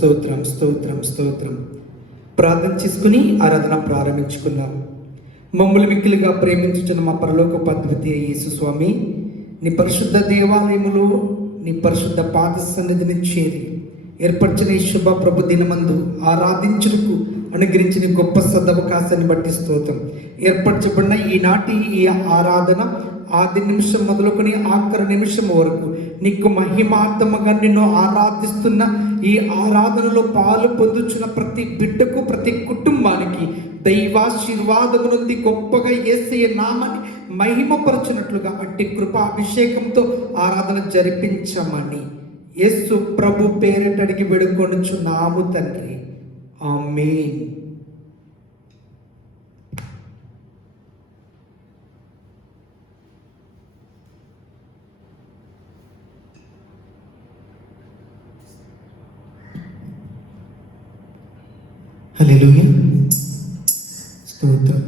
స్తోత్రం స్తోత్రం స్తోత్రం. ప్రార్థన చేసుకుని ఆరాధన ప్రారంభించుకున్నాం. మమ్మల్ని మిక్కిలిగా ప్రేమించుచున్న మా పరలోక అద్వితీయ యేసు స్వామి, నీ పరిశుద్ధ దేవాలయములో నీ పరిశుద్ధ పాద సన్నిధిని చేరి ఏర్పరిచిన ఈ శుభ ప్రభు దినమందు ఆరాధించుటకు అనుగ్రహించిన గొప్ప సదవకాశాన్ని బట్టి స్తోత్రం. ఏర్పరచబడిన ఈనాటి ఈ ఆరాధన ఆది నిమిషం మొదలుకొని ఆఖరి నిమిషం వరకు నీకు మహిమార్థముగా నిన్ను ఆరాధిస్తున్న ఈ ఆరాధనలో పాలు పొందుచున్న ప్రతి బిడ్డకు, ప్రతి కుటుంబానికి దైవాశీర్వాదము నుండి గొప్పగా యేసయ్య నామాన్ని మహిమపరచునట్లుగా అట్టి కృపా అభిషేకంతో ఆరాధన జరిపించమని యేసు ప్రభు పేరిట అడిగి వేడుకొనుచున్నాము తండ్రి. ఆమేన్. హల్లెలూయా. స్తోత్రం.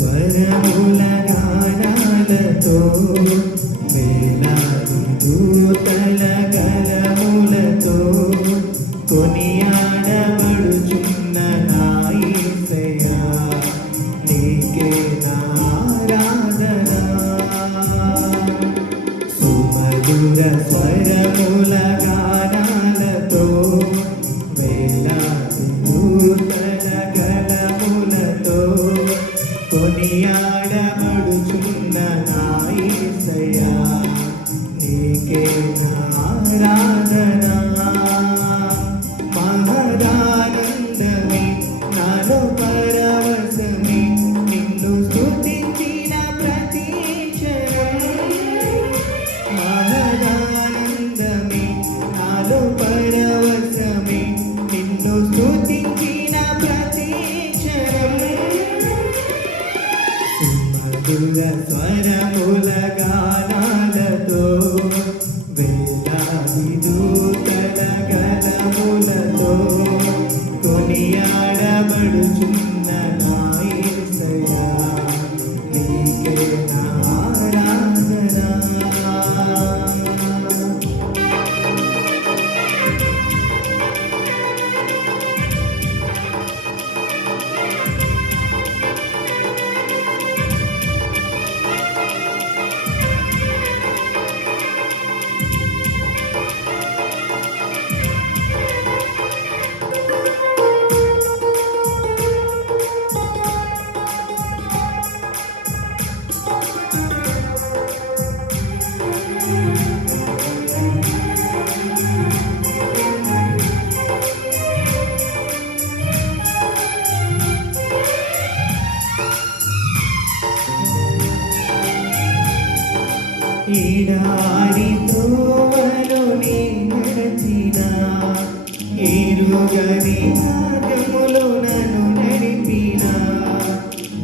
స్వరముల గానాలతో వేలాది దూతల గలములతో కొనియాడబడుచున్న నా యేసయ్యా, నీకే నా ఆరాధన. సుమధుర స్వరముల గానాలతో వేలాది దూతల గలములతో కొనియాడబడుచున్న నా యేసయ్యా, నీకే నా ఆరాధన. మహదానందమే నాలో పరవశమే, నిన్ను స్తుతించిన ప్రతి క్షణం. మహదానందమే నాలో పరవశమే, నిన్ను స్తుతించిన ప్రతి క్షణం. సుమధుర స్వరముల గానాలతో వేలాది దూతల గలములతో కొనియాడబడుచున్న నా యేసయ్యా, నీకే నా ఆరాధన. ఈడారి త్రోవలో నీ నడచిన, ఎరుగని మార్గములో నన్ను నడిపిన,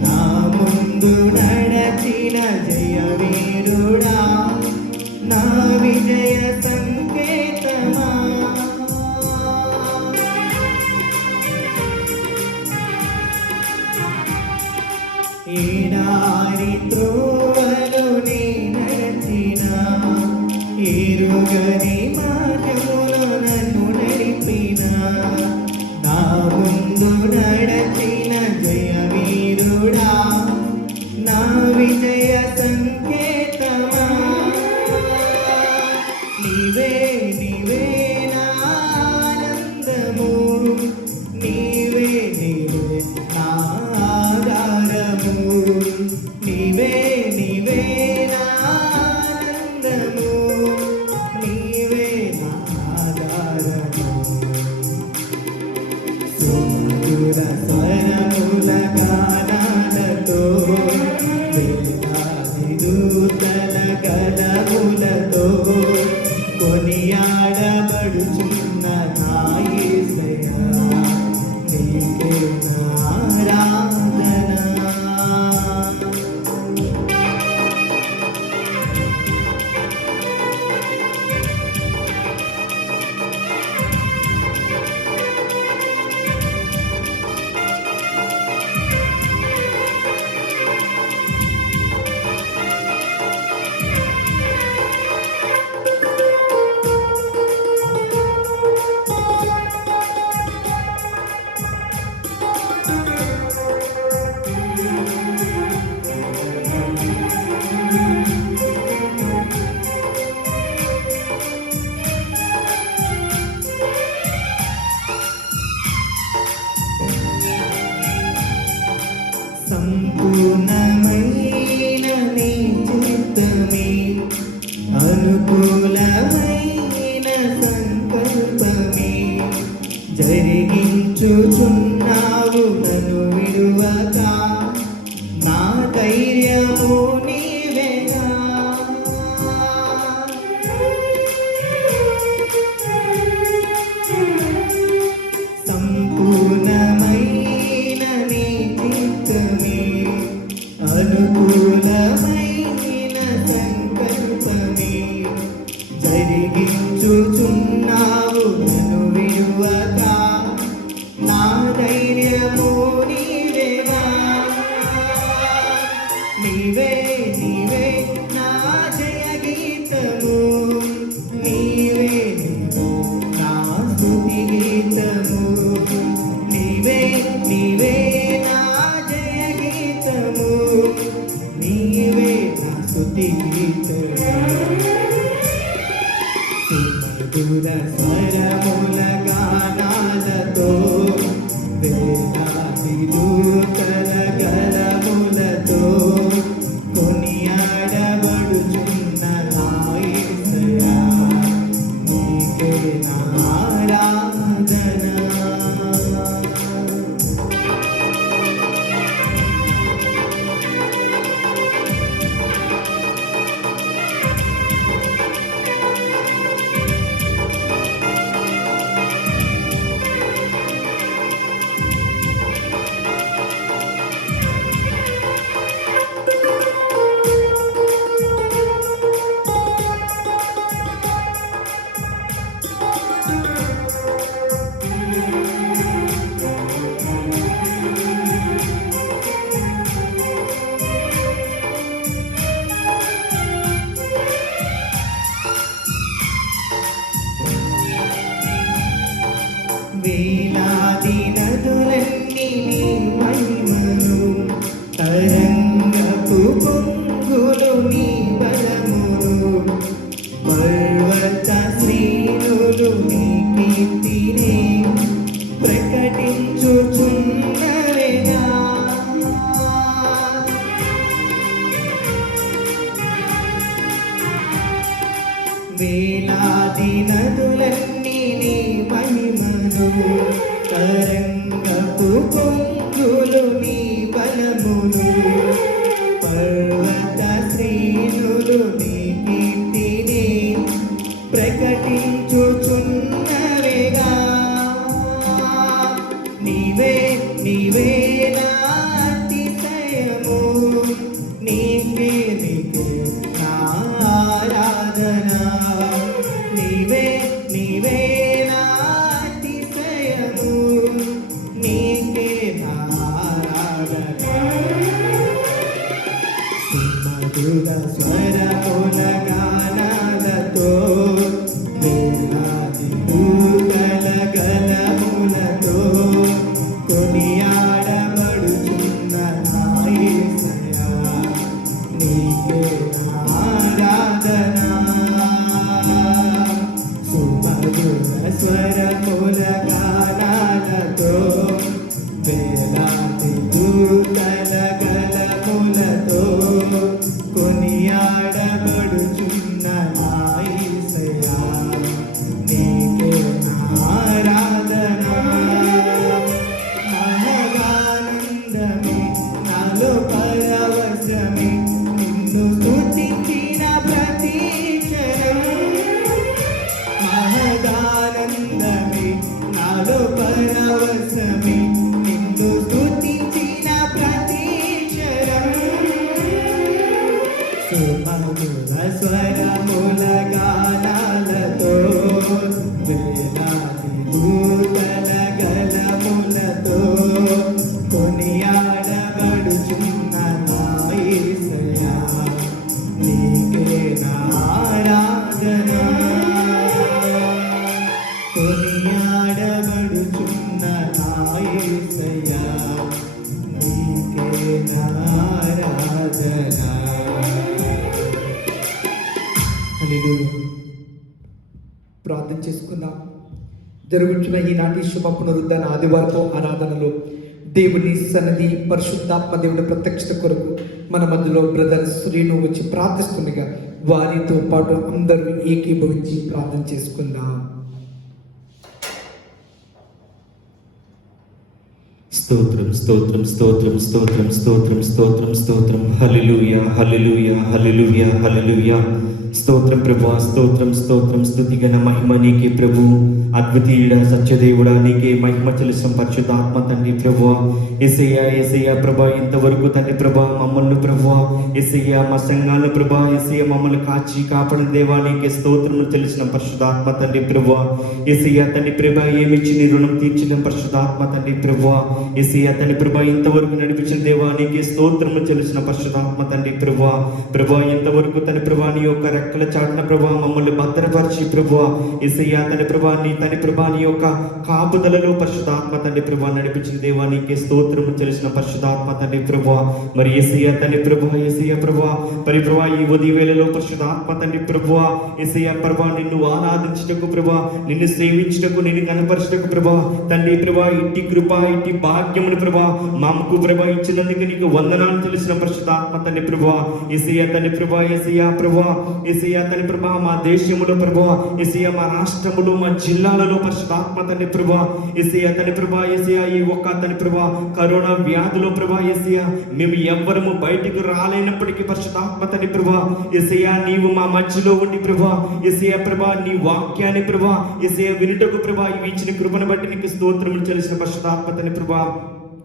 నా ముందు నడచిన జయవీరుడా, నా విజయ సంకేతమా. ఈడారి త్రోవలో నీ నడచిన, ఎరుగని మార్గములో నన్ను నడిపిన, నా ముందు నడచిన జయవీరుడా, నా విజయ సంకేతమా. నీవే నీవే నా ఆనందము, నీవే నీవే నా ఆధారము, నీవే నీవే నా ఆనందము, నీవే నా ఆధారము. బడుచున్న నా యేసయ్యా నీకే నా ఆరాధన. సంపూర్ణమైన నీ చిత్తమే అనుకూలమైన సంకల్పమే జరిగించుచున్నావు నన్ను విడువక నా ధైర్యము నీవేగా. సంపూర్ణమైన నీ చిత్తమే అనుకూలమైన సంకల్పమే జరిగించుచున్నావు నన్ను విడువక నా ధైర్యము నీవేగా. నీవే నీవే నా జయ గీతము నీవే నా స్తుతి గీతము నీవే నీవే నా జయ గీతము నీవే నా స్తుతి గీతము. సుమధుర స్వరముల గానాలతో వేలాది దూతల గలములతో కొనియాడబడుచున్న నా యేసయ్యా నీకే నా ఆరాధన. వేలాది నదులన్నీ నీ మహిమను తరంగపు పొంగులు నీ బలమును పర్వత శ్రేణులు నీ కీర్తిని ప్రకటించుచున్నవేగా. వేలాది నదులన్నీ నీ మహిమను తరంగపు పొంగులు నీ బలమును పర్వత శ్రేణులు నీ కీర్తిని ప్రకటించుచున్నవేగా. నీవే నీవే నా అతిశయము నీకే నీకే నా ఆరాధన. నీవే నీవే నా అతిశయము నీకే నా కొనియాడబడుచున్న నా యేసయ్యా నీకే నా ఆరాధన. హల్లెలూయా. ప్రార్థన చేసుకుందాం. జరుగుతున్న ఈనాటి శుభ పునరుద్ధరణ ఆదివారపు ఆరాధనలో దేవుని సన్నిధి పరిశుద్ధాత్మ దేవుని ప్రత్యక్షత కొరకు మన మధ్యలో బ్రదర్ శ్రీను వచ్చి ప్రార్థిస్తుండగా వారితో పాటు అందరూ ఏకీభవించి ప్రార్థన చేసుకుందాం. స్తోత్రం స్తోత్రం స్తోత్రం స్తోత్రం స్తోత్రం స్తోత్రం స్తోత్రం. హల్లెలూయా హల్లెలూయా హల్లెలూయా హల్లెలూయా. స్తోత్రం ప్రభువా, స్తోత్రం స్తోత్రం. స్తుతిగణ మహిమ నీకే ప్రభు. అద్వితీయుడ సత్యదేవుడా నీకే మహిమ చెల్లిస్తాం పరిశుద్ధాత్మ తండ్రి ప్రభువా. యేసయ్యా యేసయ్యా ప్రభా, ఇంతవరకు తండ్రి ప్రభా మమ్మల్ని ప్రభువా యేసయ్యా మా సంఘాలను ప్రభా యేసయ్యా మమ్మల్ని కాచి కాపాడిన దేవా నీకే స్తోత్రములు చెల్లిసిన పరిశుద్ధాత్మ తండ్రి ప్రభువా. యేసయ్యా తండ్రి ప్రభా ఏమిచ్చి నీ రుణం తీర్చిన పరిశుద్ధాత్మ తండ్రి ప్రభువా. యేసయ్యా తండ్రి ప్రభా ఇంతవరకు నడిపించిన దేవా నీకే స్తోత్రములు చెల్లిసిన పరిశుద్ధాత్మ తండ్రి ప్రభువా. ప్రభువా ఇంతవరకు తండ్రి ప్రభా నీ యొక్క రెక్కల చాటున ప్రభా మమ్మల్ని భద్రపరిచి ప్రభువా యేసయ్యా తండ్రి ప్రభా తండ్రి ప్రభా నీ యొక్క కాపుదలలో పరిశుద్ధాత్మ తండ్రి ప్రభా నడిపించిన దేవా నీకే స్తోత్రము చెల్లిసిన పరిశుద్ధాత్మ తండ్రి ప్రభా. మరి యేసయ్యా తండ్రి ప్రభా యేసయ్యా ప్రభా ప్రభా ఈ ఉదయ వేళలో పరిశుద్ధాత్మ తండ్రి ప్రభా యేసయ్యా ప్రభా నిన్ను ఆరాధించుటకు ప్రభా నిన్ను సేవించుటకు నిన్ను కనపరచుటకు ప్రభా తండ్రి ప్రభా ఇంటి కృప ఇంటి భాగ్యమును ప్రభా మాకు ప్రభా ఇచ్చినందుకు నీకు వందనాలు తెలిసిన పరిశుద్ధాత్మ తండ్రి ప్రభా. యేసయ్యా తండ్రి ప్రభా యేసయ్యా ప్రభా యేసయ్యా తండ్రి ప్రభా మా దేశములో ప్రభా యేసయ్యా మా రాష్ట్రములో మా జిల్లాలలో పరిశుద్ధాత్మ తండ్రి ప్రభా యేసయ్యా తండ్రి ప్రభా యేసయ్యా ఈ ఒక్క తండ్రి ప్రభా కరోనా వ్యాధిలో ప్రభా యేసయ్యా మేము ఎవ్వరము బయటకు రాలేనప్పటికీ పరిశుద్ధాత్మ తండ్రి ప్రభా యేసయ్యా నీవు మా మధ్యలో ఉండి ప్రభా యేసయ్యా ప్రభా నీ వాక్యాన్ని ప్రభా యేసయ్యా వినుటకు ప్రభా ఇవి ఇచ్చిన కృపను బట్టి నీకు స్తోత్రములు చెల్లిసిన పరిశుద్ధాత్మ తండ్రి ప్రభా.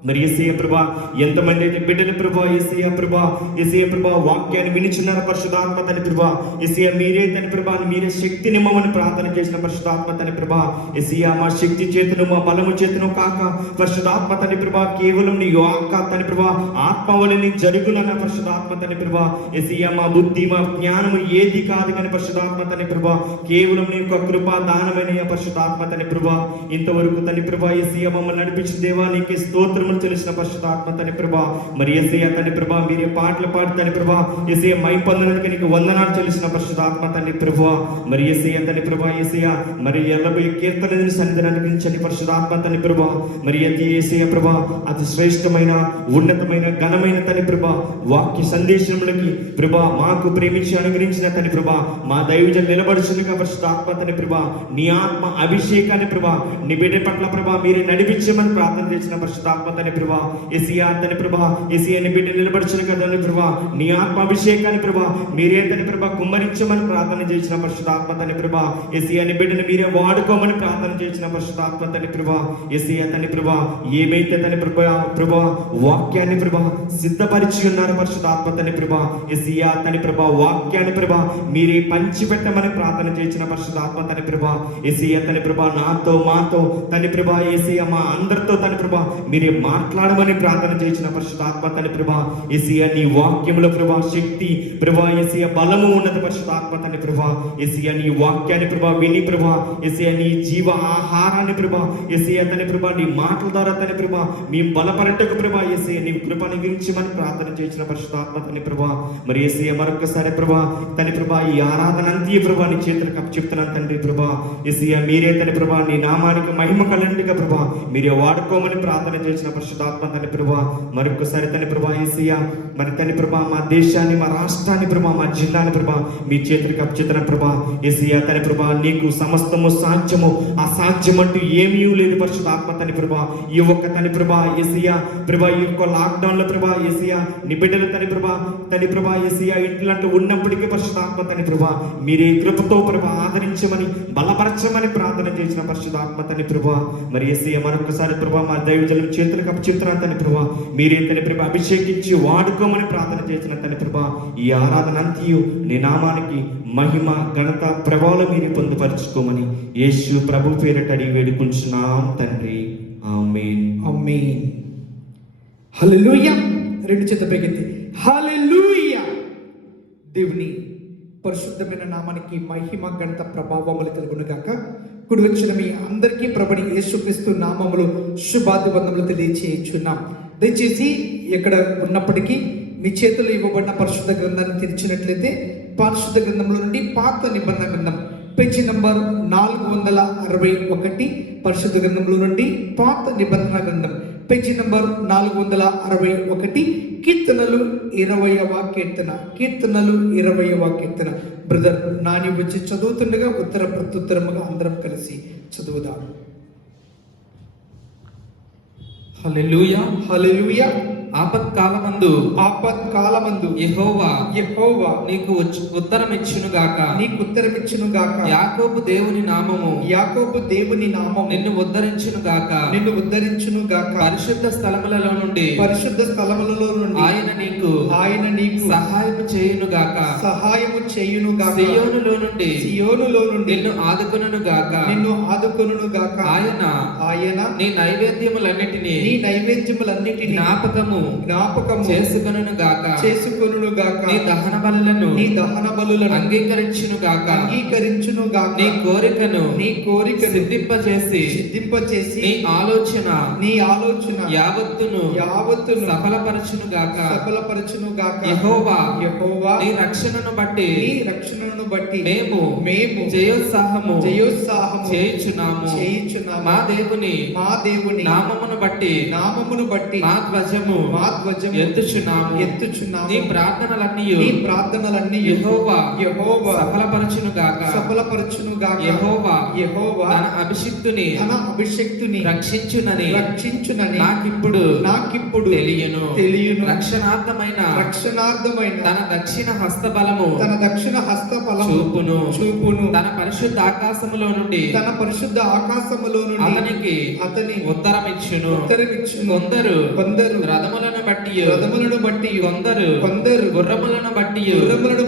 మరి యేసయ్య ప్రభా ఎంతమంది అయితే బిడ్డలు ప్రభా యేసయ్య ప్రభా వాక్యాన్ని వినిచున్నారు పరిశుద్ధాత్మ తండ్రి ప్రభా యేసయ్య మీరే తండ్రి ప్రభా మీరే శక్తి నిమ్మమని ప్రార్థన చేసిన పరిశుద్ధాత్మ తండ్రి ప్రభా యేసయ్య మా శక్తి చేతును మా బలము చేతును కాక పరిశుద్ధాత్మ తండ్రి ప్రభా కేవలం నీ వాక్క తండ్రి ప్రభా ఆత్మ వలె జరుగునన్న పరిశుద్ధాత్మ తండ్రి ప్రభా యేసయ్య మా బుద్ధి మా జ్ఞానము ఏది కాదు కానీ పరిశుద్ధాత్మ తండ్రి ప్రభా కేవలం నీ యొక్క కృపా దానమైన పరిశుద్ధాత్మ తండ్రి ప్రభా. ఇంతవరకు తండ్రి ప్రభా యేసయ్య మమ్మల్ని నడిపించిన దేవా నీకే స్తోత్రం తెలిసిన పరిశుద్ధాత్మ తండ్రి ప్రభా. మరి యేసయ్యా తండ్రి ప్రభా మీరే పాటలు పాడి తండ్రి ప్రభా యేసయ్యా మై పొందడానికి నీకు వందనాలు చెల్లిసిన పరిశుద్ధాత్మ తండ్రి ప్రభా. మరి యేసయ్యా తండ్రి ప్రభా యేసయ్యా మరి 80 కీర్తనలను సన్నిధిని అనుగ్రహించండి పరిశుద్ధాత్మ తండ్రి ప్రభా. మరి యేసయ్యా ప్రభా అతి శ్రేష్టమైన ఉన్నతమైన ఘనమైన తండ్రి ప్రభా వాక్య సందేశములకి ప్రభా మాకు ప్రేమించి అనుగ్రహించిన తండ్రి ప్రభా మా దైవజనం నిలబడుచుండగా పరిశుద్ధాత్మ తండ్రి ప్రభా నీ ఆత్మ అభిషేకాన్ని ప్రభా నీ బిడ్డ పట్ల ప్రభా మీరే నడిపించమని ప్రార్థన చేసిన పరిశుద్ధాత్మ తండ్రి ప్రభా. యేసయ్యా తండ్రి ప్రభా యేసయ్యా నీ బిడ్డ నిలబడుచున్న కదా ప్రభా నీ ఆత్మ అభిషేకాన్ని ప్రభా మీరే తండ్రి ప్రభా కుమ్మరించమని ప్రార్థన చేసిన పరిశుద్ధాత్మ తండ్రి ప్రభా. యేసయ్యా నీ బిడ్డను మీరే వాడుకోమని ప్రార్థన చేసిన పరిశుద్ధాత్మ తండ్రి ప్రభా. యేసయ్యా తండ్రి ప్రభా ఏమైతే తండ్రి ప్రభా వాక్యాన్ని ప్రభా సిద్ధపరిచి ఉన్నారు పరిశుద్ధాత్మ తండ్రి ప్రభా. యేసయ్యా తండ్రి ప్రభా వాక్యాన్ని ప్రభా మీరే పంచిపెట్టమని ప్రార్థన చేసిన పరిశుద్ధాత్మ తండ్రి ప్రభా. యేసయ్యా తండ్రి ప్రభా నాతో మాతో తండ్రి ప్రభా యేసయ్యా మా అందరితో తండ్రి ప్రభా మీరే మాట్లాడమని ప్రార్థన చేసిన పరిశుద్ధాత్మ తండ్రి ప్రభా. యేసయ్యా నీ వాక్యములో ప్రభా శక్తి ప్రభా యేసయ్యా బలము ఉన్నత పరిశుద్ధాత్మ తండ్రి ప్రభా. యేసయ్యా నీ వాక్యాన్ని ప్రభా విని ప్రభా యేసయ్యా నీ జీవ ఆహారాన్ని ప్రభా యేసయ్యా తండ్రి ప్రభా నీ మాటల ద్వారా తండ్రి ప్రభా మీ బలపరటకు ప్రభా యేసయ్యా నీ కృపను గురించి మనం ప్రార్థన చేసిన పరిశుద్ధాత్మ తండ్రి ప్రభా. మరి యేసయ్యా మరొకసారి ప్రభా తండ్రి ప్రభా ఈ ఆరాధన అంతే ప్రభా నీ చేతులకు అప్పచెప్తున్నాను తండ్రి ప్రభా. యేసయ్యా మీరే తండ్రి ప్రభా నీ నామానికి మహిమ కలండిగా ప్రభా మీరే వాడుకోమని ప్రార్థన చేసిన పరిశుద్ధాత్మ తండ్రి ప్రభా. మరొకసారి తండ్రి ప్రభా యేసయ్యా మరి తండ్రి ప్రభా మా దేశాన్ని మా రాష్ట్రాన్ని ప్రభా మా జిల్లాని ప్రభా మీ చేతులకు అప్పచెప్తున్నాను ప్రభా. యేసయ్యా తండ్రి ప్రభా నీకు సమస్తము సాధ్యము అసాధ్యం అంటూ ఏమీ లేదు పరిశుద్ధాత్మ తండ్రి ప్రభా. ఈ ఒక్క తండ్రి ప్రభా యేసయ్యా ప్రభా ఈ యొక్క లాక్డౌన్ లో ప్రభా యేసయ్యా నీ బిడ్డలు తండ్రి ప్రభా యేసయ్యా ఇంట్లో ఉన్నప్పటికీ పరిశుద్ధాత్మ తండ్రి ప్రభా మీరే కృపతో ప్రభా ఆదరించమని బలపరచమని ప్రార్థన చేసిన పరిశుద్ధాత్మ తండ్రి ప్రభా. మరి యేసయ్యా మరొకసారి ప్రభా మా దైవజనం చేతులకు అప్పచెప్తున్నాను తండ్రి ప్రభా మీరే తండ్రి ప్రభా అభిషేకించి వాడుకోమని ప్రార్థన చేసిన తండ్రి ప్రభా. ఈ ఆరాధన అంతయు నీ నామానికి మహిమ ఘనత ప్రభావం మీరే పొందుపరచుకోమని యేసు ప్రభు పేరిట అడిగి వేడుకుంటున్నాం తండ్రి. ఆమేన్ ఆమేన్. హల్లెలూయా. రెండు చేతుల పైకెత్తి హల్లెలూయా. దేవుని పరిశుద్ధమైన నామానికి మహిమ ఘనత ప్రభావములు కలుగును గాక. కుడి వచ్చిన మీ అందరికీ ప్రభుని యేసుక్రీస్తు నామములో శుభాభివందనములు తెలియచేయుచున్నాం. దయచేసి ఎక్కడ ఉన్నప్పటికీ మీ చేతులు ఇవ్వబడిన పరిశుద్ధ గ్రంథాన్ని తెరిచినట్లయితే పరిశుద్ధ గ్రంథంలో నుండి పాత నిబంధన గ్రంథం పేజీ నంబర్ 461, పరిశుద్ధ గ్రంథంలో నుండి పాత నిబంధన గ్రంథం పేజీ నంబర్ 461, కీర్తనలు 20వ కీర్తన. బ్రదర్ నాని వచ్చి చదువుతుండగా ఉత్తర ప్రత్యుత్తరముగా అందరం కలిసి చదువుదాం. హల్లెలూయా. హల్లెలూయా. ఆపత్కాలమందు యెహోవా నీకు ఉత్తరమిచ్చును గాక. యాకోబు దేవుని నామము నిన్ను ఉద్ధరించును గాక. పరిశుద్ధ స్థలములలో నుండి ఆయన నీకు సహాయము చేయును గాక. సియోనులో నుండి నిన్ను ఆదుకొనును గాక. ఆయన నీ నైవేద్యములన్నిటినీ జ్ఞాపకము చేసుకొనును గాక. నీ దహన బలులను అంగీకరించును గాక. నీ కోరికను సిద్ధింపచేసి నీ ఆలోచన యావత్తును సఫలపరచును గాక. యెహోవా నీ రక్షణను బట్టి మేము జయోత్సాహము చేయుచున్నాము. మా దేవుని నామమును బట్టి మా ధ్వజము ఎత్తుచున్నాము. నీ ప్రార్థనలన్నీ యెహోవా సఫలపరచును గాక. యెహోవా తన అభిషిక్తుని రక్షించునని నాకిప్పుడు తెలియను. రక్షణార్థమైన తన దక్షిణ హస్తబలము చూపును. తన పరిశుద్ధ ఆకాశములో నుండి అతని ఉత్తరమిచ్చును. కొందరు రథములను బట్టి కొందరు గుర్రములను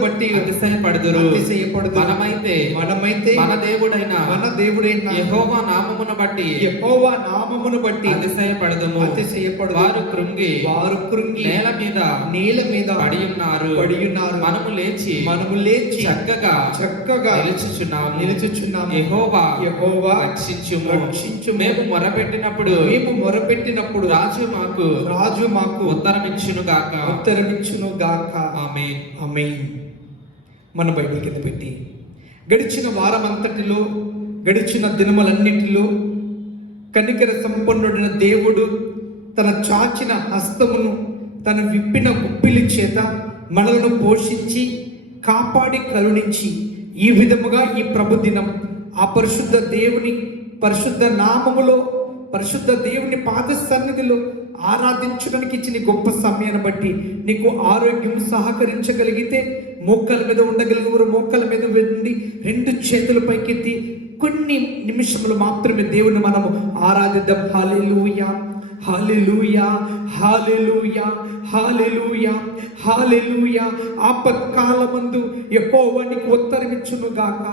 బట్టి అతిశయపడుదురు. మనమైతే మన దేవుడైన యెహోవా నామమును బట్టి అతిశయపడదుము. వారు కృంగి నేల మీద పడి ఉన్నారు. మనము లేచి చక్కగా నిలుచుచున్నాము. యెహోవా రక్షించుము. మేము మొరపెట్టినప్పుడు రాజు మాకు ఉత్తరమిచ్చును గాక. ఆమేన్. మన బైబిల్ కింద పెట్టి గడిచిన వారమంతటిలో, గడిచిన దినములన్నిటిలో కనికర సంపన్నుడైన దేవుడు తన చాచిన హస్తమును, తన విప్పిన గుప్పిలి చేత మనలను పోషించి కాపాడి కరుణించి ఈ విధముగా ఈ ప్రభు దినం ఆ పరిశుద్ధ దేవుని పరిశుద్ధ నామములో, పరిశుద్ధ దేవుని పాద సన్నిధిలో ఆరాధించడానికి ఇచ్చిన గొప్ప సమయాన్ని బట్టి నీకు ఆరోగ్యం సహకరించగలిగితే మోకాల మీద ఉండగలిగిన మోకాల మీద ఉండి 2 చేతుల పైకెత్తి కొన్ని నిమిషములు మాత్రమే దేవుని మనము ఆరాధిద్దాం. హల్లెలూయా, హల్లెలూయా, హల్లెలూయా, హల్లెలూయా, హల్లెలూయా. ఆపత్కాలమందు యెహోవా నీకు ఉత్తరమిచ్చును గాక.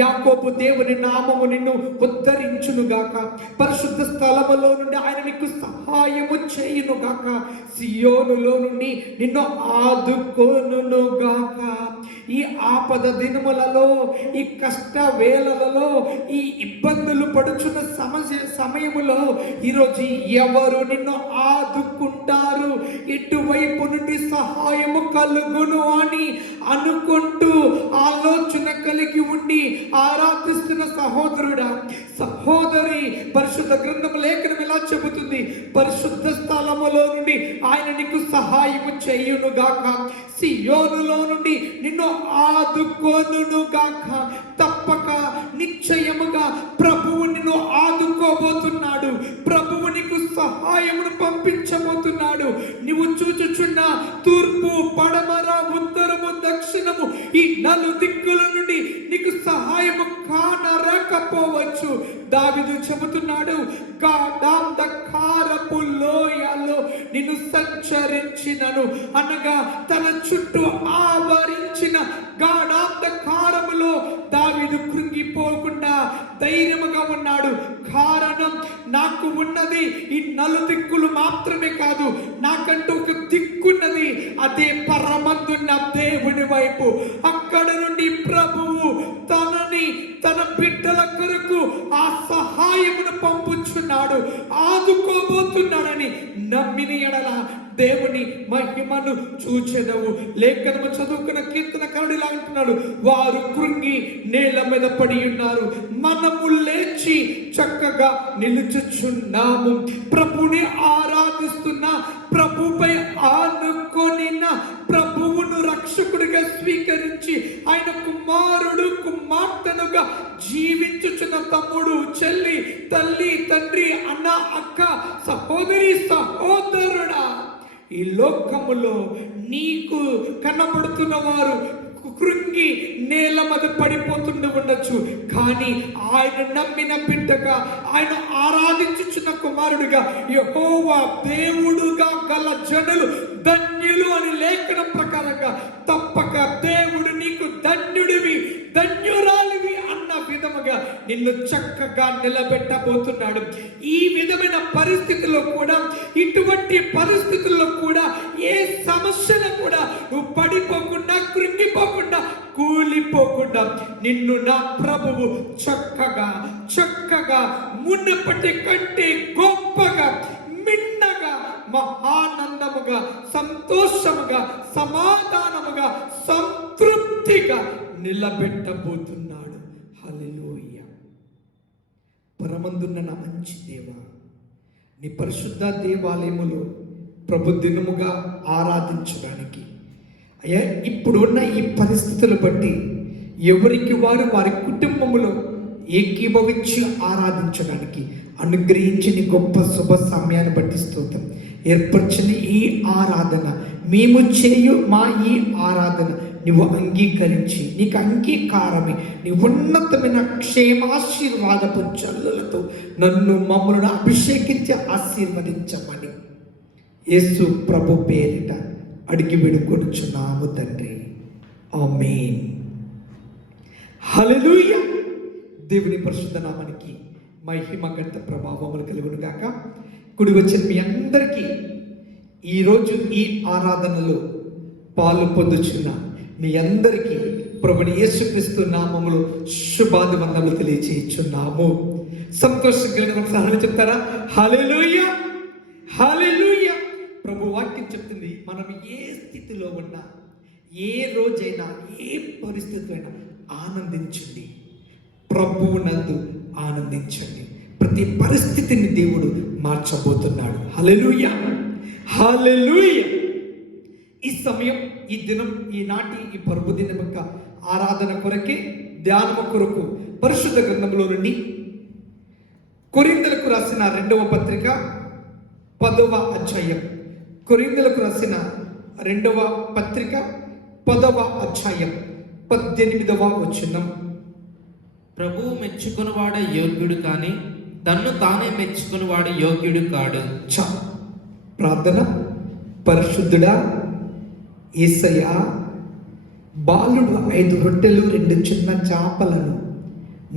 యాకోబు దేవుని నామము నిన్ను ఉద్ధరించును గాక. పరిశుద్ధ స్థలములో నుండి ఆయన నీకు సహాయము చేయును గాక. సియోనులో నుండి నిన్ను ఆదుకొనును గాక. ఈ ఆపద దినములలో, ఈ కష్ట వేళలలో, ఈ ఇబ్బందులు పడుచున్న సమయములో ఈరోజు ఎవరు నిన్ను ఆదుకుంటారు, ఇటువైపు నుండి సహాయము కలుగును అని అనుకుంటూ ఆలోచన కలిగి ఉండి ఆరాధిస్తున్న సహోదరుడా, సహోదరి, పరిశుద్ధ గ్రంథం లేఖనం ఎలా చెబుతుంది? పరిశుద్ధ స్థలములో నుండి ఆయన నీకు సహాయము చేయును గాక. సియోనులో నుండి నిన్ను ఆదుకొనును గాక. తప్పక నిశ్చయముగా ప్రభువు నిన్ను ఆదుకోబోతున్నాడు. ప్రభువు నీకు సహాయమును పంపించబోతున్నాడు. నీవు చూచుచున్న తూర్పు, పడమర, ఉత్తరము, దక్షిణము ఈ 4 దిక్కుల నుండి నీకు సహాయము కానరాకపోవచ్చు. దావీదు చెబుతున్నాడు, గాఢాంధకారపు లోయలో నిన్ను సంచరించినను అనగా తన చుట్టూ ఆవరించిన గాఢాంధకారములో దావీదు కృంగిపోకుండా ధైర్యముగా ఉన్నాడు. కారణం, నాకు ఉన్నది ఈ 4 దిక్కులు మాత్రమే కాదు, నాకంటూ ఒక దిక్కున్నది. అదే పరమందున్న దేవుని వైపు. అక్కడ నుండి ప్రభువు తనని తన బిడ్డల కొరకు ఆ సహాయమును పంపుచున్నాడు, ఆదుకోబోతున్నాడని నమ్మిన ఎడల దేవుని మహిమను చూచెదవు. లేఖనము చదువుకున్న కీర్తనకారుడు ఇలా అంటున్నాడు, వారు కృంగి నేల మీద పడి ఉన్నారు, మనము లేచి చక్కగా నిలుచుచున్నాము. ప్రభుని ఆరాధిస్తున్న, ప్రభుపై ఆనుకొనిన, ప్రభువును రక్షకుడిగా స్వీకరించి ఆయన కుమార్తెనుగా జీవించుచున్న తమ్ముడు, చెల్లి, తల్లి, తండ్రి, అన్న, అక్క, సహోదరి, సహోదరుడా, ఈ లోకములో నీకు కనబడుతున్న వారు కృంగి నేల మీద పడిపోతుండి ఉండొచ్చు, కానీ ఆయన నమ్మిన బిడ్డగా, ఆయన ఆరాధించుచున్న కుమారుడిగా, యెహోవా దేవుడుగా గల జనులు ధన్యులు అని లేఖనం ప్రకారంగా తప్పక దేవుడు నీకు ధన్యుడివి, ధన్యురాలివి అన్న విధముగా నిన్ను చక్కగా నిలబెట్టబోతున్నాడు. ఈ విధమైన పరిస్థితుల్లో కూడా, ఇటువంటి పరిస్థితుల్లో కూడా, ఏ సమస్యను కూడా నువ్వు పడిపోకుండా, కృంగిపోకుండా, కూలిపోకుండా నిన్ను నా ప్రభువు చక్కగా చక్కగా మునుపటి కంటే గొప్పగా, మిన్నగా, మహానందముగా, సంతోషముగా, సమాధానముగా, సంతృప్తిగా నిలబెట్టబోతున్నాడు. హల్లెలూయా. పరమందున్న నా మంచి దేవా, నీ పరిశుద్ధ దేవాలయములో ప్రభు దినముగా ఆరాధించడానికి, అయ్యా ఇప్పుడున్న ఈ పరిస్థితులు బట్టి ఎవరికి వారు వారి కుటుంబములో ఏకీభవించి ఆరాధించడానికి అనుగ్రహించిన గొప్ప శుభ సమయాన్ని బట్టి స్తోత్రం. ఏర్పరిచిన ఈ ఆరాధన, మేము చేయు మా ఈ ఆరాధన నువ్వు అంగీకరించి, నీకు అంగీకారమే నీ ఉన్నతమైన క్షేమాశీర్వాదపు చల్లులతో నన్ను, మమ్మల్ని అభిషేకించి ఆశీర్వదించమని యేసు ప్రభు పేరిట అడిగి వేడుకొనుచున్నాము తండ్రి. ఆమేన్. హల్లెలూయా. దేవుని పరిశుద్ధ నామానికి మహిమ గంట ప్రభావములు కలుగును గాక. కుడి వచ్చిన మీ అందరికీ ఈరోజు ఈ ఆరాధనలో పాలు పొందుచున్న మీ అందరికీ ప్రభుని యేసుక్రీస్తు నామములో శుభాభివందనలు తెలియజేయుచున్నాము. సంతోషం కలిగిన సహాయం చెప్తారా? హల్లెలూయా, హల్లెలూయా. ప్రభు వాక్యం చెప్తుంది, మనం ఏ స్థితిలో ఉన్నా, ఏ రోజైనా, ఏ పరిస్థితి అయినా ఆనందించండి, ప్రభువునందు ఆనందించండి. ప్రతి పరిస్థితిని దేవుడు మార్చబోతున్నాడు. హల్లెలూయా, హల్లెలూయా. ఈ సమయం, ఈ దినం, ఈనాటి ఈ పరుపు దినం యొక్క ఆరాధన కొరకే, ధ్యానము కొరకు పరిశుద్ధ గ్రంథంలో నుండి కొరింథీయులకు రాసిన 2వ పత్రిక 10వ అధ్యాయం, కొరింథీయులకు రాసిన 2వ పత్రిక 10వ అధ్యాయం 18వ వచనం. ప్రభువు మెచ్చుకునివాడే యోగ్యుడు కానీ తన్ను తానే మెచ్చుకునివాడు యోగ్యుడు కాడు. ప్రార్థన. పరిశుద్ధుడా యేసయ్యా, బాలుడు 5 రొట్టెలు 2 చిన్న చేపలను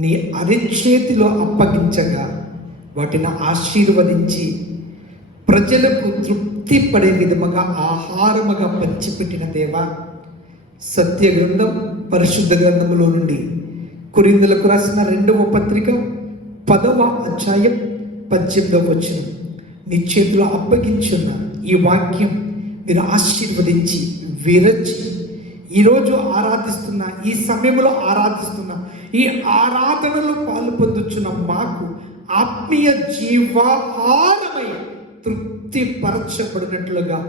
నీ అరిచేతిలో అప్పగించగా వాటిని ఆశీర్వదించి ప్రజలకు తృప్తి పడే విధముగా ఆహారముగా పంచిపెట్టిన దేవా, సత్య గ్రంథం పరిశుద్ధ గ్రంథములో నుండి కొరింథీయులకు రాసిన 2వ పత్రిక 10వ అధ్యాయం 18వ వచనం, నీ చేతిలో అప్పగించున్న ఈ వాక్యం మీరు ఆశీర్వదించి విరచి ఈరోజు ఆరాధిస్తున్న, ఈ సమయంలో ఆరాధిస్తున్న, ఈ ఆరాధనలో పాలు పొందుచున్న మాకు ఆత్మీయ జీవాహారమై తృప్తి పరచబడినట్లుగా,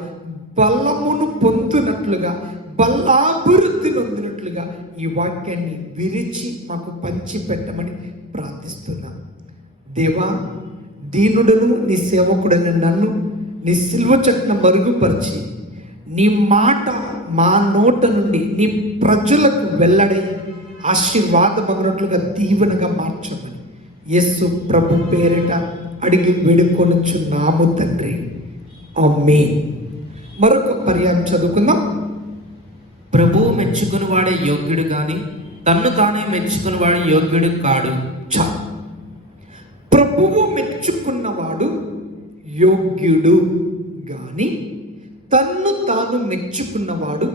బలమును పొందునట్లుగా, బలాభివృద్ధి నొందినట్లుగా ఈ వాక్యాన్ని విరిచి మాకు పంచి పెట్టమని ప్రార్థిస్తున్నాం. దేవా, దీనుడను నీ సేవకుడైన నన్ను నీ సిలువ చెట్టున మరుగుపరిచి నీ మాట మా నోట నుండి నీ ప్రజలకు వెల్లడై ఆశీర్వాదమగినట్లుగా దీవెనగా మార్చమని యేసు ప్రభు పేరిట అడిగి వేడుకొనుచున్నాము తండ్రి. ఆమేన్. మరొక పర్యాయం చదువుకుందాం. ప్రభువు మెచ్చుకునివాడే యోగ్యుడు కానీ తన్ను తానే మెచ్చుకునివాడు యోగ్యుడు కాడు. ప్రభువు మెచ్చుకున్నవాడు యోగ్యుడు గాని తన్ను తాను మెచ్చుకున్నవాడు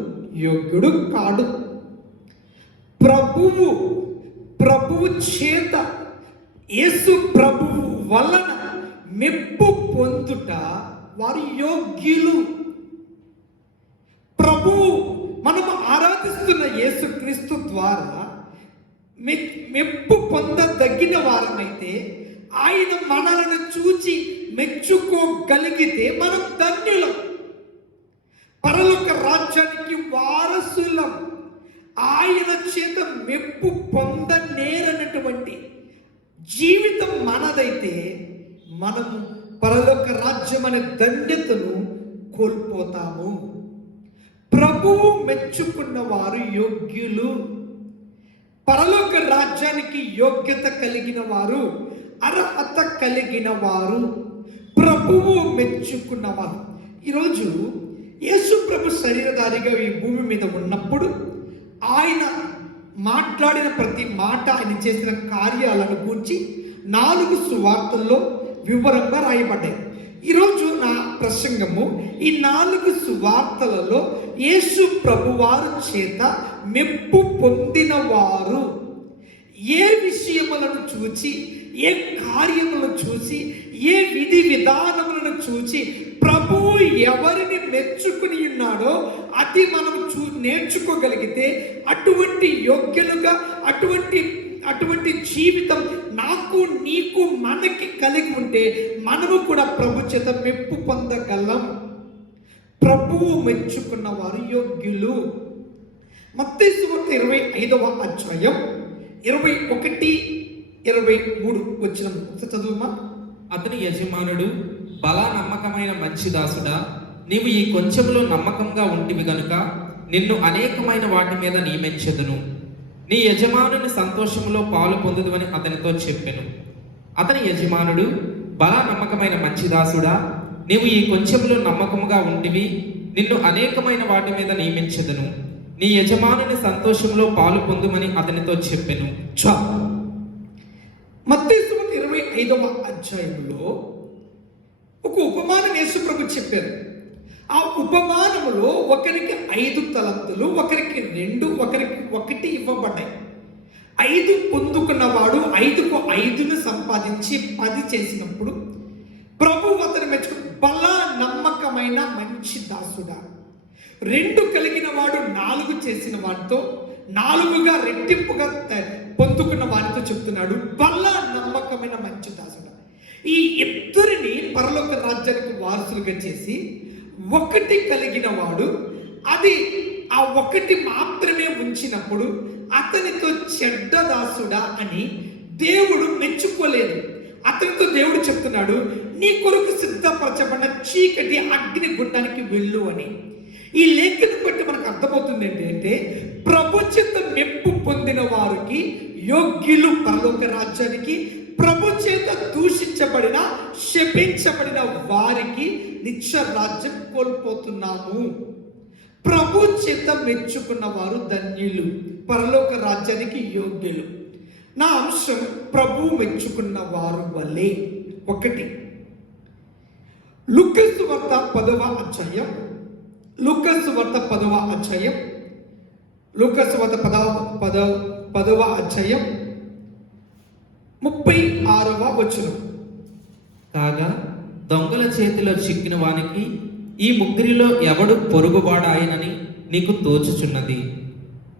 యోగ్యుడు కాడు. ప్రభువు ప్రభువు చేత, యేసు ప్రభువు వలన మెప్పు పొందుట వారు యోగ్యులు. ప్రభువు మనము ఆరాధిస్తున్న యేసుక్రీస్తు ద్వారా మెప్పు పొందదగిన వారమైతే, ఆయన మనలను చూచి మెచ్చుకోగలిగితే మనం ధన్యులం, పరలోక రాజ్యానికి వారసులం. ఆయన చేత మెప్పు పొందనేరనటువంటి జీవితం మనదైతే మనము పరలోక రాజ్యం అనే ధన్యతను కోల్పోతాము. ప్రభువు మెచ్చుకున్న వారు యోగ్యులు. పరలోక రాజ్యానికి యోగ్యత కలిగిన వారు, అర్హత కలిగిన వారు, ప్రభువు మెచ్చుకున్నవారు. ఈరోజు యేసు ప్రభు శరీరధారిగా ఈ భూమి మీద ఉన్నప్పుడు ఆయన మాట్లాడిన ప్రతి మాట, ఆయన చేసిన కార్యాలను గురించి 4 సువార్తల్లో వివరంగా రాయబడ్డాయి. ఈరోజు నా ప్రసంగము ఈ 4 సువార్తలలో యేసు ప్రభువారు చేత మెప్పు పొందిన వారు ఏ విషయములను చూచి, ఏ కార్యములను చూసి, ఏ విధి విధానములను చూచి ప్రభువు ఎవరిని మెచ్చుకుని ఉన్నాడో అది మనం నేర్చుకోగలిగితే, అటువంటి యోగ్యులుగా అటువంటి జీవితం నాకు, నీకు, మనకి కలిగి ఉంటే మనము కూడా ప్రభు చేత మెప్పు పొందగలం. ప్రభువు మెచ్చుకున్న వారు యోగ్యులు. మత్తయి సువార్త 25వ అధ్యాయం 21, 23 వచ్చిన చదువుమా. అతని యజమానుడు, బలా నమ్మకమైన మంచి దాసుడా, నీవు ఈ కొంచెంలో నమ్మకంగా ఉంటివి గనుక నిన్ను అనేకమైన వాటి మీద నియమించెదను. నీ యజమానుని సంతోషంలో పాలు పొందుదువని అతనితో చెప్పెను. అతని యజమానుడు, బలా నమ్మకమైన మంచి దాసుడా, నీవు ఈ కొంచెంలో నమ్మకముగా ఉంటివి, నిన్ను అనేకమైన వాటి మీద నియమించెదను. నీ యజమానుని సంతోషంలో పాలు పొందుమని అతనితో చెప్పెను. మత్తయి సువార్త 25వ అధ్యాయంలో ఒక ఉపమానం యేసు ప్రభు చెప్పారు. ఆ ఉపమానములో ఒకరికి 5 తలంతులు, ఒకరికి 2, ఒకరికి 1 ఇవ్వబడ్డాయి. 5 పొందుకున్నవాడు 5కు 5ను సంపాదించి 10 చేసినప్పుడు ప్రభు అతను మెచ్చుకుని, బలా నమ్మకమైన మంచి దాసుడా. 2 కలిగిన వాడు 4 చేసిన వాడితో 4గా రెట్టింపుగా పొందుకున్న వారితో చెప్తున్నాడు, బలా నమ్మకమైన మంచి దాసుడా. ఈ ఇద్దరిని పరలోక రాజ్యానికి వారసులుగా చేసి 1 కలిగిన వాడు అది ఆ 1 మాత్రమే ఉంచినప్పుడు అతనితో చెడ్డ దాసుడా అని దేవుడు మెచ్చుకోలేదు. అతనితో దేవుడు చెప్తున్నాడు, నీ కొరకు సిద్ధపరచబడిన చీకటి అగ్ని గుండానికి వెళ్ళు అని. ఈ లేఖను బట్టి మనకు అర్థమవుతుంది ఏంటంటే, ప్రభు చేత మెప్పు పొందిన వారికి యోగ్యులు పరలోక రాజ్యానికి, ప్రభు చేత దూషించబడిన, శపించబడిన వారికి నిత్య రాజ్యం కోల్పోతున్నాము. ప్రభు చేత మెచ్చుకున్న వారు ధన్యులు, పరలోక రాజ్యానికి యోగ్యులు. నా అంశం ప్రభు మెచ్చుకున్న వారు వలె. 1 లూకాసు వార్త 10వ అధ్యాయం, లూకాసు వార్త 10వ అధ్యాయం, లూకాసు వార్త 10వ అధ్యాయం 36వ వచనం. కాగా దొంగల చేతిలో చిక్కిన వానికి ఈ ముగ్గురిలో ఎవడు పొరుగుబాడాయనని నీకు తోచుచున్నది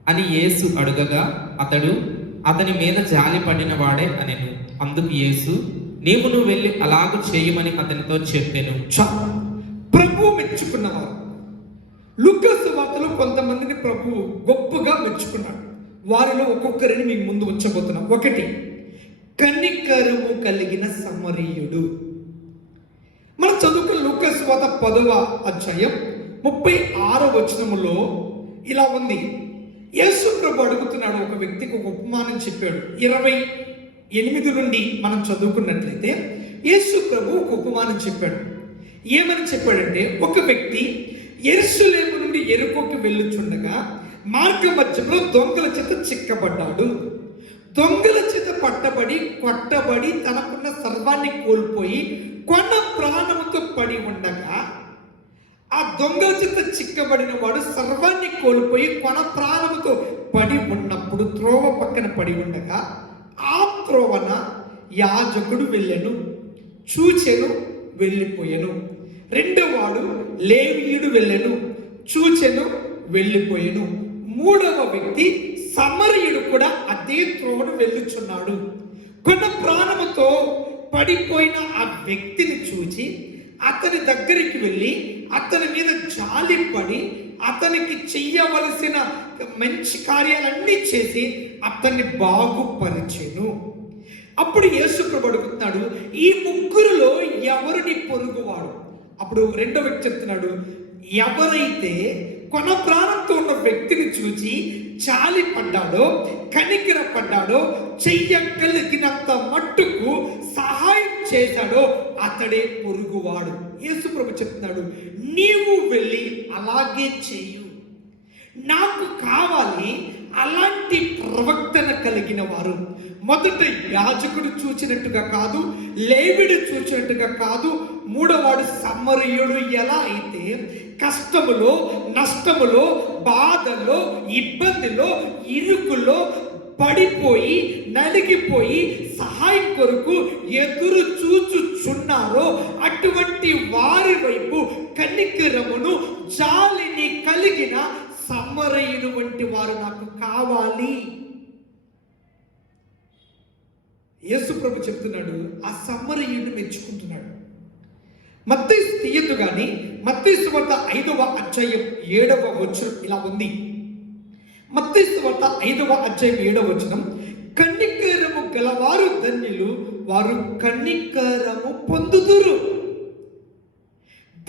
అని యేసు అడుగగా అతడు, అతని మీద జాలి పడిన వాడే అనెను. అందుకు యేసు, నీవును వెళ్ళి అలాగు చేయమని అతనితో చెప్పెను. ప్రభు మెచ్చుకున్నవారు. లూకాసు వార్తలో కొంతమందిని ప్రభు గొప్పగా మెచ్చుకున్నాడు. వారిలో ఒక్కొక్కరిని మీకు ముందు ఉంచబోతున్నాం. 1 కనికరము కలిగిన సమరీయుడు. మనం చదువుకున్న లూకాసు వార్త 10వ అధ్యాయం 36వ వచనములో ఇలా ఉంది. యేసు ప్రభు అడుగుతున్నాడు, ఒక వ్యక్తికి ఒక ఉపమానం చెప్పాడు. 28 నుండి మనం చదువుకున్నట్లయితే యేసు ప్రభు ఒక ఉపమానం చెప్పాడు. ఏమని చెప్పాడంటే, ఒక వ్యక్తి యెరూషలేము నుండి యెరికోకి వెళ్ళుచుండగా మార్గ మధ్యంలో దొంగల చేత చిక్కబడ్డాడు. దొంగల చేత పట్టబడి, కొట్టబడి, తనకున్న సర్వాన్ని కోల్పోయి కొన ప్రాణముతో పడి ఉండగా, ఆ దొంగల చేత చిక్కబడిన వాడు సర్వాన్ని కోల్పోయి కొన ప్రాణముతో పడి ఉన్నప్పుడు, త్రోవ పక్కన పడి ఉండగా ఆ త్రోవన యాజకుడు వెళ్ళెను, చూచెను, వెళ్ళిపోయెను. రెండోవాడు లేవీయుడు వెళ్ళెను, చూచెను, వెళ్ళిపోయెను. మూడవ వ్యక్తి సమరయుడు కూడా అదే త్రోవను వెళ్ళుచున్నాడు. కొన్న ప్రాణముతో పడిపోయిన ఆ వ్యక్తిని చూచి అతని దగ్గరికి వెళ్ళి అతని మీద జాలిపడి అతనికి చెయ్యవలసిన మంచి కార్యాలన్నీ చేసి అతన్ని బాగుపరిచెను. అప్పుడు యేసు ప్రభు అడుగుతున్నాడు, ఈ ముగ్గురులో ఎవరు నీ పొరుగువాడు? అప్పుడు రెండో వ్యక్తి చెప్తున్నాడు, ఎవరైతే కొన ప్రాణంతో ఉన్న వ్యక్తిని చూచి జాలి పడ్డాడో, కనికర పడ్డాడో, చెయ్యగలిగినంత మట్టుకు సహాయం చేశాడో అతడే పొరుగువాడు. యేసు ప్రభు చెప్తున్నాడు, నీవు వెళ్ళి అలాగే చేయు. నాకు కావాలి అలాంటి ప్రవక్తన కలిగిన వారు. మొదట యాజకుడు చూచినట్టుగా కాదు, లేవిడు చూచినట్టుగా కాదు, మూడవాడు సమరయుడు ఎలా అయితే కష్టములో, నష్టములో, బాధలో, ఇబ్బందిలో, ఇరుకులో పడిపోయి నలిగిపోయి సహాయం కొరకు ఎదురు చూచుచున్నారో అటువంటి వారి వైపు కనికరమును, జాలిని కలిగిన సమరయుడు వంటి వారు నాకు కావాలి. యేసు ప్రభు చెప్తున్నాడు, ఆ సమరయుడిని మెచ్చుకుంటున్నాడు. మత్తయి తీయద్దు కానీ మత్తయి సువార్త 5వ అధ్యాయం 7వ వచనం ఇలా ఉంది. మత్తయి సువార్త 5వ అధ్యాయం 7వ వచనం, కనికరము గలవారు ధన్యులు, వారు కనికరము పొందుదురు.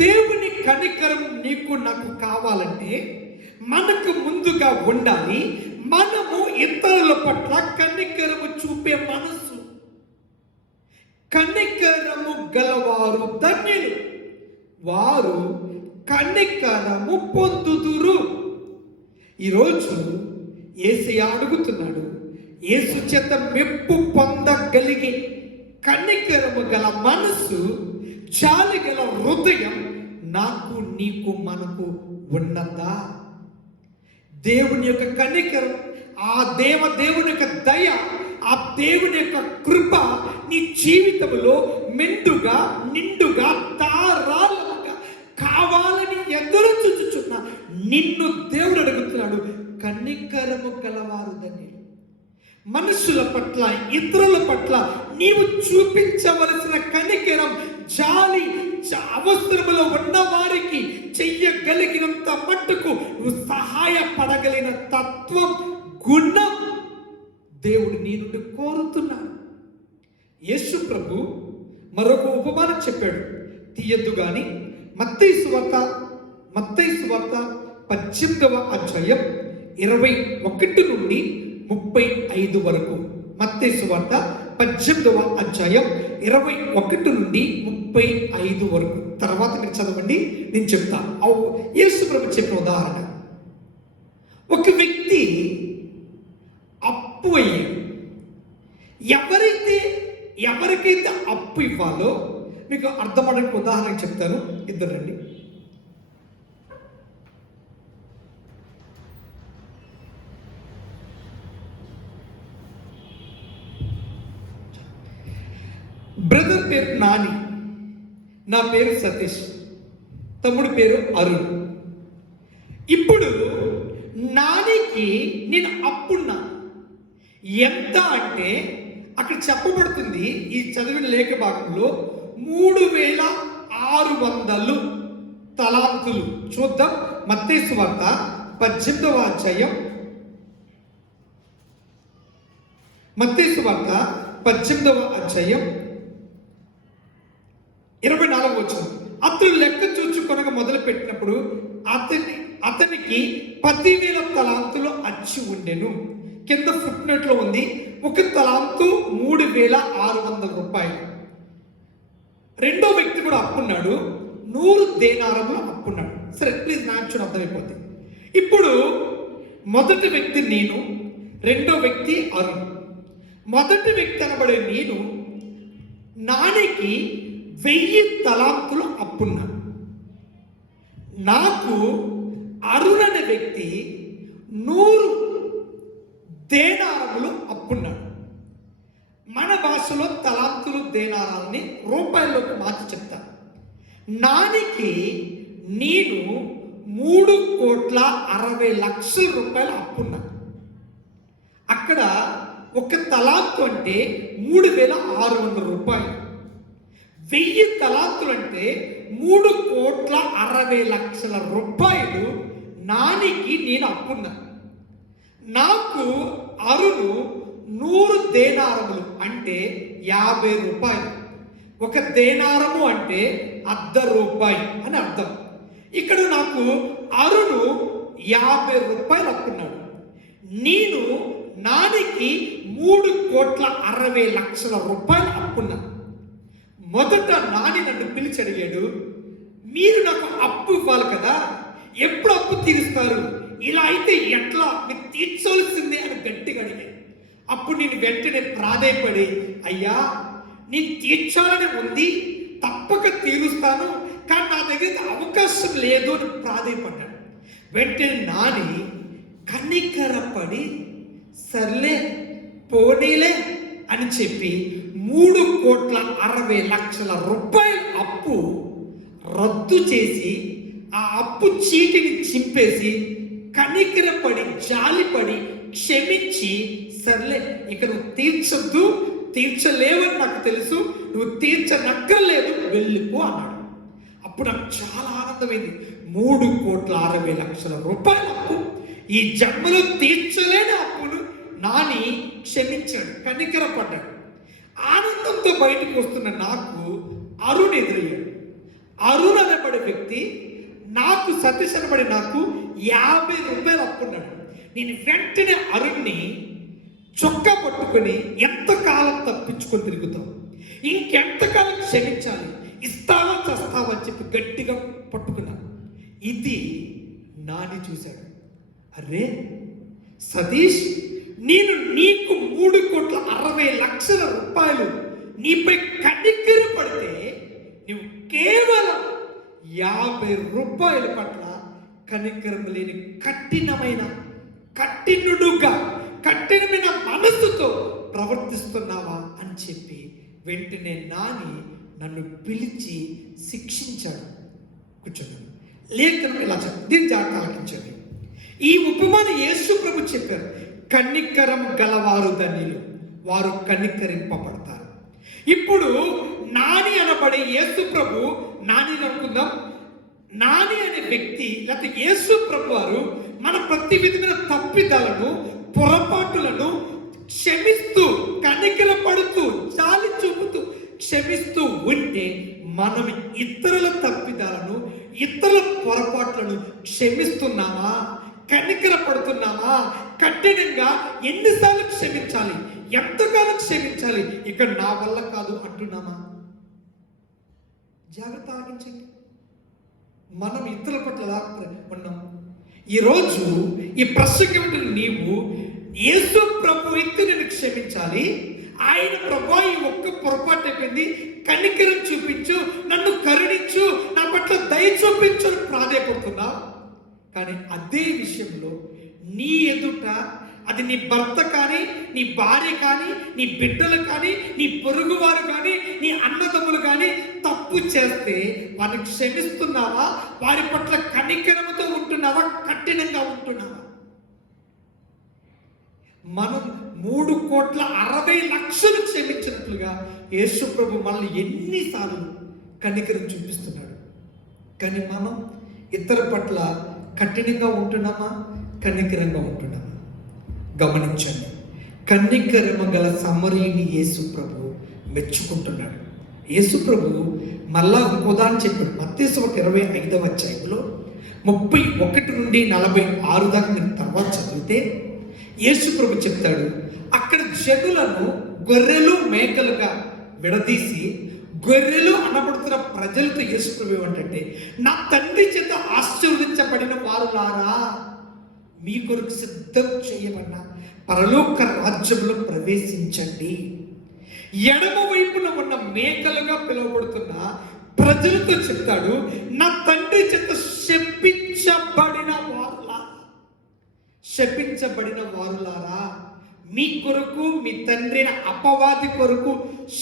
దేవుని కనికరం నీకు నాకు కావాలంటే మనకు ముందుగా ఉండాలి. మనము ఇతరుల పట్ల కనికరము చూపే మనసు. కనికరము గలవారు ధన్యులు, వారు కనికరము పొందుదురు. ఈరోజు యేసయ్య అడుగుతున్నాడు, యేసు చేత మెప్పు పొందగలిగి కనికరము గల మనసు, జాలి గల హృదయం నాకు నీకు మనకు ఉన్నదా? దేవుని యొక్క కనికరం, ఆ దేవుని యొక్క దయ, ఆ దేవుని యొక్క కృప నీ జీవితంలో మెండుగా, నిండుగా, ధారాళంగా కావాలని ఎదురు చూచుచున్న నిన్ను దేవుడు అడుగుతున్నాడు, కనికరము కలవారు ధన్యులు. మనుషుల పట్ల, ఇతరుల పట్ల నీవు చూపించవలసిన కనికరం, జాలి, అవసరములో ఉన్న వారికి చెయ్యగలిగినంత మట్టుకు నువ్వు సహాయపడగలిగిన తత్వం, గుణం దేవుడు నీ నుండి కోరుతున్నాడు. యేసు ప్రభు మరొక ఉపమానం చెప్పాడు, తీయద్దు గాని మత్తయి సువార్త 18వ అధ్యాయం 21 నుండి 35 వరకు. మత్తయి సువార్త 18వ అధ్యాయం 21 నుండి 35 వరకు. తర్వాత మీరు చదవండి, నేను చెప్తా. యేసు ప్రభు చెప్పిన ఉదాహరణ, ఒక వ్యక్తి అప్పు అయ్యాడు. ఎవరికైతే అప్పు ఇవ్వాలో మీకు అర్థమయ్యే ఉదాహరణ చెప్తాను. ఇద్దరండి. బ్రదర్ పేరు నాని, నా పేరు సతీష్, తమ్ముడి పేరు అరుణ్. ఇప్పుడు నానికి నేను అప్పున్నా. ఎంత అంటే అక్కడ చెప్పబడుతుంది ఈ చదివిన లేఖ భాగంలో 3600 తలాంతులు. చూద్దాం, మత్తయి సువార్త 18వ అధ్యాయం, మత్తయి సువార్త 18వ అధ్యాయం 24వ వచనం. అతను లెక్క చూచుకొనక మొదలు పెట్టినప్పుడు అతనికి 10,000 తలాంతులు అచ్చి ఉండెను. కింద ఫుట్ నోట్లో ఉంది, ఒక తలాంతు 3,600 రూపాయలు. రెండో వ్యక్తి కూడా అప్పున్నాడు, 100 దేనారములు అప్పున్నాడు. సరే, ప్లీజ్ నాకు చూడ అర్థమైపోతుంది. ఇప్పుడు మొదటి వ్యక్తి నేను, రెండో వ్యక్తి అరుణ్. మొదటి వ్యక్తి అనబడే నేను నానికి 1000 తలాంతులు అప్పున్నాడు. నాకు అరుణ్ అనే వ్యక్తి 100 దేనారములు అప్పున్నాడు. మన భాషలో తలాంతులు దేనారాలని రూపాయల్లోకి మార్చి చెప్తాను. నానికి నేను 3,60,00,000 రూపాయలు అప్పున్నా. అక్కడ ఒక తలాంతు అంటే 3,600 రూపాయలు. 1000 తలాంతులు అంటే 3,60,00,000 రూపాయలు నానికి నేను అప్పున్నా. నాకు అరును 100 దేనారములు అంటే 50 రూపాయలు. ఒక దేనారము అంటే ₹1 అని అర్థం. ఇక్కడ నాకు అరును 50 రూపాయలు అప్పున్నాడు. నేను నానికి 3,60,00,000 రూపాయలు అప్పున్నా. మొదట నాని నన్ను పిలిచి అడిగాడు, మీరు నాకు అప్పు ఇవ్వాలి కదా, ఎప్పుడు అప్పు తీరుస్తారు, ఇలా అయితే ఎట్లా, మీరు తీర్చవలసిందే అని గట్టిగా అడిగాడు. అప్పుడు నేను వెంటనే ప్రాధేయపడి, అయ్యా నేను తీర్చాలని ఉంది, తప్పక తీరుస్తాను, కానీ నా దగ్గర అవకాశం లేదు అని ప్రాధేయపడ్డాడు. వెంటనే నాని కనికరపడి సర్లే పోనీలే అని చెప్పి 3,60,00,000 రూపాయల అప్పు రద్దు చేసి ఆ అప్పు చీటిని చింపేసి కనికరపడి జాలిపడి క్షమించి, సర్లే ఇక నువ్వు తీర్చలేవని నాకు తెలుసు, నువ్వు తీర్చనక్కర్లేదు, వెళ్ళిపో అన్నాడు. అప్పుడు నాకు చాలా ఆనందమైంది. 3,60,00,000 రూపాయల అప్పు, ఈ జన్మలో తీర్చలేని అప్పును నాని క్షమించాడు, కనికరపడ్డాడు. ఆనందంతో బయటకు వస్తున్న నాకు అరుణ్ ఎదురయ్యాడు. అరుణ్ అనబడే వ్యక్తి నాకు సతీష్ అనబడి నాకు 50 రూపాయలు అప్పున్నాడు. నేను వెంటనే అరుణ్ని చొక్కా పట్టుకొని ఎంతకాలం తప్పించుకొని తిరుగుతాం, ఇంకెంతకాలం క్షమించాలి, ఇస్తావా చస్తావా అని చెప్పి గట్టిగా పట్టుకున్నాను. ఇది నాని చూశాడు. అరే సతీష్, నేను నీకు 3,60,00,000 రూపాయలు నీపై కనికర పడితే నువ్వు కేవలం 50 రూపాయల పట్ల కనికరం లేని కఠినమైన మనసుతో ప్రవర్తిస్తున్నావా అని చెప్పి వెంటనే నాని నన్ను పిలిచి శిక్షించాడు. కూర్చోండి, లేఖనం ఇలా చెప్పండి, దీన్ని జాగ్రత్తగించండి. ఈ ఉపమానం యేసు ప్రభు చెప్పారు, కనికరం గలవారు ధన్యులు, వారు కనికరింపబడతారు. ఇప్పుడు నాని అనబడే యేసు ప్రభు, నాని అనుకుందాం, నాని అనే వ్యక్తి లేకపోతే యేసు ప్రభు వారు మన ప్రతి విధమైన తప్పిదాలను పొరపాటులను క్షమిస్తూ కనికరపడుతూ జాలి చూపుతూ క్షమిస్తూ ఉంటే మనం ఇతరుల తప్పిదాలను ఇతరుల పొరపాట్లను క్షమిస్తున్నామా, కనికరపడుతున్నామా, కఠినంగా ఎన్నిసార్లు క్షమించాలి, ఎంతకాలం క్షమించాలి, ఇక నా వల్ల కాదు అంటున్నామా? జాగ్రత్త ఆగించండి. మనం ఇతరుల పట్ల ఉన్నాం. ఈరోజు ఈ ప్రసంగం నీవు యేసు ప్రభు వ్యక్తి నేను క్షమించాలి, ఆయన ప్రభు ఈ ఒక్క పొరపాటు అయిపోయింది, కనికరం చూపించు, నన్ను కరుణించు, నా పట్ల దయ చూపించు అని ప్రాధేయపడుతున్నా. కానీ అదే విషయంలో నీ ఎదుట, అది నీ భర్త కానీ, నీ భార్య కానీ, నీ బిడ్డలు కానీ, నీ పొరుగువారు కానీ, నీ అన్నదమ్ములు కానీ తప్పు చేస్తే వారిని క్షమిస్తున్నావా, వారి పట్ల కనికరముతో ఉంటున్నావా, కఠినంగా ఉంటున్నావా? మనం 3,60,00,000 క్షమించినట్లుగా యేసు ప్రభు మనల్ని ఎన్నిసార్లు కనికరం చూపిస్తున్నాడు. కానీ మనం ఇతర పట్ల కఠినంగా ఉంటున్నామా, కనికరంగా ఉంటున్నామా? గమనించండి, కనికరమ గల సమరీని యేసు ప్రభు మెచ్చుకుంటున్నాడు. యేసు ప్రభు మళ్ళా ఇంకోదాన్ని చెప్పాడు. మత్తయి సువార్త 25వ అధ్యాయంలో 31 నుండి 46 దాకా మీరు తర్వాత చదివితే యేసు ప్రభు చెప్తాడు, అక్కడ జనులను గొర్రెలు మేకలుగా విడదీసి గొర్రెలు అనబడుతున్న ప్రజలతో యేసు ప్రభు ఏమంటే, నా తండ్రి చేత ఆశీర్వదించబడిన వారులారా, మీ కొరకు సిద్ధం చేయబడిన పరలోక రాజ్యంలో ప్రవేశించండి. ఎడమ వైపున ఉన్న మేకలుగా పిలువబడుతున్న ప్రజలతో చెప్తాడు, నా తండ్రి చేత శపించబడిన వారులారా మీ కొరకు మీ తండ్రి అయిన అపవాది కొరకు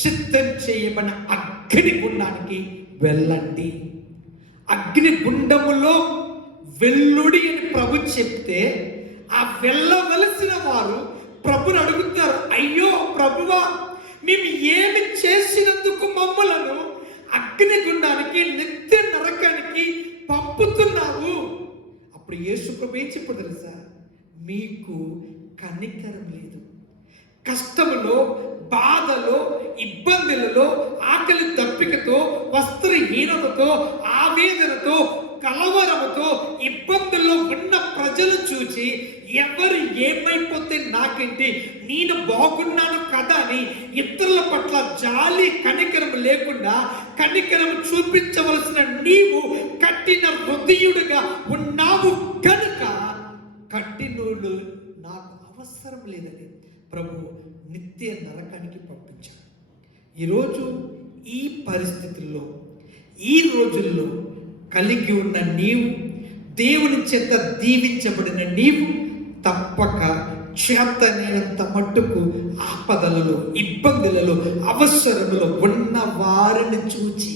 సిద్ధం చేయబడిన అగ్ని గుండానికి వెళ్ళండి. అగ్ని గుండములో వెల్లుడి అని ప్రభు చెప్తే ఆ వెళ్ళవలసిన వారు ప్రభుని అడుగుతారు, అయ్యో ప్రభువా, మేము ఏమి చేసినందుకు మమ్మలను అగ్ని గుండానికి నిత్య నరకానికి పంపుతున్నావు? అప్పుడు యేసు ప్రభు ఏం చెప్పాడు తెలుసా? మీకు కనికరం లేదు. కష్టములో, బాధలో, ఇబ్బందులలో, ఆకలి దప్పికతో, వస్త్రహీనతతో, ఆవేదనతో, కలవరముతో, ఇబ్బందుల్లో ఉన్న ప్రజలు చూసి ఎవరు ఏమైపోతే నాకేంటి, నేను బాగున్నాను కదా అని ఇతరుల పట్ల జాలి కనికరం లేకుండా కనికరం చూపించవలసిన నీవు కఠిన హృదయుడిగా ఉన్నావు కనుక కఠినుడు నాకు అవసరం లేదని ప్రభు నిత్య నరకానికి పంపించాడు. ఈరోజు ఈ పరిస్థితుల్లో, ఈ రోజుల్లో కలిగి ఉన్న నీవు, దేవుని చేత దీవించబడిన నీవు తప్పక చేతనైనంత మట్టుకు ఆపదలలో, ఇబ్బందులలో, అవసరములో ఉన్న వారిని చూచి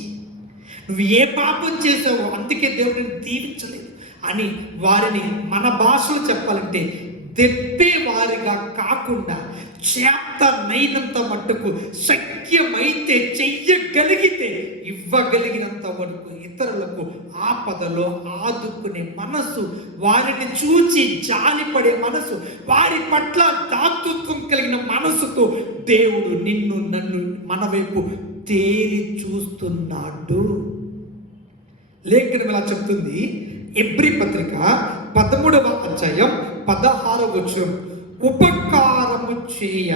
నువ్వు ఏ పాపం చేసావో అందుకే దేవుడిని దీవించలేదు అని వారిని మన భాషలో చెప్పాలంటే దెప్పే వారిగా కాకుండా చేతనైనంత మట్టుకు శక్యమైతే చెయ్యగలిగితే ఇవ్వగలిగినంత వరకు ఇతరులకు ఆపదలో ఆదుకునే మనసు, వారిని చూచి జాలిపడే మనసు, వారి పట్ల దాతృత్వం కలిగిన మనసుతో దేవుడు నిన్ను నన్ను మన వైపు తేరి చూస్తున్నాడు. లేఖనం ఇలా చెప్తుంది. ఎబ్రీ పత్రిక 13వ అధ్యాయం 16వ వచనం, ఉపకారము చేయ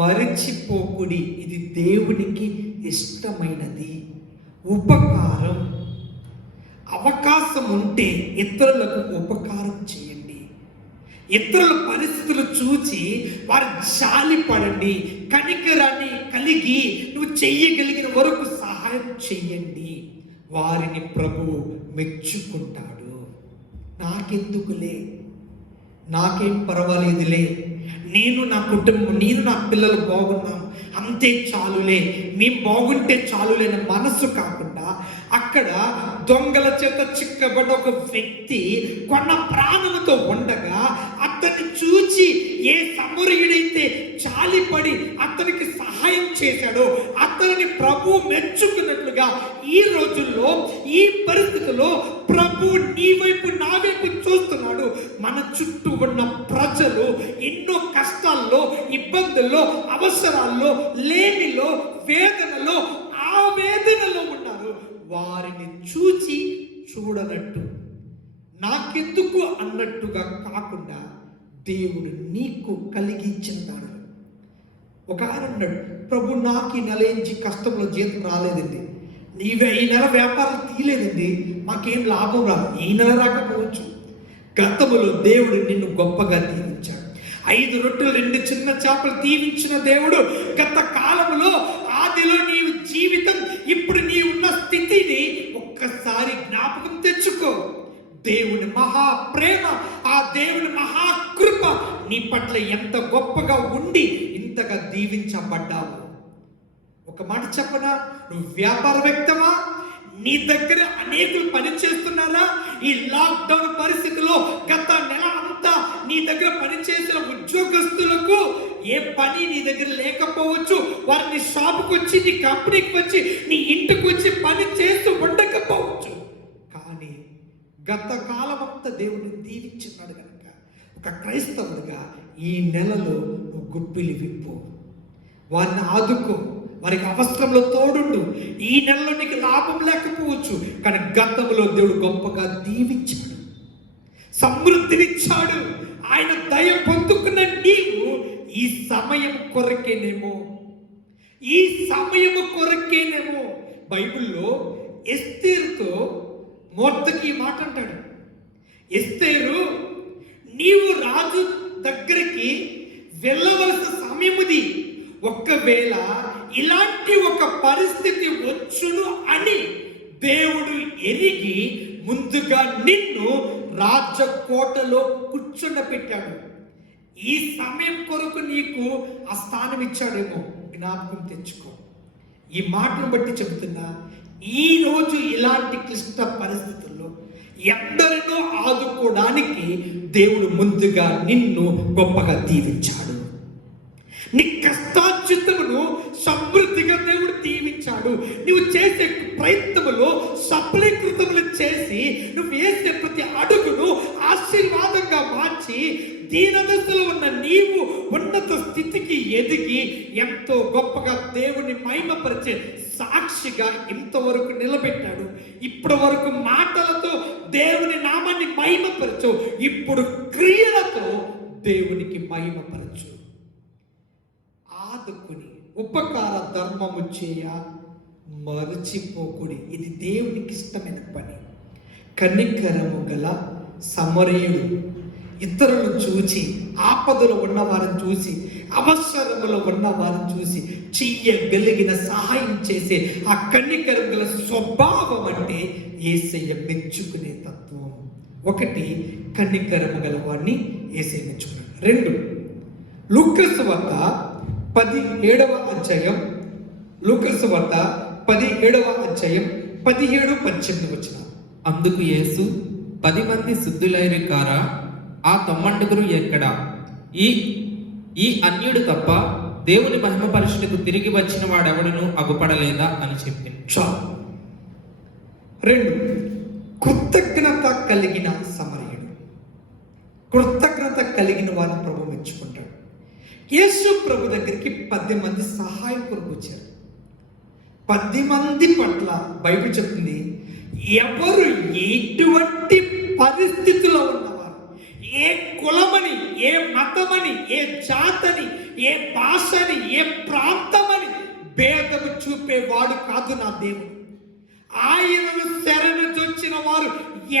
మరిచిపోకుడి, ఇది దేవునికి ఇష్టమైనది. ఉపకారం, అవకాశం ఉంటే ఇతరులకు ఉపకారం చేయండి. ఇతరుల పరిస్థితులు చూచి వారి జాలి పడండి. కనికరాన్ని కలిగి నువ్వు చెయ్యగలిగిన వరకు సహాయం చెయ్యండి. వారిని ప్రభువు మెచ్చుకుంటాడు. నాకెందుకులే, నాకేం పర్వాలేదులే, నేను నా కుటుంబం, నేను నా పిల్లలు బాగున్నాం, అంతే చాలులే, మేము బాగుంటే చాలులే అనే మనసు కాకుండా అక్కడ దొంగల చేత చిక్కబడిన ఒక వ్యక్తి కొన్న ప్రాణులతో ఉండగా అతన్ని చూచి ఏ సమరయుడైతే చాలిపడి అతనికి సహాయం చేశాడో అతనిని ప్రభు మెచ్చుకున్నట్లుగా ఈ రోజుల్లో, ఈ పరిస్థితుల్లో ప్రభు నీ వైపు, నా వైపు చూస్తున్నాడు. మన చుట్టూ ఉన్న ప్రజలు ఎన్నో కష్టాల్లో, ఇబ్బందుల్లో, అవసరాల్లో, లేమిలో, వేదనలో, ఆవేదనలో ఉన్నారు. వారిని చూచి చూడనట్టు, నాకెందుకు అన్నట్టుగా కాకుండా దేవుడు నీకు కలిగించినాడు. ఒక ఆయన అన్నాడు, ప్రభు నాకు ఈ నెల నుంచి కష్టంలో జీతం రాలేదండి, ఈ నెల వ్యాపారం తీయలేదండి, మాకేం లాభం రాదు. ఈ నెల రాకపోవచ్చు, గతములో దేవుడు నిన్ను గొప్పగా దీవించాడు. 5 రొట్టెలు 2 చిన్న చేపలు దీవించిన దేవుడు గత కాలంలో, ఆదిలో నీవు జీవితం, ఇప్పుడు నీ ఉన్న స్థితిని ఒక్కసారి జ్ఞాపకం తెచ్చుకో. దేవుని మహా ప్రేమ, ఆ దేవుని మహా కృప నీ పట్ల ఎంత గొప్పగా ఉండి ఇంతగా దీవించబడ్డావు. ఒక మాట చెప్పనా, నువ్వు వ్యాపారవేత్తవా? నీ దగ్గర అనేకులు పని చేస్తున్నారా? ఈ లాక్డౌన్ పరిస్థితిలో గత నెల అంతా నీ దగ్గర పనిచేసిన ఉద్యోగస్తులకు ఏ పని నీ దగ్గర లేకపోవచ్చు. వారిని షాపుకి వచ్చి, నీ కంపెనీకి వచ్చి, నీ ఇంటికి వచ్చి పని చేస్తూ ఉండకపోవచ్చు. కానీ గత కాలం అంతా దేవుడిని దీవించున్నాడు కనుక ఒక క్రైస్తవుడిగా ఈ నెలలో నువ్వు గుప్పిలి విప్పు, వారిని ఆదుకో, వారికి అవసరంలో తోడుండు. ఈ నెలలో నీకు లాభం లేకపోవచ్చు, కానీ గతంలో దేవుడు గొప్పగా దీవించాడు, సమృద్ధినిచ్చాడు. ఆయన దయ పొందుకున్న నీవు ఈ సమయం కొరకేనేమో, ఈ సమయము కొరకేనేమో. బైబిల్లో ఎస్తేరుతో మొర్దెకై మాట అంటాడు, ఎస్తేరు, నీవు రాజు దగ్గరికి వెళ్ళవలసిన సమయముది. ఒక్కవేళ ఇలాంటి ఒక పరిస్థితి వచ్చును అని దేవుడు ఎరిగి ముందుగా నిన్ను రాజకోటలో కూర్చుండబెట్టాడు. ఈ సమయం కొరకు నీకు ఆ స్థానం ఇచ్చాడేమో జ్ఞాపకం తెచ్చుకో. ఈ మాటను బట్టి చెబుతున్నా, ఈ రోజు ఇలాంటి క్లిష్ట పరిస్థితుల్లో ఎందరినో ఆదుకోవడానికి దేవుడు ముందుగా నిన్ను గొప్పగా దీవించాడు. నీ కష్టార్జితమును సమృద్ధిగా దేవుడు దీవించాడు. నువ్వు చేసే ప్రయత్నములో సఫలీకృతములు చేసి నువ్వు వేసే ప్రతి అడుగును ఆశీర్వాదంగా మార్చి దీనదశలో ఉన్న నీవు ఉన్నత స్థితికి ఎదిగి ఎంతో గొప్పగా దేవుని మహిమపరిచే సాక్షిగా ఇంతవరకు నిలబెట్టాడు. ఇప్పటి వరకు మాటలతో దేవుని నామాన్ని మహిమపరచు, ఇప్పుడు క్రియలతో దేవునికి మహిమపరచు. ఆదుకుని ఉపకార ధర్మము చేయ మరచిపోకుడి. ఇది దేవునికి ఇష్టమైన పని. కనికరము గల సమరయుడు ఇతరులను చూచి, ఆపదలో ఉన్న వారిని చూసి, అవసరములో ఉన్న వారిని చూసి చెయ్యగలిగిన సహాయం చేసే ఆ కనికరం గల స్వభావం అంటే యేసయ్య మెచ్చుకునే తత్వం. ఒకటి, కనికరము గల వాడిని యేసయ్య మెచ్చుకున్నాడు. రెండు, లూకాసు వార్త 17వ అధ్యాయం, లూకాసు వార్త 17వ అధ్యాయం 17-18 వచనం. అందుకు యేసు, 10 మంది శుద్ధులైరి కారా, ఆ తొమ్మండుగురు ఎక్కడా? ఈ అన్యుడు తప్ప దేవుని మహిమపరచుటకు తిరిగి వచ్చిన వాడెవడును అగుపడలేదా అని చెప్పింది. చాలు. రెండు, కృతజ్ఞత కలిగిన సమరయుడు. కృతజ్ఞత కలిగిన వారిని ప్రభు మెచ్చుకుంటాడు. యేసు ప్రభు దగ్గరికి 10 మంది సహాయం కొరకు వచ్చారు. 10 మంది పట్ల బైబిల్ చెప్తుంది, ఎవరు ఎటువంటి పరిస్థితిలో ఉన్నవారు, ఏ కులమని, ఏ మతమని, ఏ జాతని, ఏ భాషని, ఏ ప్రాంతమని భేదము చూపేవాడు కాదు నా దేవుడు. ఆయనను శరణొచ్చిన వారు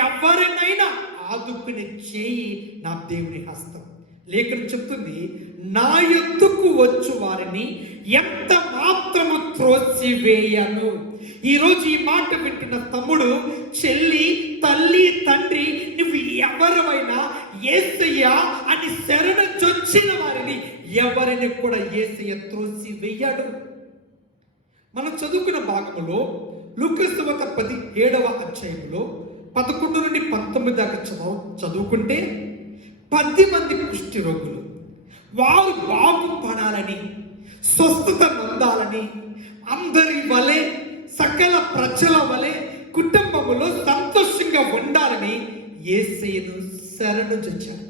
ఎవరినైనా ఆదుకునే చేయి నా దేవుని హస్తం. లేఖనం చెప్తుంది, నా యొద్దకు వచ్చు వారిని ఎంత మాత్రము త్రోసివేయను. ఈరోజు ఈ మాట వింటున్న తమ్ముడు, చెల్లి, తల్లి, తండ్రి, నువ్వు ఎవరైనా యేసయ్య అని శరణొచ్చిన వారిని ఎవరిని కూడా యేసయ్య త్రోసివేయడు. మనం చదువుకున్న భాగంలో లూకాసు వార్త 17వ అధ్యాయంలో 11-19 దాకా చదువుకుంటే 10 మంది కుష్టి రోగులు వారు బాగుపడాలని, స్వస్థత పొందాలని, అందరి వలె సకల ప్రజల వలె కుటుంబములో సంతోషంగా ఉండాలని యేసయ్యను శరణొచ్చారు.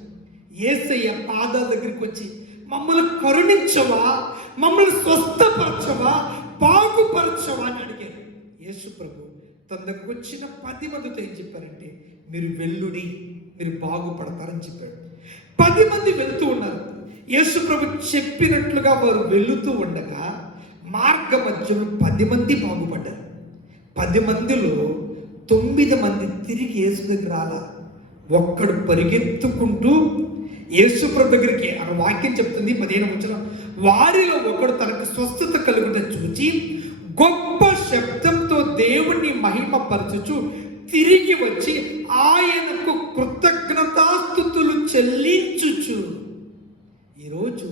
యేసయ్య పాదాల దగ్గరికి వచ్చి, మమ్మల్ని కరుణించవా, మమ్మల్ని స్వస్థపరచవా, బాగుపరచవా అని అడిగారు. యేసు ప్రభు తన దగ్గరకు వచ్చిన 10 మందితో ఏం చెప్పారంటే, మీరు వెళ్ళుడి, మీరు బాగుపడతారని చెప్పాడు. 10 మంది వెళ్తూ ఉన్నారు. యేసు ప్రభు చెప్పినట్లుగా వారు వెళుతూ ఉండగా మార్గ మధ్యలో 10 మంది బాగుపడ్డారు. 10 మందిలో 9 మంది తిరిగి యేసు దగ్గర రాలా. ఒక్కడు పరిగెత్తుకుంటూ యేసు ప్రభు దగ్గరికి, ఆ వాక్యం చెప్తుంది 15వ వచనం, వారిలో ఒకడు తనకు స్వస్థత కలుగుట చూచి గొప్ప శబ్దంతో దేవుణ్ణి మహిమపరచుచు తిరిగి వచ్చి ఆయనకు కృతజ్ఞతాస్తుతులు చెల్లించుచు. ఈరోజు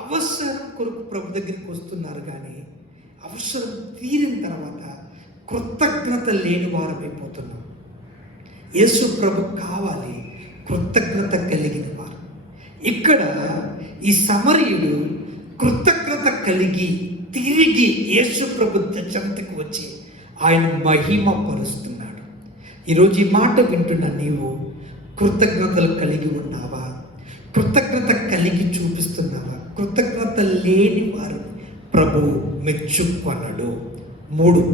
అవసరం కొరకు ప్రభు దగ్గరికి వస్తున్నారు, కానీ అవసరం తీరిన తర్వాత కృతజ్ఞత లేని వారమైపోతున్నాం. యేసు ప్రభు కావాలి, కృతజ్ఞత కలిగిన వారు. ఇక్కడ ఈ సమరయుడు కృతజ్ఞత కలిగి తిరిగి యేసు ప్రభు చెంతకు వచ్చి ఆయన మహిమ పరుస్తున్నాడు. ఈరోజు ఈ మాట వింటున్న నీవు కృతజ్ఞతలు కలిగి ఉన్నావా? కృతజ్ఞత కలిగి చూపిస్తున్నావా? కృతజ్ఞత లేని వారు ప్రభు మెచ్చుకొనడు. 3,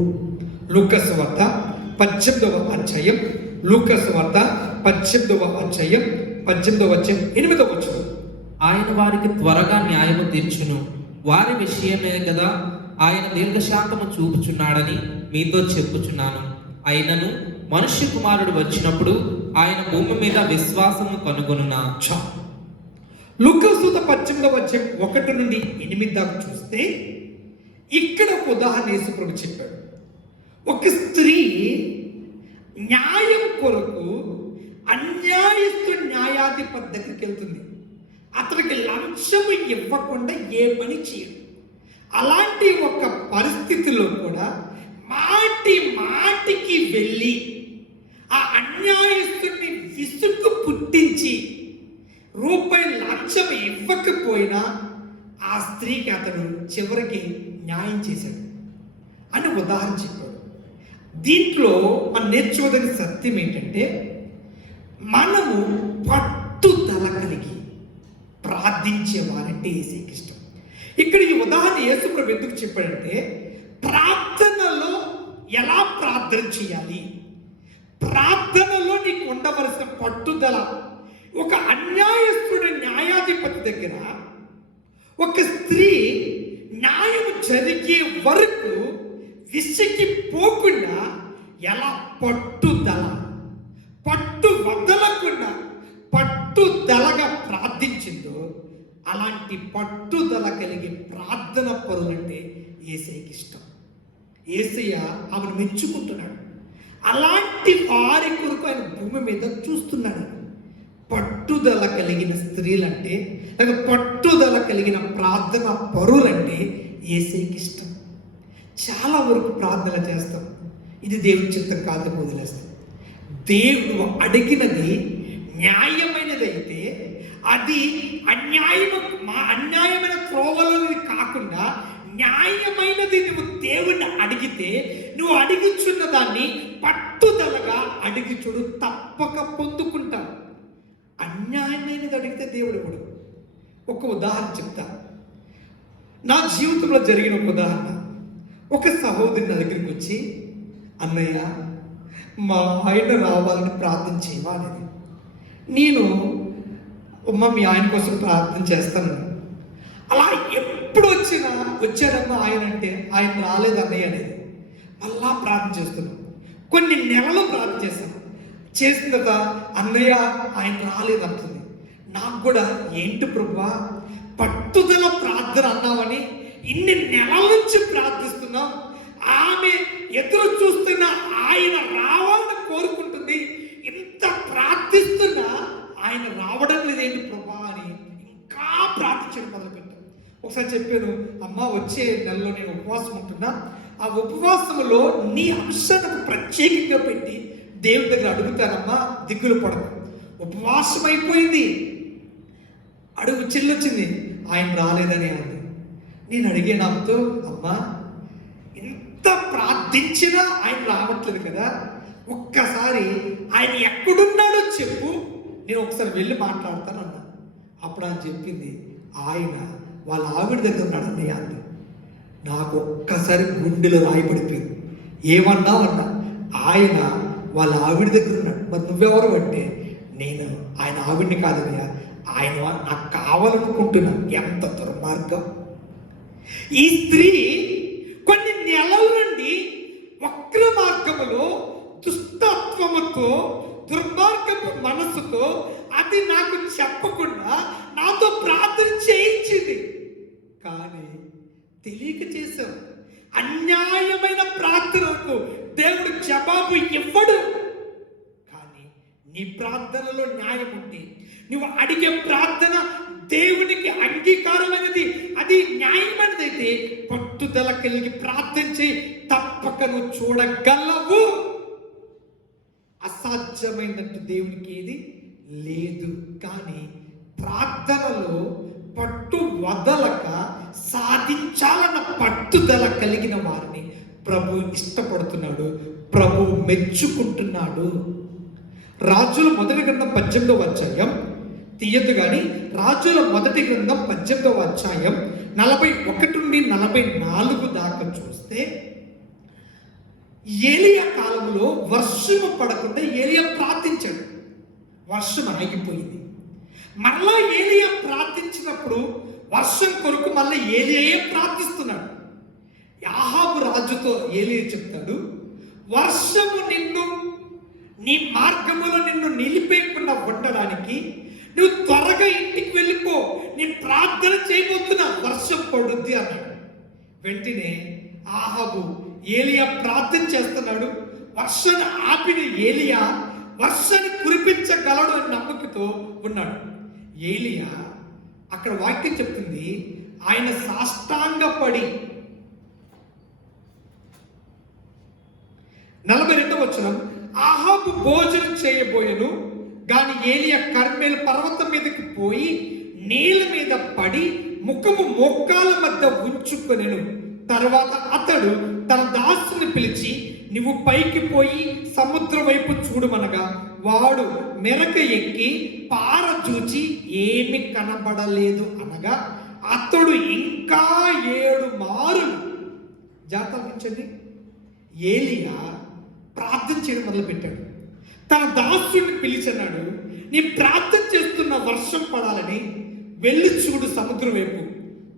లూకాసు వార్త 18వ అధ్యాయం, లూకాసు వార్త 18వ అధ్యాయం 8వ వచనం. ఆయన వారికి త్వరగా న్యాయము తీర్చును, వారి విషయమే కదా ఆయన దీర్ఘశాంతము చూపుచున్నాడని మీతో చెప్పుచున్నాను. అయినను మనుష్య కుమారుడు వచ్చినప్పుడు ఆయన భూమి మీద విశ్వాసము కనుగొనునా. లూకాసు 18వ అధ్యాయం 1-8 దాకా చూస్తే ఇక్కడ ఒక ఉదాహరణ యేసు ప్రభు చెప్పాడు. ఒక స్త్రీ న్యాయం కొరకు అన్యాయస్తు న్యాయాధిపతి దగ్గరికి వెళ్తుంది. అతనికి లంచము ఇవ్వకుండా ఏ పని చేయడు. అలాంటి ఒక పరిస్థితిలో కూడా మాటికి వెళ్ళి ఆ అన్యాయస్తుడిని విసుగు పుట్టించి రూపాయి లంచం ఇవ్వకపోయినా ఆ స్త్రీకి అతడు చివరికి న్యాయం చేశాడు అని ఉదాహరణ చెప్పాడు. దీంట్లో మనం నేర్చుకోదగిన సత్యం ఏంటంటే, మనము పట్టుదల కలిగి ప్రార్థించేవారంటే యేసుకి ఇష్టం. ఇక్కడ ఈ ఉదాహరణ యేసుప్రభు ఎందుకు చెప్పాడంటే, ప్రార్థనలో ఎలా ప్రార్థన చేయాలి, ప్రార్థనలో నీకు ఉండవలసిన పట్టుదల. ఒక అన్యాయస్తుడి న్యాయాధిపతి దగ్గర ఒక స్త్రీ న్యాయం జరిగే వరకు విసిగి పోకుండా ఎలా పట్టు వదలకుండా పట్టుదలగా ప్రార్థించిందో, అలాంటి పట్టుదల కలిగి ప్రార్థన పరులంటే యేసయ్యకి ఇష్టం. యేసయ్య ఆమెను మెచ్చుకుంటున్నాడు. అలాంటి వారి కొరకు ఆయన భూమి మీద చూస్తున్నాడు. పట్టుదల కలిగిన స్త్రీలంటే, లేక పట్టుదల కలిగిన ప్రార్థన పరులంటే యేసయ్యకి ఇష్టం. చాలా వరకు ప్రార్థన చేస్తాం, ఇది దేవుని చిత్తం కాదు వదిలేస్తాం. దేవుడు అడిగినది న్యాయమైనదైతే అది అన్యాయమైన త్రోవలోది కాకుండా న్యాయమైనది నువ్వు దేవుణ్ణి అడిగితే, నువ్వు అడిగిచున్న దాన్ని పట్టుదలగా అడిగి చూడు, తప్పక పొందుకుంటావు. అన్యాయమైనది అడిగితే దేవుడు ఇవ్వడు. ఒక ఉదాహరణ చెప్తా. నా జీవితంలో జరిగిన ఒక ఉదాహరణ. ఒక సహోదరి నా దగ్గరికి వచ్చి, అన్నయ్య మా ఆయన రావాలని ప్రార్థన చేయవా అనేది. నేను మీ ఆయన కోసం ప్రార్థన చేస్తాను. అలా ఎప్పుడు వచ్చాడమ్మా ఆయన అంటే, ఆయన రాలేదు అన్నయ్య అనేది. మళ్ళా ప్రార్థన చేస్తున్నాను. కొన్ని నెలలు ప్రార్థన చేశాను. చేసిన తర్వాత అన్నయ్య ఆయన రాలేదు అంటుంది. నాకు కూడా ఏంటి ప్రభువా, పట్టుదల ప్రార్థన అన్నామని ఇన్ని నెలల నుంచి ప్రార్థిస్తున్నాం, ఆమె ఎదురు చూస్తున్న ఆయన రావాలని కోరుకుంటుంది, ఇంత ప్రార్థిస్తున్నా ఆయన రావడం లేదేంటి ప్రభా అని ఇంకా ప్రార్థించడం మొదలుపెట్టాను. ఒకసారి చెప్పాను, అమ్మ వచ్చే నెలలో నేను ఉపవాసం ఉంటున్నా, ఆ ఉపవాసంలో నీ అంశాన్ని ప్రత్యేకంగా పెట్టి దేవుడి దగ్గర అడుగుతానమ్మా, దిగులు పడదు. ఉపవాసం అయిపోయింది, అడుగు చిల్లొచ్చింది, ఆయన రాలేదని అంది. నేను అడిగాను ఆమెతో, అమ్మా ఇంత ప్రార్థించినా ఆయన రావట్లేదు కదా, ఒక్కసారి ఆయన ఎక్కడున్నాడో చెప్పు, నేను ఒకసారి వెళ్ళి మాట్లాడతాను అన్నా. అప్పుడు ఆయన చెప్పింది, ఆయన వాళ్ళ ఆవిడ దగ్గర ఉన్నాడు అన్నయ్య అంది. నాకు ఒక్కసారి గుండెలో రాయబడిపోయింది. ఏమన్నావు అన్నా, ఆయన వాళ్ళ ఆవిడ దగ్గర ఉన్నాడు. మరి నువ్వెవరు అంటే, నేను ఆయన ఆవిడ్ని కాదన్నయ్య, ఆయన నాకు కావాలనుకుంటున్నా. ఎంత దుర్మార్గం! ఈ స్త్రీ కొన్ని నెలల నుండి వక్ర మార్గములో దుష్టత్వముతో దుర్మార్గపు మనసుతో అది నాకు చెప్పకుండా నాతో ప్రార్థన చేయించింది. కానీ తెలియక చేశాం. అన్యాయమైన ప్రార్థనకు దేవుడు జవాబు ఇవ్వడు. కానీ నీ ప్రార్థనలో న్యాయం ఉంటే, నువ్వు అడిగే ప్రార్థన దేవునికి అంగీకారమైనది, అది న్యాయమైనదైతే పట్టుదల కలిగి ప్రార్థన చేయి, తప్పక నువ్వు చూడగలవు. అసాధ్యమైనట్టు దేవునికి ఏది లేదు. కానీ ప్రార్థనలో పట్టు వదలక సాధించాలన్న పట్టుదల కలిగిన వారిని ప్రభు ఇష్టపడుతున్నాడు, ప్రభు మెచ్చుకుంటున్నాడు. రాజుల మొదటి గ్రంథం 18వ అధ్యాయం తీయద్దు కానీ, రాజుల మొదటి గ్రంథం 18వ అధ్యాయం 41 నుండి 44 దాకా చూస్తే, ఏలియా కాలంలో వర్షము పడకుండా ఏలియా ప్రార్థించాడు. వర్షం ఆగిపోయింది. మరలా ఏలియా ప్రార్థించినప్పుడు వర్షం కొరకు మళ్ళీ ఏలియాయే ప్రార్థిస్తున్నాడు. యాహాబు రాజుతో ఏలియా చెప్తాడు, వర్షము నిన్ను నీ మార్గములో నిన్ను నిలిపేయకుండా ఉండడానికి నువ్వు త్వరగా ఇంటికి వెళ్ళిపో, నేను ప్రార్థన చేయబోతున్నా, వర్షం పడుద్ది అన్నాడు. వెంటనే ఆహాబు ఏలియా ప్రార్థన చేస్తున్నాడు. వర్షాన్ని ఆపిన ఏలియా వర్షాన్ని కురిపించగలడు అని నమ్మకంతో ఉన్నాడు. ఏలియా అక్కడ వాక్యం చెప్తుంది, ఆయన సాష్టాంగపడి 42వ వచనం, ఆహాబు భోజనం చేయబోయెను గాని ఏలియా కర్మెలు పర్వతం మీదకి పోయి నీళ్ళ మీద పడి ముఖము మోకాల మధ్య ఉంచుకొనెను. తర్వాత అతడు తన దాసుని పిలిచి, నువ్వు పైకి పోయి సముద్రం వైపు చూడమనగా వాడు మెరక ఎక్కి పార చూచి ఏమి కనబడలేదు అనగా అతడు ఇంకా 7 మార్లు జాతరించండి. ఏలియా ప్రార్థన చేయడం మొదలుపెట్టాడు. తన దాసుడిని పిలిచన్నాడు, నీ ప్రార్థన చేస్తున్న వర్షం పడాలని వెళ్ళి చూడు సముద్రం వైపు.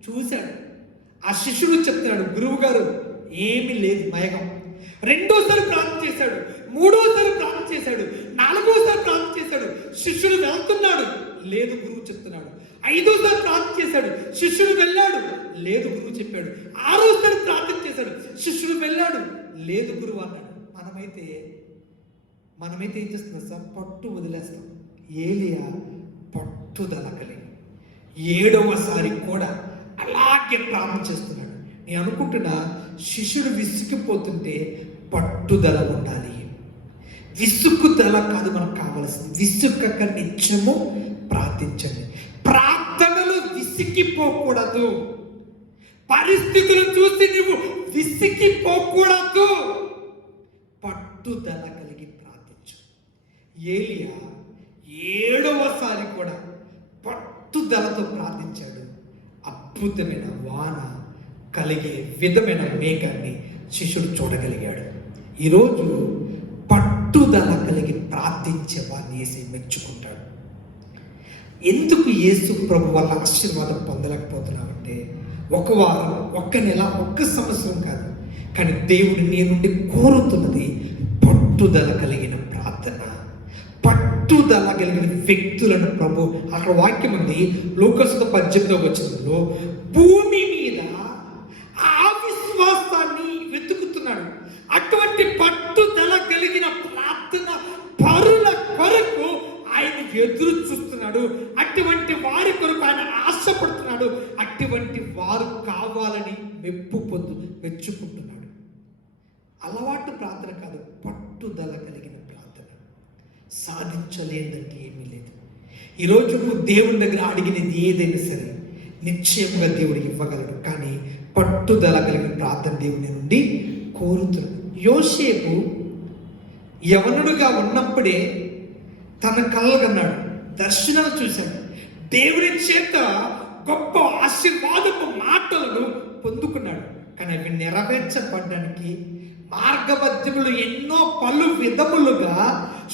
చూశాడు. ఆ శిష్యుడు చెప్తున్నాడు, గురువు గారు ఏమీ లేదు, మయగం. రెండోసారి ప్రార్థన చేశాడు, మూడోసారి ప్రార్థన చేశాడు, 4వసారి ప్రార్థన చేశాడు. శిష్యుడు వెళ్తున్నాడు, లేదు గురువు చెప్తున్నాడు. 5వసారి ప్రార్థన చేశాడు, శిష్యుడు వెళ్ళాడు, లేదు గురువు చెప్పాడు. 6వసారి ప్రార్థన చేశాడు, శిష్యుడు వెళ్ళాడు, లేదు గురువు అన్నాడు. మనమైతే ఏం చేస్తున్నాం సార్? పట్టు వదిలేస్తాం. ఏలియా పట్టుదల కలిగి 7వసారి కూడా అలాగే ప్రార్థన చేస్తున్నాడు. నేను అనుకుంటున్నా, శిష్యుడు విసిగిపోతుంటే పట్టుదల ఉండాలి. విసుగుదల కాదు మనకు కావలసింది, విసుగక నిత్యము ప్రార్థించండి. ప్రార్థనలు విసిగిపోకూడదు. పరిస్థితులు చూసి నువ్వు విసిగిపోకూడదు. పట్టుదల కలిగి ప్రార్థించు. ఏలియా 7వసారి కూడా పట్టుదలతో ప్రార్థించాడు. అద్భుతమైన వాన కలిగే విధమైన మేఘాన్ని శిష్యుడు చూడగలిగాడు. ఈరోజు పట్టుదల కలిగి ప్రార్థించే వారిని యేసు మెచ్చుకుంటాడు. ఎందుకు యేసు ప్రభు వల్ల ఆశీర్వాదం పొందలేకపోతున్నామంటే, 1 వారం, 1 నెల, 1 సంవత్సరం కాదు, కానీ దేవుడు నీ నుండి కోరుతున్నది పట్టుదల కలిగిన ప్రార్థన, పట్టుదల కలిగిన వ్యక్తులను ప్రభు. అక్కడ వాక్యం ఉంది, లూకాసు 18వ వచనంలో, భూమి మీద ఆ విశ్వాసాన్ని వెతుకుతున్నాడు. అటువంటి పట్టుదల కలిగిన ప్రార్థన పరుల కొరకు ఆయన ఎదురు చూస్తున్నాడు. అటువంటి వారి కొరకు ఆయన ఆశపడుతున్నాడు. అటువంటి వారు కావాలని మెచ్చుకుంటున్నాడు. అలవాటు ప్రార్థన కాదు, పట్టుదల కలిగిన ప్రార్థన. సాధించలేదంటే ఏమీ లేదు. ఈరోజు నువ్వు దేవుని దగ్గర అడిగినది ఏదైనా సరే నిశ్చయంగా దేవుడికి ఇవ్వగలడు. కానీ పట్టుదల కలిగిన ప్రార్థన దేవుని నుండి కోరుతున్నాడు. యోసేపు యవనుడుగా ఉన్నప్పుడే తన కళ్ళగన్నాడు, దర్శనాలు చూశాడు. దేవుని చేత గొప్ప ఆశీర్వాదపు మాటలను పొందుకున్నాడు. కానీ అవి నెరవేర్చబడడానికి మార్గమధ్యములు ఎన్నో పలు విధములుగా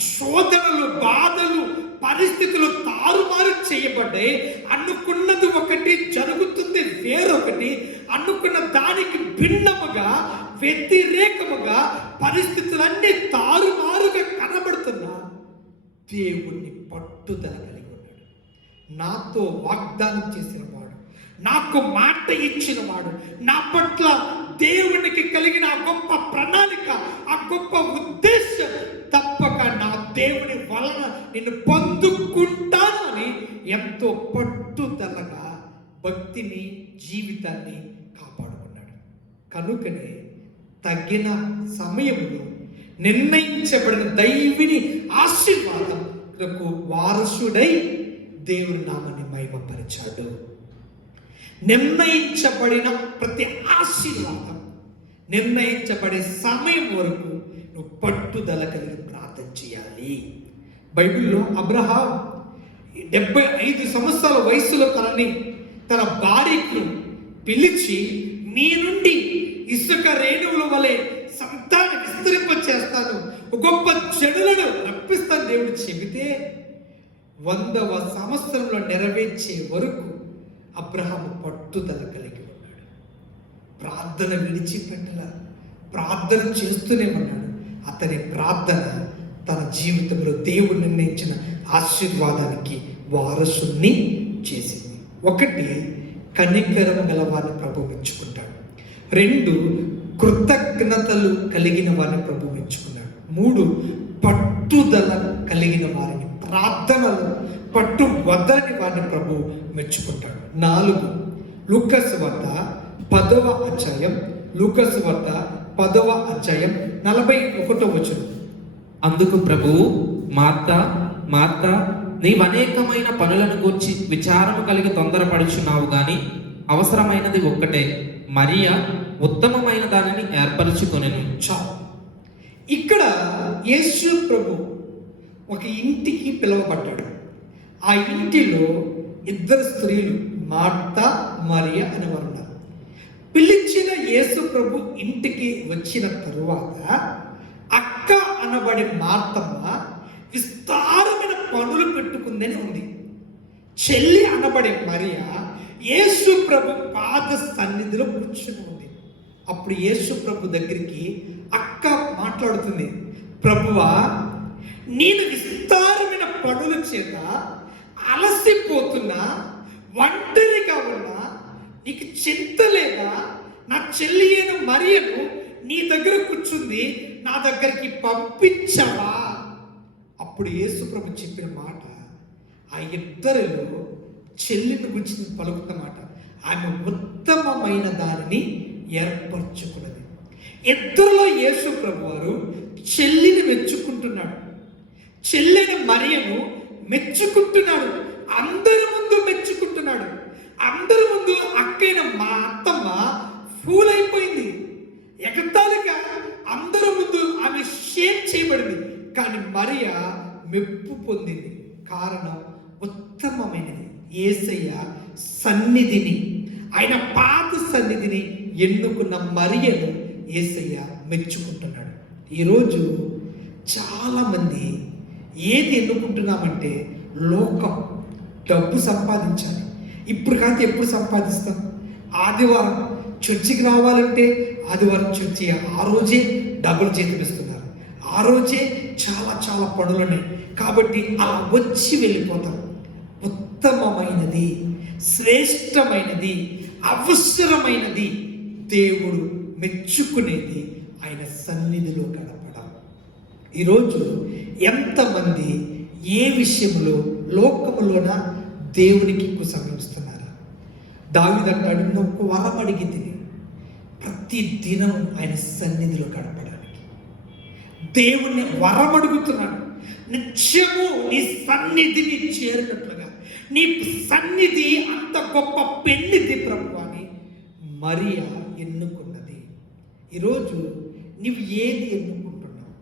శోధనలు, బాధలు, పరిస్థితులు తారుమారు చేయబడ్డాయి. అనుకున్నది ఒకటి, జరుగుతుంది వేరొకటి. అనుకున్న దానికి భిన్నముగా, వ్యతిరేకముగా పరిస్థితులన్నీ తారుమారుగా కనబడుతున్నా దేవుణ్ణి పట్టుదల కలిగి ఉన్నాడు. నాతో వాగ్దానం చేసిన వాడు, నాకు మాట ఇచ్చిన వాడు, నా పట్ల దేవునికి కలిగిన ఆ గొప్ప ప్రణాళిక, ఆ గొప్ప ఉద్దేశం తప్పక నా దేవుని వలన నిన్ను పొందుకుంటాను అని ఎంతో పట్టుదలగా భక్తిని, జీవితాన్ని కాపాడుకున్నాడు. కనుకనే తగిన సమయంలో నిర్ణయించబడిన దైవిని ఆశీర్వాదంకు వారసుడై దేవుని నామాన్ని మహిమపరిచాడు. నిర్ణయించబడిన ప్రతి ఆశీర్వాదం, నిర్ణయించబడే సమయం వరకు నువ్వు పట్టుదల కలిగి ప్రార్థన చేయాలి. బైబిల్లో అబ్రహాం 75 సంవత్సరాల వయసులో తన భార్యకు పిలిచి, నీ నుండి ఇసుక రేణువుల వలె సంతానం విస్తరింప చేస్తాను, గొప్ప చెడులను రప్పిస్తాను దేవుడు చెబితే 100వ సంవత్సరంలో నెరవేర్చే వరకు అబ్రహాము పట్టుదల కలిగి ఉన్నాడు. ప్రార్థన విడిచిపెట్టల, ప్రార్థన చేస్తూనే ఉన్నాడు. అతని ప్రార్థన తన జీవితంలో దేవుడు నిర్ణయించిన ఆశీర్వాదానికి వారసుని చేసింది. 1, కనికరం గల వారిని ప్రభు మెచ్చుకుంటాడు. 2, కృతజ్ఞతలు కలిగిన వారిని ప్రభు మెచ్చుకున్నాడు. 3, పట్టుదల కలిగిన వారిని, ప్రార్థనలు పట్టు వద్దని వారిని ప్రభు మెచ్చుకుంటాడు. 4 లూకాసు వార్త 10వ అధ్యాయం, లూకాసు వార్త 10వ అధ్యాయం 41వ వచనం. అందుకు ప్రభువు, మార్తా మార్తా, నీవనేకమైన పనులను గూర్చి విచారము కలిగి తొందరపడుచున్నావు గాని అవసరమైనది ఒక్కటే, మరియ ఉత్తమమైన దానిని ఏర్పరచుకొనెను. చాలు. ఇక్కడ యేసు ప్రభు ఒక ఇంటికి పిలువబడ్డాడు. ఆ ఇంటిలో 2 స్త్రీలు, మార్తా మరియ అనేవారు ఉన్నారు. పిలిచిన యేసు ప్రభు ఇంటికి వచ్చిన తరువాత అక్క అనబడే మార్తమ్మ విస్తారమైన పనులు పెట్టుకుందని ఉంది. చెల్లి అనబడే మరియ యేసు ప్రభు పాద సన్నిధిలో కూర్చుని ఉంది. అప్పుడు యేసు ప్రభు దగ్గరికి అక్క మాట్లాడుతుంది, ప్రభువా, నేను విస్తారమైన పనుల చేత అలసిపోతున్నా, ఒంటరిగా ఉన్నా, నీకు చింత లేదా? నా చెల్లి అయిన మరియను నీ దగ్గర కూర్చుంది, నా దగ్గరికి పంపించవా? అప్పుడు యేసు ప్రభు చెప్పిన మాట, ఆ ఇద్దరిలో చెల్లిని గురించి పలుకుతున్న మాట, ఆమె ఉత్తమమైన దానిని ఏర్పరచుకున్నది. ఇద్దరిలో యేసు ప్రభు వారు చెల్లిని మెచ్చుకుంటున్నాడు, చెల్లెన మరియను మెచ్చుకుంటున్నాడు, అందరి ముందు మెచ్చుకుంటున్నాడు. అందరి ముందు అక్కైన మా అత్తమ్మ ఫూల్ అయిపోయింది, ఎగతాళిగా అందరి ముందు ఆమె షేర్ చేయబడింది. కానీ మరియ మెప్పు పొందింది. కారణం ఉత్తమమైనది. యేసయ్య సన్నిధిని, ఆయన పాద సన్నిధిని ఎన్నుకున్న మరియను యేసయ్య మెచ్చుకుంటున్నాడు. ఈరోజు చాలామంది ఏది ఎన్నుకుంటున్నామంటే లోకం, డబ్బు సంపాదించాలి. ఇప్పుడు కాదు ఎప్పుడు సంపాదిస్తాం? ఆదివారం చర్చికి రావాలంటే ఆదివారం చర్చి, ఆ రోజే డబ్బులు జీతం ఇస్తున్నారు, ఆ రోజే చాలా పనులున్నాయి కాబట్టి అలా వచ్చి వెళ్ళిపోతాం. ఉత్తమమైనది, శ్రేష్టమైనది, అవసరమైనది, దేవుడు మెచ్చుకునేది ఆయన సన్నిధిలో గడపడం. ఈరోజు ఎంతమంది ఏ విషయంలో లోకములోన దేవునికి ఎక్కువ సమయిస్తున్నారా? దావీదు అంటాడు, నేను ఒక వరం అడిగి తిని ప్రతి దినం ఆయన సన్నిధిలో గడపడానికి దేవుణ్ణి వరం అడుగుతున్నాడు. నిత్యము నీ సన్నిధిని చేరినట్లుగా, నీ సన్నిధి అంత గొప్ప పెన్నిది ప్రభు అని మరియ ఎన్నుకున్నది. ఈరోజు నీవు ఏది ఎన్నుకుంటున్నావు?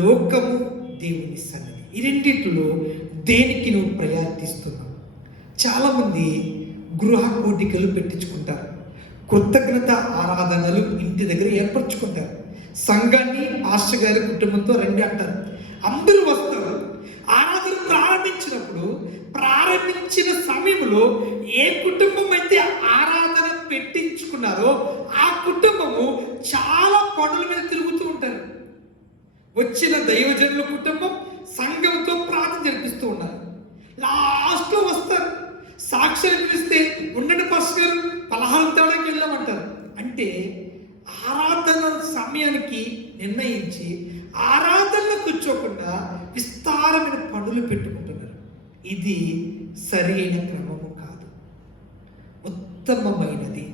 లోకము, దేవుని సన్నిధి, ఈ రెండింటిలో దేనికి నువ్వు ప్రయార్థిస్తున్నావు? చాలామంది గృహ కోటికలు పెట్టించుకుంటారు, కృతజ్ఞత ఆరాధనలు ఇంటి దగ్గర ఏర్పరచుకుంటారు. సంఘాన్ని పాస్టర్ గారి కుటుంబంతో రండి అంటారు, అందరూ వస్తారు. ఆరాధన ప్రారంభించిన సమయంలో ఏ కుటుంబం అయితే ఆరాధన పెట్టించుకున్నారో ఆ కుటుంబము చాలా పనుల మీద తిరుగుతూ ఉంటారు. వచ్చిన దైవజనుల కుటుంబం సంఘంతో ప్రార్థన జరిపిస్తూ ఉన్నారు. లాస్ట్లో వస్తారు, సాక్ష్యాలు పిలిస్తే ఉండండి పాస్టర్ గారు, పలహారం తేడానికి వెళ్ళామంటారు. అంటే ఆరాధన సమయానికి నిర్ణయించి ఆరాధనలో కూర్చోకుండా విస్తారమైన పనులు పెట్టుకుంటున్నారు. ఇది సరి అయిన క్రమము కాదు, ఉత్తమమైనది.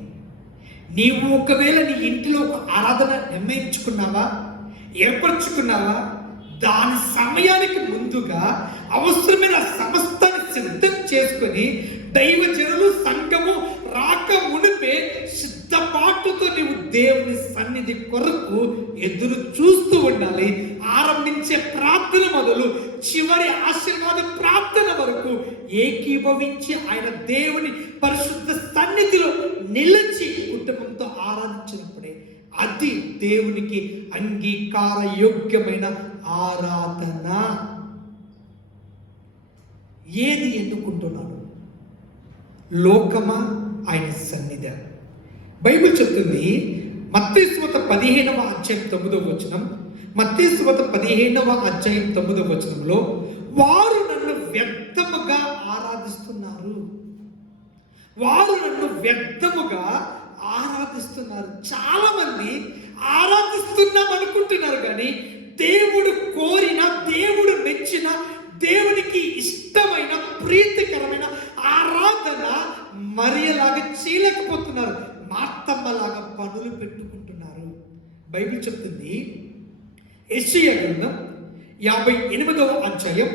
నీవు ఒకవేళ నీ ఇంటిలో ఒక ఆరాధన నిర్ణయించుకున్నావా, ఏర్పరచుకున్నావా, దాని సమయానికి ముందుగా అవసరమైన సమస్తాన్ని సిద్ధం చేసుకొని దైవజనులు సంఘము రాక మునిపే సిద్ధపాటుతో నీవు దేవుని సన్నిధి కొరకు ఎదురు చూస్తూ ఉండాలి. ఆరంభించే ప్రార్థన మొదలు చివరి ఆశీర్వాద ప్రార్థన వరకు ఏకీభవించి ఆయన దేవుని పరిశుద్ధ సన్నిధిలో నిలిచి కుటుంబంతో ఆరాధించినప్పుడే అది దేవునికి అంగీకార యోగ్యమైన ఆరాధన. ఏది ఎన్నుకుంటున్నాడు? లోకమా, ఆయన సన్నిధి? బైబిల్ చెప్తుంది మత్తయి సువార్త 15వ అధ్యాయం 9వ వచనం, మత్తయి సువార్త 15వ అధ్యాయం 9వ వచనంలో, వారు నన్ను వ్యర్థముగా ఆరాధిస్తున్నారు, వారు నన్ను వ్యర్థముగా ఆరాధిస్తున్నారు. చాలా మంది ఆరాధిస్తున్నాం అనుకుంటున్నారు, కానీ దేవుడు కోరిన, దేవుడు మెచ్చి మెచ్చిన దేవునికి ఇష్టమైన ప్రీతికరమైన ఆరాధన మరియలాగా చేయలేకపోతున్నారు. మార్తమ్మలాగా పనులు పెట్టుకుంటున్నారు. బైబిల్ చెప్తుంది, యెషయా గ్రంథం 58వ అధ్యాయం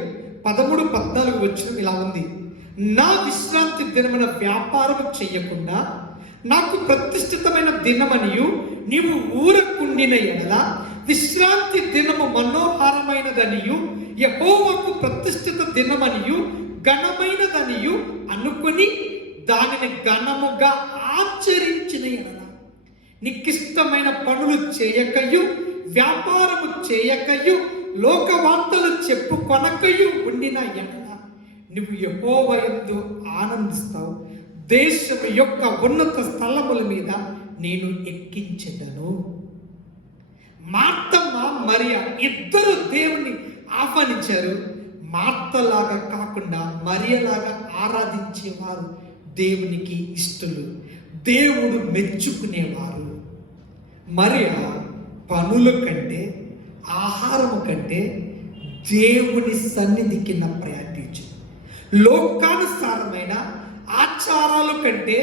13-14 వచనం ఇలా ఉంది. నా విశ్రాంతి దినమున వ్యాపారము చెయ్యకుండా నాకు ప్రతిష్ఠితమైన దినమనియు నీవు ఊరకుండిన ఎడల విశ్రాంతి దినము మనోహరమైనదనియు యెహోవాకు ప్రతిష్ఠిత దినమనియు ఘనమైనదనియు అనుకొని దానిని ఘనముగా ఆచరించిన ఎడల, నీకిష్టమైన పనులు చేయకయు వ్యాపారము చేయకయు లోకవార్తలు చెప్పుకొనకయు ఉండిన ఎడల నువ్వు యెహోవా యందు ఆనందిస్తావు. దేశం యొక్క ఉన్నత స్థలముల మీద నేను ఎక్కించెదను. మార్తమ్మ మరియ ఇద్దరు దేవుణ్ణి ఆహ్వానించారు. మార్తలాగా కాకుండా మరియలాగా ఆరాధించేవారు దేవునికి ఇష్టలు, దేవుడు మెచ్చుకునేవారు. మరియ పనుల కంటే ఆహారము కంటే దేవుని సన్నిధికి ప్రయాణించు. లోకానుసారమైన ఆచారాల కంటే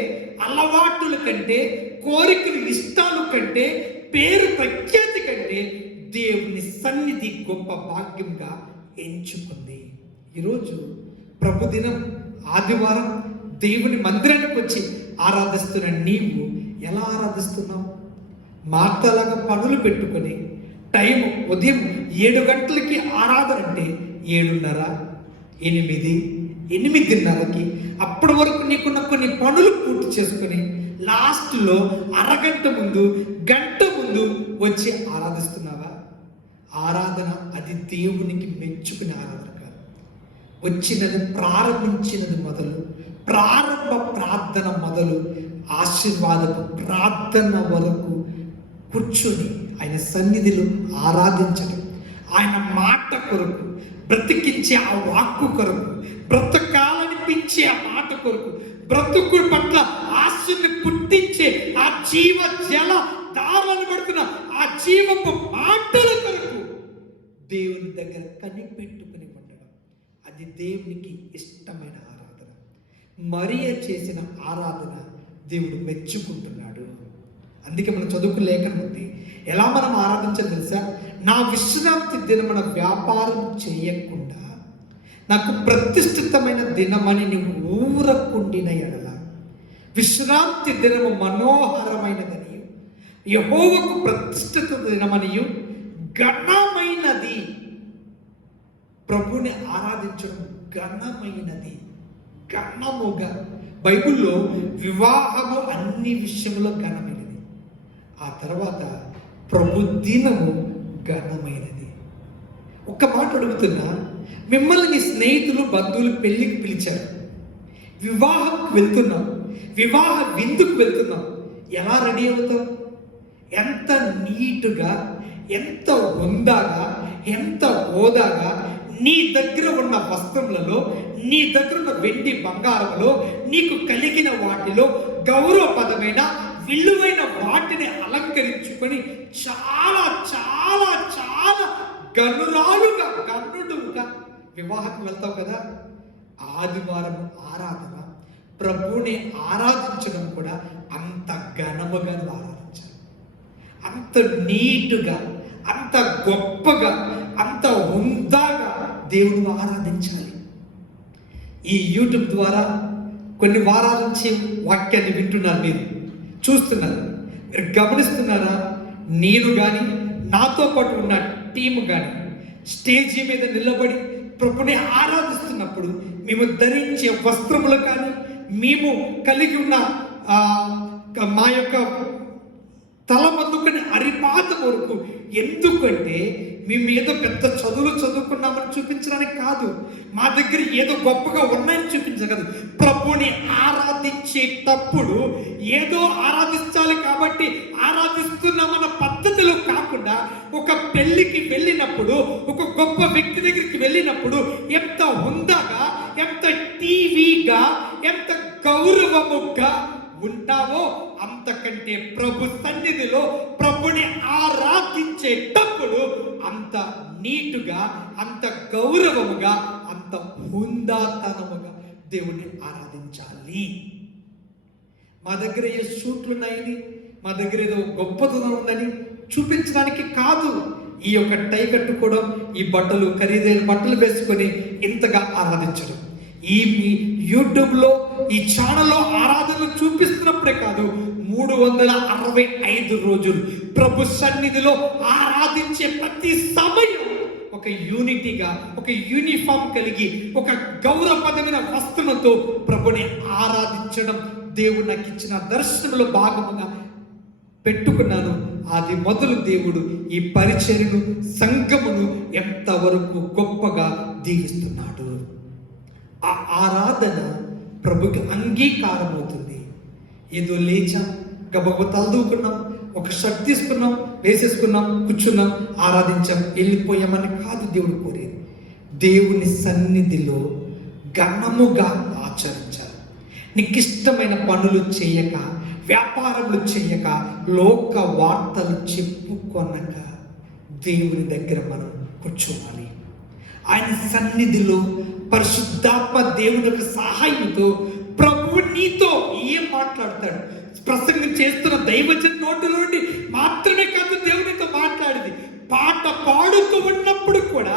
అలవాటుల కంటే కోరికలు ఇష్టాలు కంటే పేరు ప్రఖ్యాతి కంటే దేవుని సన్నిధి గొప్ప భాగ్యంగా ఎంచుకుంది. ఈరోజు ప్రభుదినం ఆదివారం దేవుని మందిరానికి వచ్చి ఆరాధిస్తున్న నీవు ఎలా ఆరాధిస్తున్నావు? మార్తలాగా పనులు పెట్టుకొని టైం ఉదయం 7 గంటలకి ఆరాధన అంటే 7:30, 8, 8:30కి అప్పటి వరకు నీకున్న కొన్ని పనులు పూర్తి చేసుకొని లాస్ట్లో అరగంట ముందు గంట ముందు వచ్చి ఆరాధిస్తున్నావా? ఆరాధన అది దేవునికి మెచ్చుకునే ఆరాధన కాదు. వచ్చినది ప్రారంభించినది మొదలు, ప్రారంభ ప్రార్థన మొదలు ఆశీర్వాదపు ప్రార్థన వరకు కూర్చొని ఆయన సన్నిధిలో ఆరాధించడం, ఆయన మాట కొరకు బ్రతికించే ఆ వాక్కు కొరకు, బ్రతకాలనిపించే ఆ మాట కొరకు, బ్రతుకు పట్ల ఆశని పుట్టించే ఆ జీవ జల దారాలు పడుతున్న ఆ జీవపు మాటల కొరకు దేవుని దగ్గర కనిపెట్టుకుని ఉండడం, అది దేవునికి ఇష్టమైన ఆరాధన. మరియ చేసిన ఆరాధన దేవుడు మెచ్చుకుంటున్నాడు. అందుకే మనం చదువుకు లేఖనం ఉంది, ఎలా మనం ఆరాధించాలి తెలుసా? నా విశ్రాంతి దినమున వ్యాపారం చేయకుండా నాకు ప్రతిష్ఠితమైన దినమని నీవు ఊరకుండిన ఎడల, విశ్రాంతి దినము మనోహరమైనదని, యెహోవాకు ప్రతిష్ఠిత దినమనియు ఘనమైనది. ప్రభుని ఆరాధించడం ఘనమైనది, ఘనముగా. బైబిల్లో వివాహము అన్ని విషయంలో ఘనమైనది. ఆ తర్వాత ప్రభు దినము ఘనమైనది. ఒక్క మాట అడుగుతున్నా, మిమ్మల్ని నీ స్నేహితులు బంధువులు పెళ్లికి పిలిచారు, వివాహంకి వెళ్తున్నాం, వివాహ విందుకు వెళ్తున్నాం, ఎలా రెడీ అవుతాం? ఎంత నీటుగా, ఎంత హుందాగా, ఎంత హోదాగా, నీ దగ్గర ఉన్న వస్త్రములలో, నీ దగ్గర ఉన్న వెండి బంగారంలో, నీకు కలిగిన వాటిలో గౌరవపదమైన విలువైన వాటిని అలంకరించుకొని చాలా చాలా చాలా గనురాలుగా, గనుడుగా వివాహకు వెళ్తావు కదా. ఆదివారం ఆరాధన, ప్రభుని ఆరాధించడం కూడా అంత ఘనముగా ఆరాధించాలి, అంత నీటుగా, అంత గొప్పగా, అంత హుందాగా దేవుడు ఆరాధించాలి. ఈ యూట్యూబ్ ద్వారా కొన్ని వారాల నుంచి వాక్యాన్ని వింటున్నారు, మీరు చూస్తున్నారు, మీరు గమనిస్తున్నారా? నేను కానీ నాతో పాటు ఉన్న టీము కానీ స్టేజీ మీద నిలబడి ప్రభుని ఆరాధిస్తున్నప్పుడు మేము ధరించే వస్త్రములు కానీ, మేము కలిగి ఉన్న మా యొక్క తల మందుకుని అరిపాద వరకు, ఎందుకంటే మేము ఏదో పెద్ద చదువులు చదువుకున్నామని చూపించడానికి కాదు, మా దగ్గర ఏదో గొప్పగా ఉన్నాయని చూపించదు కాదు. ప్రభుని ఆరాధించేటప్పుడు ఏదో ఆరాధించాలి కాబట్టి ఆరాధిస్తున్నామన్న పద్ధతిలో కాకుండా, ఒక పెళ్లికి వెళ్ళినప్పుడు, ఒక గొప్ప వ్యక్తి దగ్గరికి వెళ్ళినప్పుడు ఎంత హుందాగా, ఎంత టీవీగా, ఎంత గౌరవముగా ఉంటావో అంతకంటే ప్రభు సన్నిధిలో ప్రభుని ఆరాధించేటప్పుడు అంత నీటుగా, అంత గౌరవముగా, అంత హుందాతనముగా దేవుణ్ణి ఆరాధించాలి. మా దగ్గర ఏ షూట్లు ఉన్నాయని, మా దగ్గర ఏదో గొప్పతనం ఉందని చూపించడానికి కాదు ఈ యొక్క టై కట్టుకోవడం, ఈ బట్టలు, ఖరీదైన బట్టలు వేసుకొని ఇంతగా ఆరాధించడం. ఈ యూట్యూబ్లో, ఈ ఛానల్లో ఆరాధనలు చూపిస్తున్నప్పుడే కాదు, 365 రోజులు ప్రభు సన్నిధిలో ఆరాధించే ప్రతి సమయం ఒక యూనిటీగా, ఒక యూనిఫామ్ కలిగి, ఒక గౌరవపదమైన వస్త్రంతో ప్రభుని ఆరాధించడం దేవుడు నాకు ఇచ్చిన దర్శనంలో భాగముగా పెట్టుకున్నాను. అది మొదలు దేవుడు ఈ పరిచర్యను, సంఘమును ఎంతవరకు గొప్పగా దీవిస్తున్నాడు. ఆ ఆరాధన ప్రభుకి అంగీకారం అవుతుంది. ఏదో లేచాం, గబగబ తలదూకున్నాం, ఒక షర్ట్ తీసుకున్నాం, వేసేసుకున్నాం, కూర్చున్నాం, ఆరాధించాం, వెళ్ళిపోయామని కాదు దేవుడు కోరేది. దేవుని సన్నిధిలో ఘనముగా ఆచరించాలి. నీకు ఇష్టమైన పనులు చేయక, వ్యాపారములు చేయక, లోక వార్తలు చెప్పుకొనక దేవుని దగ్గర మనం కూర్చోవాలి. ఆయన సన్నిధిలో పరిశుద్ధాత్మ దేవుని యొక్క సహాయంతో ప్రభువు నీతో ఏం మాట్లాడతాడు. ప్రసంగం చేస్తున్న దైవజన నోటిలోండి మాత్రమే కాదు దేవునితో మాట్లాడింది. పాట పాడుతూ ఉన్నప్పుడు కూడా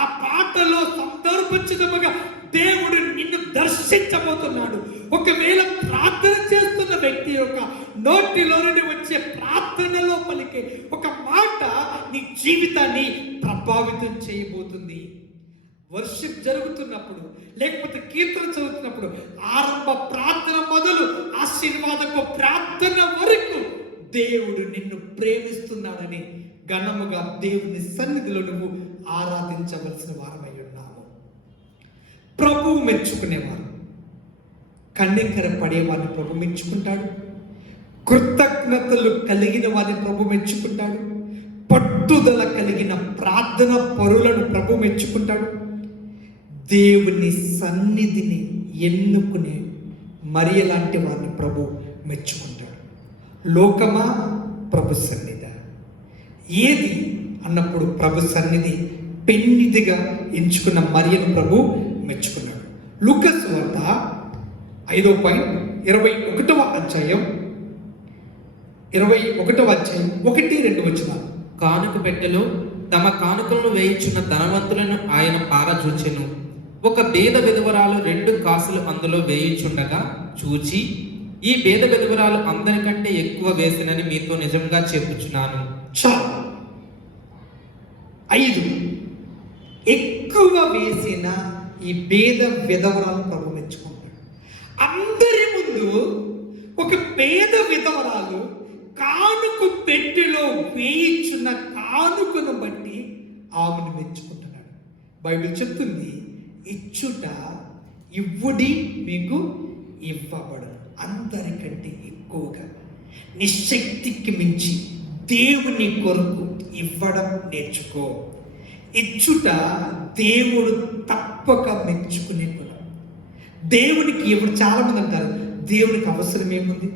ఆ పాటలో సందర్భోచితముగా దేవుడు నిన్ను దర్శించబోతున్నాడు. ఒకవేళ ప్రార్థన చేస్తున్న వ్యక్తి యొక్క నోటిలో నుండి వచ్చే ప్రార్థనలో పలికే ఒక మాట నీ జీవితాన్ని ప్రభావితం చేయబోతుంది. వర్షిప్ జరుగుతున్నప్పుడు, లేకపోతే కీర్తన చదువుతున్నప్పుడు, ఆరంభ ప్రార్థన మొదలు ఆశీర్వాదపు ప్రార్థన వరకు దేవుడు నిన్ను ప్రేమిస్తున్నాడని ఘనముగా దేవుని సన్నిధిలో నువ్వు ఆరాధించవలసిన వారమై ఉన్నావు. ప్రభువు మెచ్చుకునేవారు, కన్నెక్కర పడేవారిని ప్రభు మెచ్చుకుంటాడు. కృతజ్ఞతలు కలిగిన వారిని ప్రభు మెచ్చుకుంటాడు. పట్టుదల కలిగిన ప్రార్థన పరులను ప్రభు మెచ్చుకుంటాడు. దేవుని సన్నిధిని ఎన్నుకునే మరియ లాంటి వారిని ప్రభు మెచ్చుకుంటాడు. లోకమా, ప్రభు సన్నిధి ఏది అన్నప్పుడు ప్రభు సన్నిధి పెన్నిదిగా ఎంచుకున్న మరియను ప్రభు మెచ్చుకున్నాడు. లూకా సువార్త 5:21 అధ్యాయం 1-2 వచనాలు. కానుక పెట్టెలో తమ కానుకలను వేయించున్న ధనవంతులను ఆయన పారచూచెను. ఒక బేద విధవరాలు 2 కాసులు అందులో వేయించుండగా చూచి, ఈ బేద విధవరాలు అందరికంటే ఎక్కువ వేసినని మీతో నిజంగా చెప్పుచున్నాను. చాలు. 5 ఎక్కువ వేసిన ఈ బేద విధవరాలు ప్రభు మెచ్చుకుంటాడు. అందరి ముందు ఒక పేద విధవరాలు కానుక పెట్టెలో వేయించున్న కానుకను బట్టి ఆమెను మెచ్చుకుంటున్నాడు. బైబిల్ చెప్తుంది, ఇచ్చుట ఇవ్వుడి మీకు ఇవ్వబడను. అందరికంటే ఎక్కువగా నిశక్తికి మించి దేవుని కొరకు ఇవ్వడం నేర్చుకో. ఇచ్చుట దేవుడు తప్పక మెచ్చుకునే గుణం. దేవునికి ఇప్పుడు చాలామంది అంటారు, దేవునికి అవసరం ఏముంది,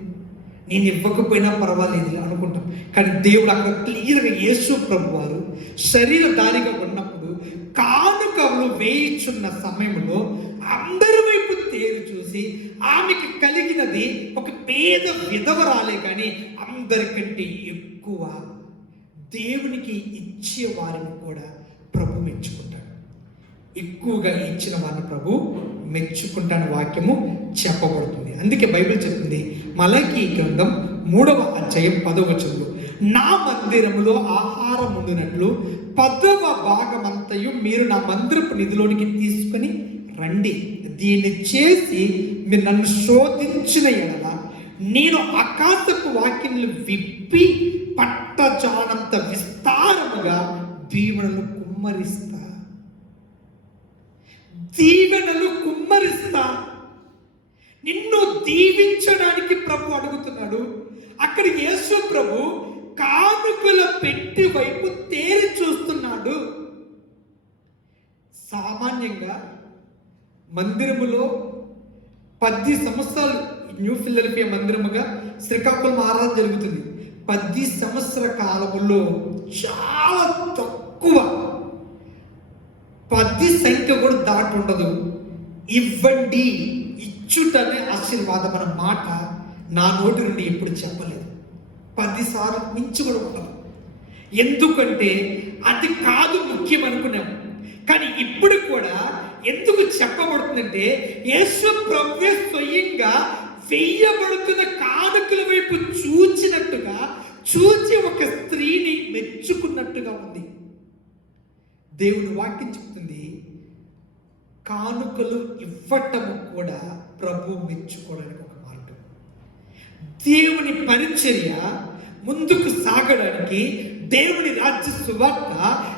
నేను ఇవ్వకపోయినా పర్వాలేదు అనుకుంటాం. కానీ దేవుడు అక్కడ క్లియర్గా యేసు ప్రభు వారు శరీరధారిగా ఉన్నప్పుడు కానుకలు వేయించున్న సమయంలో అందరి వైపు తేరు చూసి ఆమెకు కలిగినది ఒక పేద విధవరాలే, కానీ అందరికంటే ఎక్కువ దేవునికి ఇచ్చే వారిని కూడా ప్రభు మెచ్చుకుంటాడు. ఎక్కువగా ఇచ్చిన వారిని ప్రభు మెచ్చుకుంటాని వాక్యము చెప్పబడుతుంది. అందుకే బైబిల్ చెప్తుంది, మలకీ గ్రంథం 3వ అధ్యాయం 10వ వచనంలో, నా మందిరములో ఆహారం ఉండినట్లు 10వ భాగమంతయు మీరు నా మందిరపు నిధిలోనికి తీసుకొని రండి. దీన్ని చేసి మీరు నన్ను శోధించిన ఎడల నేను ఆకాశపు వాక్యములు విప్పి పట్టజానంత విస్తారముగా దీవెనలు కుమ్మరిస్తా. దీవెనలు కుమ్మరిస్తా. నిన్ను దీవించడానికి ప్రభు అడుగుతున్నాడు. అక్కడ యేసు ప్రభు కానుకల పెట్టి వైపు తేరి చూస్తున్నాడు. సామాన్యంగా మందిరములో 10 సంవత్సరాలు న్యూ ఫిలడెల్ఫియా మందిరముగా శ్రీకాకుళం ఆరాధన జరుగుతుంది. 10 సంవత్సర కాలములో చాలా తక్కువ, 10 సంఖ్య కూడా దాటి ఉండదు, ఇవ్వండి ఇచ్చుటనే ఆశీర్వాదం అన్న మాట నా నోటి నుండి ఎప్పుడు చెప్పలేదు. 10 సార్లు మించి కూడా ఉండదు. ఎందుకంటే అది కాదు ముఖ్యం అనుకున్నాం. కానీ ఇప్పుడు కూడా ఎందుకు చెప్పబడుతుందంటే యేసు ప్రభువే స్వయంగా వేయబడుతున్న కానుకల వైపు చూచి ఒక స్త్రీని మెచ్చుకున్నట్టుగా ఉంది. దేవుని వాక్యం చెప్తుంది, కానుకలు ఇవ్వటము కూడా ప్రభు మెచ్చుకోవడానికి ఒక మార్గం. దేవుని పరిచర్య ముందుకు సాగడానికి, దేవుని రాజ్య సువార్త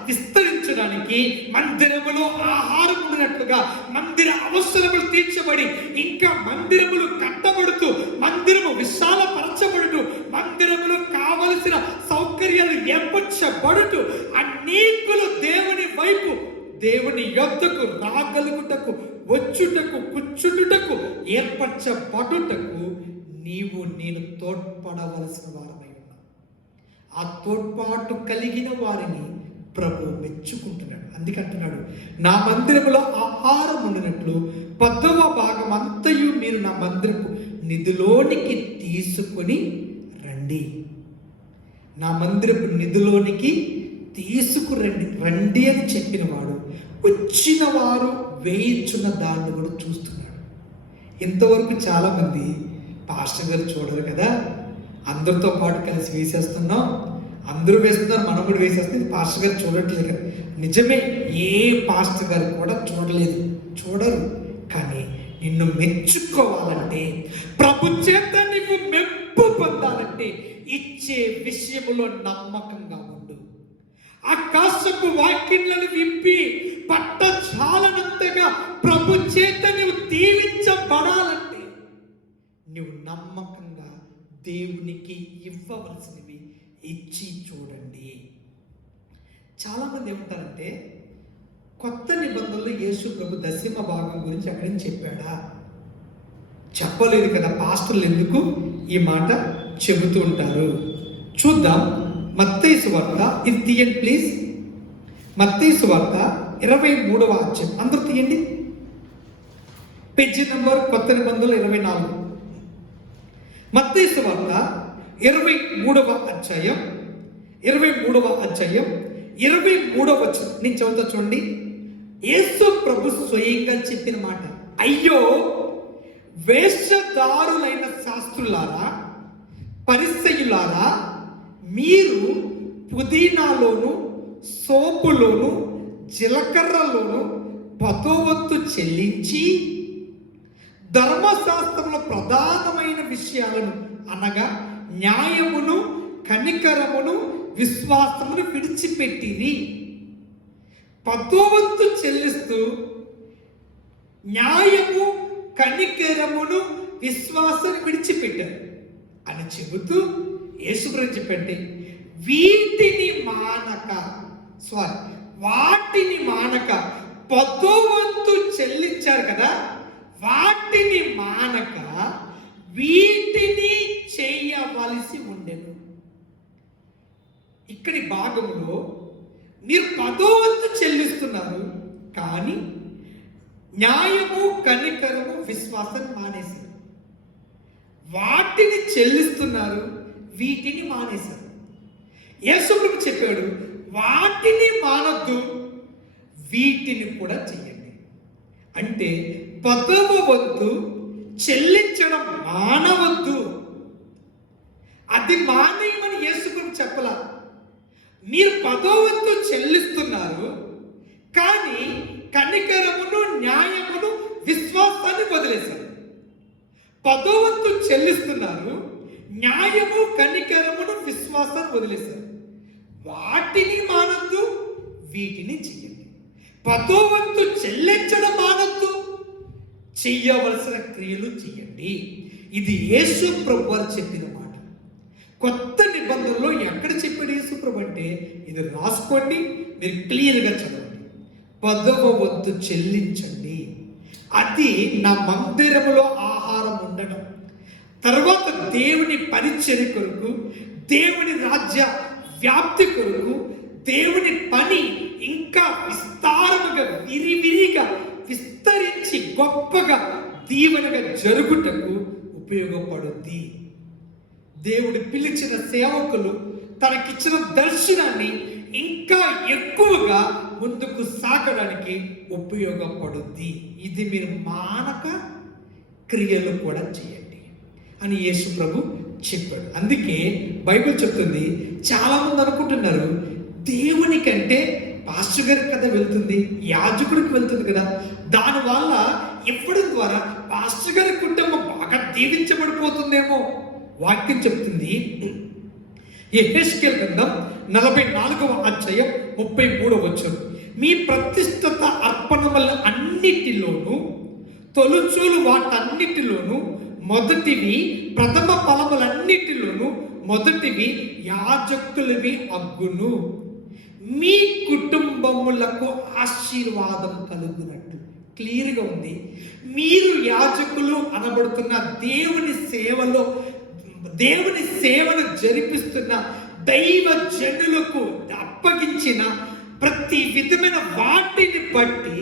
విస్తరించడానికి, మందిరములో ఆహారం ఉన్నట్లుగా మందిర అవసరములు తీర్చబడి ఇంకా మందిరములు కట్టబడుతూ, మందిరము విశాలపరచబడుతూ, మందిరములో కావలసిన సౌకర్యాలు ఏర్పరచబడుతూ అనేకులు దేవుని వైపు, దేవుని యొద్దకు రాగలుగుటకు, వచ్చుటకు, కూర్చుటకు, ఏర్పరచబడుటకు నీవు నేను తోడ్పడవలసిన వారమై ఉన్నావు. ఆ తోడ్పాటు కలిగిన వారిని ప్రభు మెచ్చుకుంటున్నాడు. అందుకంటున్నాడు, నా మందిరములో ఆహారం ఉండినట్లు 10వ భాగం అంతయు మీరు నా మందిరపు నిధిలోనికి తీసుకొని రండి. నా మందిరపు నిధిలోనికి రండి అని చెప్పిన వాడు వచ్చిన వారు వేయించున్న దాన్ని కూడా చూస్తున్నాడు. ఇంతవరకు చాలామంది పాస్టర్ గారు చూడరు కదా, అందరితో పాటు కలిసి వేసేస్తున్నాం, అందరూ వేస్తున్నారు మనం కూడా వేసేస్తే పాస్టర్ గారు చూడట్లేదు కదా. నిజమే, ఏ పాస్టర్ గారు కూడా చూడరు. కానీ నిన్ను మెచ్చుకోవాలంటే, ప్రభు చేత నీవు మెప్పు పొందాలంటే ఇచ్చే విషయంలో నమ్మకంగా ఉండు. ఆకాశపు వాక్యలను విప్పి పట్టజాలనంతగా ప్రభు చేత నీవు దీవించబడాలంటే నువ్వు నమ్మకంగా దేవునికి ఇవ్వవలసినవి ఇచ్చి చూడండి. చాలామంది ఏమంటారంటే, కొత్త నిబంధనలో యేసు ప్రభు దశమ భాగం గురించి అక్కడి నుంచి చెప్పాడా? చెప్పలేదు కదా. పాస్టర్లు ఎందుకు ఈ మాట చెబుతూ ఉంటారు? చూద్దాం. మత్తయి సువార్త, ఇది తీయండి ప్లీజ్. మత్తయి సువార్త 23వ అధ్యాయం, అందరూ తీయండి. పేజీ నంబర్ కొత్త నిబంధనలు 24. మత్తయి సువార్త 23వ అధ్యాయం 23వ వచనం నేను చదువుతా చూడండి. యేసు ప్రభు స్వయంగా చెప్పిన మాట, అయ్యో వేషధారులైన శాస్త్రులారా, పరిసయ్యులారా, మీరు పుదీనాలోను, సోపులోను, జీలకర్రలోను 10వ వంతు చెల్లించి ధర్మశాస్త్రంలో ప్రధానమైన విషయాలను అనగా న్యాయమును, కనికరమును, విశ్వాసమును విడిచిపెట్టిరి. 10వ వంతు చెల్లిస్తూ న్యాయము, కనికరమును, విశ్వాసాన్ని విడిచిపెట్టారు అని చెబుతూ యేసుప్రభు చెప్పండి, వాటిని మానక 10వ వంతు చెల్లించారు కదా, వాటిని మానక వీటిని చేయవలసి ఉండెను. ఇక్కడి భాగంలో మీరు 10వ వంతు చెల్లిస్తున్నారు, కానీ న్యాయము, కనికరము, విశ్వాసాన్ని మానేశారు. వాటిని చెల్లిస్తున్నారు, వీటిని మానేశారు. యేసుప్రభు చెప్పాడు, వాటిని మానొద్దు, వీటిని కూడా చెయ్యండి. అంటే 10వ వంతు చెల్లించడం మానవద్దు, అది మానేయమని యేసుప్రభు చెప్పలా. మీరు 10వ వంతు చెల్లిస్తున్నారు, కానీ కనికరమును, న్యాయమును, విశ్వాసాన్ని వదిలేశారు. 10వ వంతు చెల్లిస్తున్నారు, న్యాయము, కనికరమును, విశ్వాసాన్ని వదిలేశారు. వాటిని మానొద్దు, వీటిని చెయ్యండి. 10వ వంతు చెల్లించడం మానొద్దు, చెయ్యవలసిన క్రియలు చెయ్యండి. ఇది యేసు ప్రభు వారు చెప్పిన మాట. కొత్త నిబంధనలో ఎక్కడ చెప్పాడు యేసు ప్రభు అంటే, ఇది రాసుకోండి, మీరు క్లియర్గా చదవండి. 10వ వంతు చెల్లించండి, అది నా మందిరములో ఆహారం ఉండడం, తర్వాత దేవుని పరిచర్య కొరకు, దేవుని రాజ్య వ్యాప్తి కొరకు, దేవుని పని ఇంకా విస్తారముగా విరివిరిగా విస్తరించి గొప్పగా దీవెనగా జరుగుటకు ఉపయోగపడుద్ది. దేవుడు పిలిచిన సేవకులు తనకిచ్చిన దర్శనాన్ని ఇంకా ఎక్కువగా ముందుకు సాగడానికి ఉపయోగపడుద్ది. ఇది మీరు మానక క్రియలు కూడా చేయండి అని యేసు ప్రభు చెప్పాడు. అందుకే బైబిల్ చెప్తుంది, చాలా మంది అనుకుంటున్నారు దేవుని కంటే పాస్టర్ గారికి కదా వెళ్తుంది, యాజకుడికి వెళ్తుంది కదా, దానివల్ల ఇవ్వడం ద్వారా పాస్టర్ గారి కుటుంబం బాగా దీవించబడిపోతుందేమో. వాక్యం చెప్తుంది, యెహెజ్కేలు గ్రంథం 44వ అధ్యాయం 33వ వచనం, మీ ప్రతిష్ఠిత అర్పణముల అన్నిటిలోనూ తొలుచూలు వాటన్నిటిలోనూ మొదటివి, ప్రథమ ఫలములన్నిటిలోనూ మొదటివి యాజకులవి అగ్గును, మీ కుటుంబములకు ఆశీర్వాదం కలుగునట్టు. క్లియర్గా ఉంది. మీరు యాజకులు అనబడుతున్న దేవుని సేవలో, దేవుని సేవను జరిపిస్తున్న దైవ జనులకు అప్పగించిన ప్రతి విధమైన వాటిని బట్టి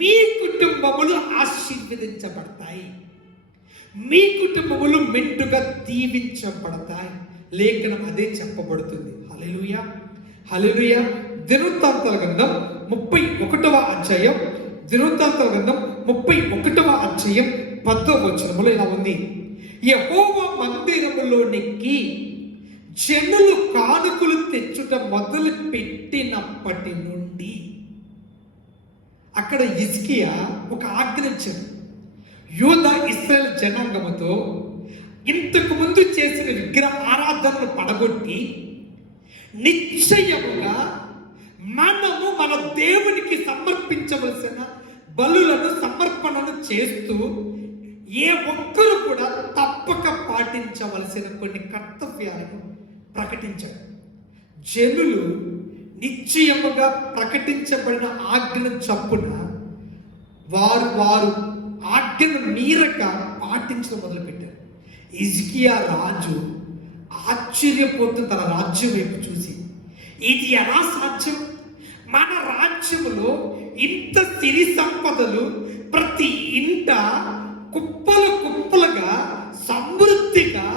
మీ కుటుంబములు ఆశీర్వదించబడతాయి, మీ కుటుంబములు మెండుగా దీవించబడతాయి. లేఖనం అదే చెప్పబడుతుంది. హల్లెలూయా, హల్లెలూయా. దినవృత్తాంతాల గ్రంథం 31వ అధ్యాయం, దినవృత్తాంతాల గ్రంథం 31వ అధ్యాయం 10వ వచనములో ఇలా ఉంది, యెహోవా మందిరములోనికి జనులు కానుకలు తెచ్చుట మొదలు పెట్టినప్పటి నుండి. అక్కడ హిజ్కియా ఒక ఆజ్ఞ ఇచ్చాడు. యూదా ఇశ్రాయేలు జనాంగముతో ఇంతకు ముందు చేసిన విగ్రహ ఆరాధనలు పడగొట్టి నిశ్చయముగా మనము మన దేవునికి సమర్పించవలసిన బలులను సమర్పణను చేస్తూ ఏ ఒక్కరు కూడా తప్పక పాటించవలసిన కొన్ని కర్తవ్యాలను ప్రకటించాడు. జనులు నిశ్చయముగా ప్రకటించబడిన ఆజ్ఞను చప్పున వారు ఆజ్ఞను మీరక పాటించడం మొదలుపెట్టారు. హిజ్కియా రాజు ఆశ్చర్యపోతూ తన రాజ్యం వైపు చూసి, ఇది ఎలా సాధ్యం? మన రాజ్యములో ఇంత సిరి సంపదలు ప్రతి ఇంట కుప్పలు కుప్పలుగా సమృద్ధిగా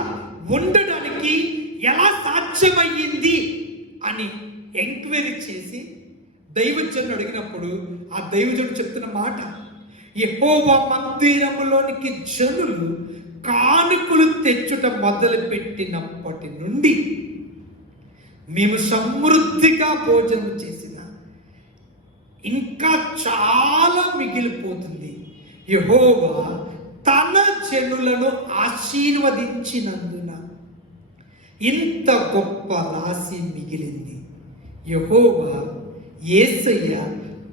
ఉండడానికి ఎలా సాధ్యమయ్యింది అని ఎంక్వైరీ చేసి దైవజనుడు అడిగినప్పుడు ఆ దైవజనుడు చెప్తున్న మాట, యెహోవా మందిరములోనికి జనులు కానుకలు తెచ్చుట మొదలు పెట్టినప్పటి నుండి మేము సమృద్ధిగా భోజనం చేసిన ఇంకా చాలా మిగిలిపోతుంది. యెహోవా తన జనులను ఆశీర్వదించినందున ఇంత గొప్ప రాశి మిగిలింది. యెహోవా యేసయ్య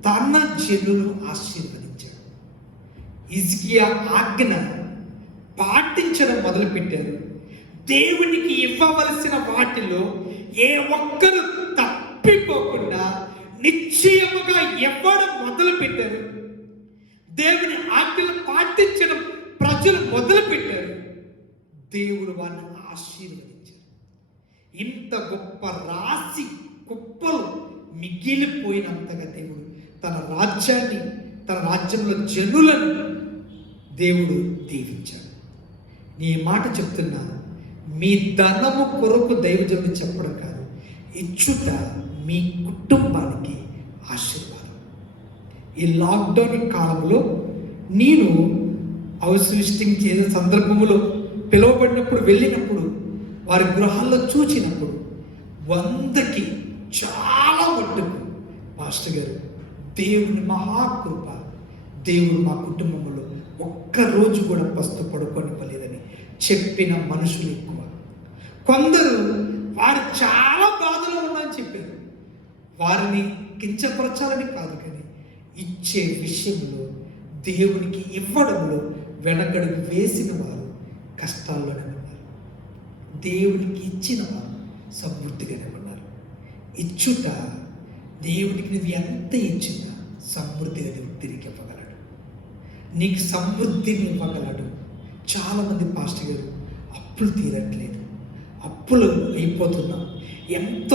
తన జనులను ఆశీర్వదించాడు. హిజ్కియా ఆజ్ఞ పాటించడం మొదలుపెట్టారు. దేవునికి ఇవ్వవలసిన వాటిలో ఏ ఒక్కరు తప్పిపోకుండా నిశ్చయముగా ఇవ్వడం మొదలు పెట్టారు. దేవుని ఆజ్ఞలు పాటించడం ప్రజలు మొదలు పెట్టారు. దేవుడు వారిని ఆశీర్వదించారు. ఇంత గొప్ప రాశి కుప్పలు మిగిలిపోయినంతగా దేవుడు తన రాజ్యాన్ని, తన రాజ్యంలో జనులను దేవుడు దీవించాడు. నీ మాట చెప్తున్నా, మీ ధనము కొరకు దైవజనుడు చెప్పడం కాదు, ఇచ్చుట మీ కుటుంబానికి ఆశీర్వాదం. ఈ లాక్డౌన్ కాలంలో నేను హౌస్ విజిటింగ్ చేసే సందర్భంలో పిలువబడినప్పుడు, వెళ్ళినప్పుడు, వారి గృహాల్లో చూచినప్పుడు 100కి చాలా మట్టుకు మాస్టర్ గారు దేవుని మహాకృప, దేవుడు మా కుటుంబంలో ఒక్కరోజు కూడా పస్తు పడుకోనివ్వలేదని చెప్పిన మనుషులు ఎక్కువ. కొందరు వారు చాలా బాధలో ఉన్నారని చెప్పారు. వారిని కించపరచాలని కాదు, కానీ ఇచ్చే విషయంలో దేవునికి ఇవ్వడంలో వెనకడుగు వేసిన వారు కష్టాల్లోనే ఉన్నారు. దేవునికి ఇచ్చిన వారు సమృద్ధిగానే ఉన్నారు. ఇచ్చుట దేవునికి నువ్వు ఎంత ఇచ్చినా సమృద్ధిగా దేవుడు తిరిగి ఇవ్వగలడు. నీకు సమృద్ధిని ఇవ్వగలడు. చాలామంది పాస్టర్ గారు అప్పులు తీరట్లేదు, అప్పులు అయిపోతున్నాం, ఎంత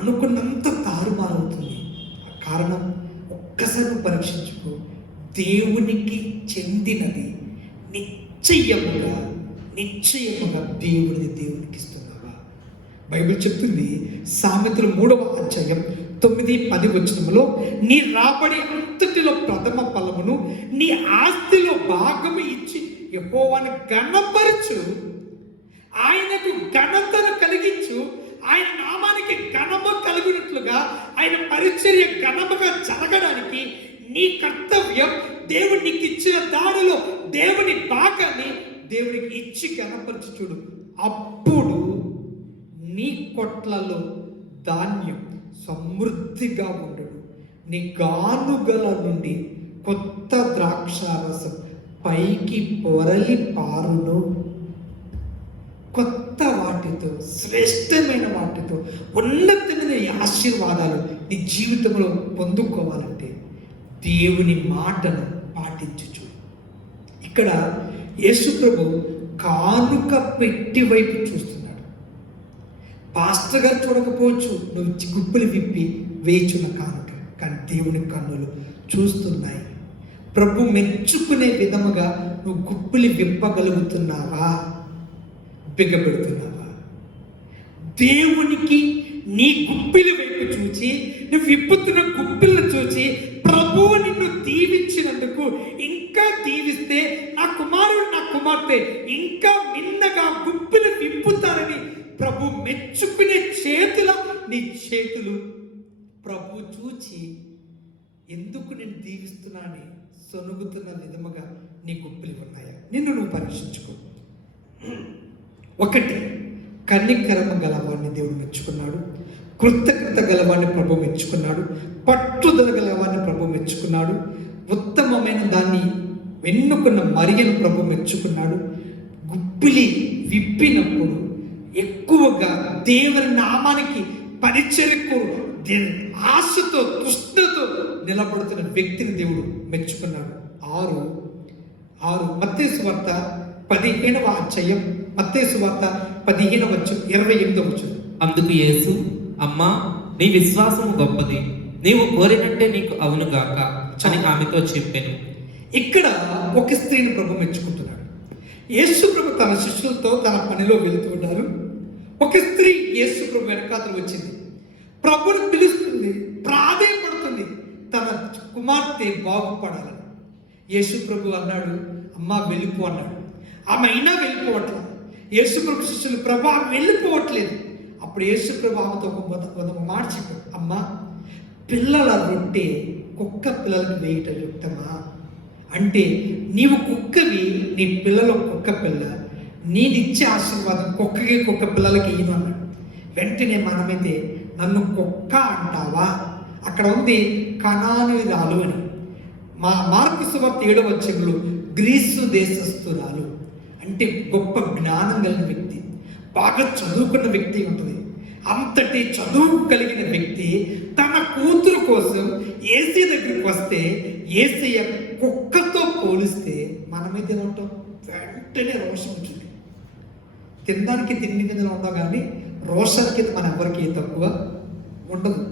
అనుకున్నంత తారుమారవుతుంది. ఆ కారణం ఒక్కసారి పరీక్షించుకో. దేవునికి చెందినది నిశ్చయముగా దేవునికి ఇస్తున్నావా? బైబిల్ చెప్తుంది, సామెతలు 3వ అధ్యాయం 9-10 వచనములో, నీ రాబడి అంతటిలో ప్రథమ ఫలమును నీ ఆస్తిలో భాగము ఇచ్చి యెహోవాను ఘనపరచు, ఆయనకు ఘనతను కలిగించు, ఆయన నామానికి ఘనము కలుగునట్లుగా ఆయన పరిచర్య ఘనముగా జరగడానికి నీ కర్తవ్యం దేవుడు నీకు ఇచ్చిన దాడిలో దేవుని భాగాన్ని దేవునికి ఇచ్చి ఘనపరచు చూడు. అప్పుడు నీ కొట్లలో ధాన్యం సమృద్ధిగా ఉండడు, నీ గానుగల నుండి కొత్త ద్రాక్షారసం పైకి పొరలి పారును. కొత్త వాటితో, శ్రేష్టమైన వాటితో, ఉన్నతమైన ఆశీర్వాదాలు నీ జీవితంలో పొందుకోవాలంటే దేవుని మాటను పాటించుచు. ఇక్కడ యేసు ప్రభు కానుక పెట్టి వైపు చూస్తున్నాడు. పాస్టర్ గారు చూడకపోవచ్చు, నువ్వు గుప్పులు విప్పి వేచున్న కానుక, కానీ దేవుని కన్నులు చూస్తున్నాయి. ప్రభు మెచ్చుకునే విధముగా నువ్వు గుప్పులు విప్పగలుగుతున్నావా, బిగబెడుతున్నావా? దేవునికి నీ గుప్పిలి వైపు చూచి, నువ్వు విప్పుతున్న గుప్పిలను చూచి ప్రభువు నిన్ను దీవించినందుకు ఇంకా దీవిస్తే నా కుమారుడు నా కుమార్తె ఇంకా మిన్నగా గుప్పిలు విప్పుతారని ప్రభు మెచ్చుకునే చేతుల నీ చేతులు ప్రభు చూచి ఎందుకు నేను దీవిస్తున్నానని సొనుగుతున్న విధముగా నీ గుప్పిలు ఉన్నాయా? నిన్ను నువ్వు పరీక్షించుకో. 1, కన్నికరమ గలవాడిని దేవుడు మెచ్చుకున్నాడు, కృతజ్ఞత గలవాడిని ప్రభు మెచ్చుకున్నాడు, పట్టుదల గలవాడిని ప్రభు మెచ్చుకున్నాడు, ఉత్తమమైన దాన్ని ఎన్నుకున్న మరియను ప్రభు మెచ్చుకున్నాడు. గుప్పిలి విప్పినప్పుడు ఎక్కువగా దేవుని నామానికి పరిచర్యకు ఆశతో తృష్ణతో నిలబడుతున్న వ్యక్తిని దేవుడు మెచ్చుకున్నాడు. 6 మత్తయి సువార్త 15వ అధ్యాయం, మత్తయి సువార్త 15:28 వచనం. అందుకు యేసు, అమ్మా, నీ విశ్వాసము గొప్పది, నీవు కోరినట్టే నీకు అవును గాక అని ఆమెతో చెప్పాను. ఇక్కడ ఒక స్త్రీని ప్రభు మెచ్చుకుంటున్నాడు. యేసు ప్రభు తన శిష్యులతో తన పనిలో వెళుతున్నారు. ఒక స్త్రీ యేసు ప్రభు వెనకాతలు వచ్చింది, ప్రభుని పిలుస్తుంది, ప్రాధేయపడుతుంది తన కుమార్తె బాగుపడాలని. యేసు ప్రభు అన్నాడు, అమ్మా వెళ్ళిపో అన్నాడు. ఆమె అయినా వెళ్ళిపోవట్లేదు. యేసు ప్రభు శిష్యులు, ప్రభు వెళ్ళిపోవట్లేదు. అప్పుడు యేసు ప్రభు ఆమెతో ఒక మాట చెప్పాడు, అమ్మా, పిల్లల రొట్టె కుక్క పిల్లలకు వేయటం యుక్తమా? అంటే నీవు కుక్కవి, నీ పిల్లలు కుక్క పిల్ల, నీదిచ్చే ఆశీర్వాదం కుక్క పిల్లలకి ఇయ్యను అన్నాడు. వెంటనే మనమైతే నన్ను కుక్క అంటావా? అక్కడ ఉంది కనానీయురాలు అని. మార్కు సువార్త 7వ అధ్యాయంలో గ్రీసు దేశస్తురాలు అంటే గొప్ప జ్ఞానం కలిగిన వ్యక్తి, బాగా చదువుకున్న వ్యక్తి ఉంటుంది. అంతటి చదువు కలిగిన వ్యక్తి తన కూతురు కోసం ఏసీ దగ్గరికి వస్తే ఏసయ్య కుక్కతో పోలిస్తే మనమైతే ఉంటాం, వెంటనే రోషం వచ్చింది. తినడానికి తిండి కింద ఉండవు, కానీ రోషం కింద మన ఎవరికి తక్కువ ఉండదు.